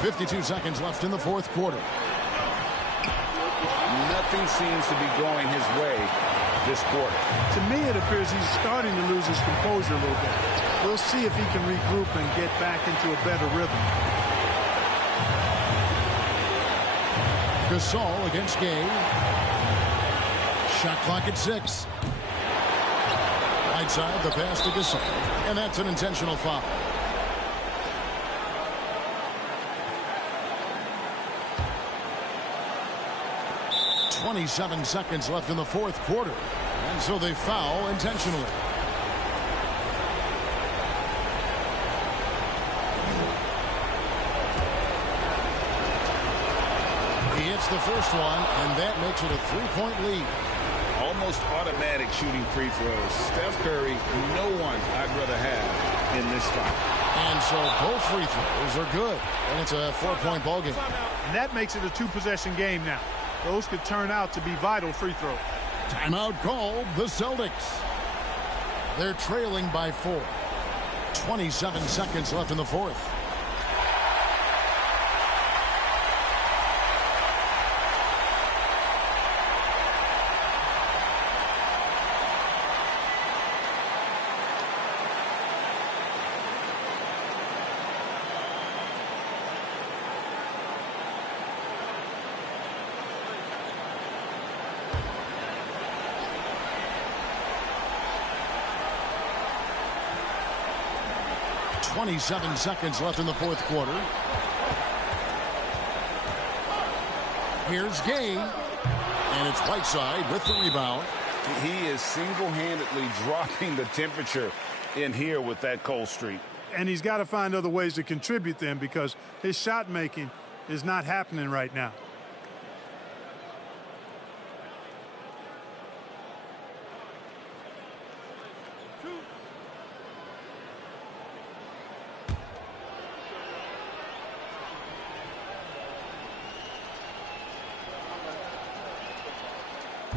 .52 seconds left in the fourth quarter. Nothing seems to be going his way this quarter. To me, it appears he's starting to lose his composure a little bit. We'll see if he can regroup and get back into a better rhythm. Gasol against Gay. Shot clock at 6. Whiteside, the pass to Gasol. And that's an intentional foul. 27 seconds left in the fourth quarter. And so they foul intentionally. He hits the first one, and that makes it a 3-point lead. Almost automatic shooting free throws. Steph Curry, no one I'd rather have in this spot. And so both free throws are good. And it's a 4-point ball game. And that makes it a 2-possession game now. Those could turn out to be vital free throws. Timeout called the Celtics. They're trailing by 4. 27 seconds left in the fourth. 27 seconds left in the fourth quarter. Here's Gay. And it's Whiteside with the rebound. He is single-handedly dropping the temperature in here with that cold streak. And he's got to find other ways to contribute them because his shot making is not happening right now.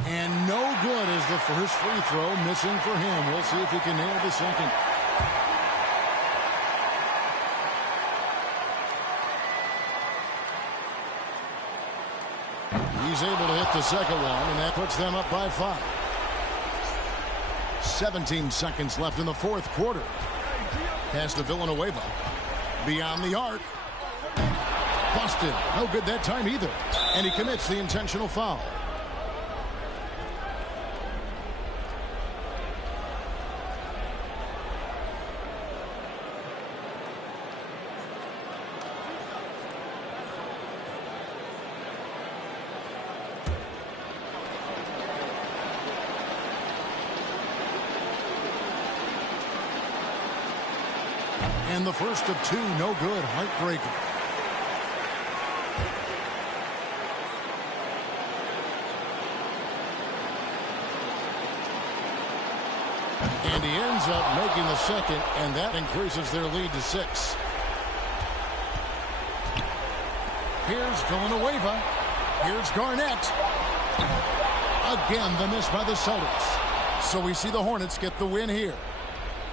And no good as the first free throw missing for him. We'll see if he can nail the second. He's able to hit the second one, and that puts them up by 5. 17 seconds left in the fourth quarter. Pass to Villanueva. Beyond the arc. Busted. No good that time either. And he commits the intentional foul. And the first of 2, no good. Heartbreaker. And he ends up making the second, and that increases their lead to 6. Here's Villanueva. Here's Garnett. Again, the miss by the Celtics. So we see the Hornets get the win here.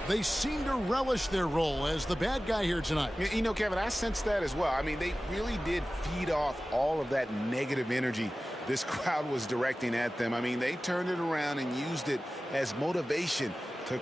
They seem to relish their role as the bad guy here tonight. You know, Kevin, I sense that as well. I mean, they really did feed off all of that negative energy this crowd was directing at them. I mean, they turned it around and used it as motivation to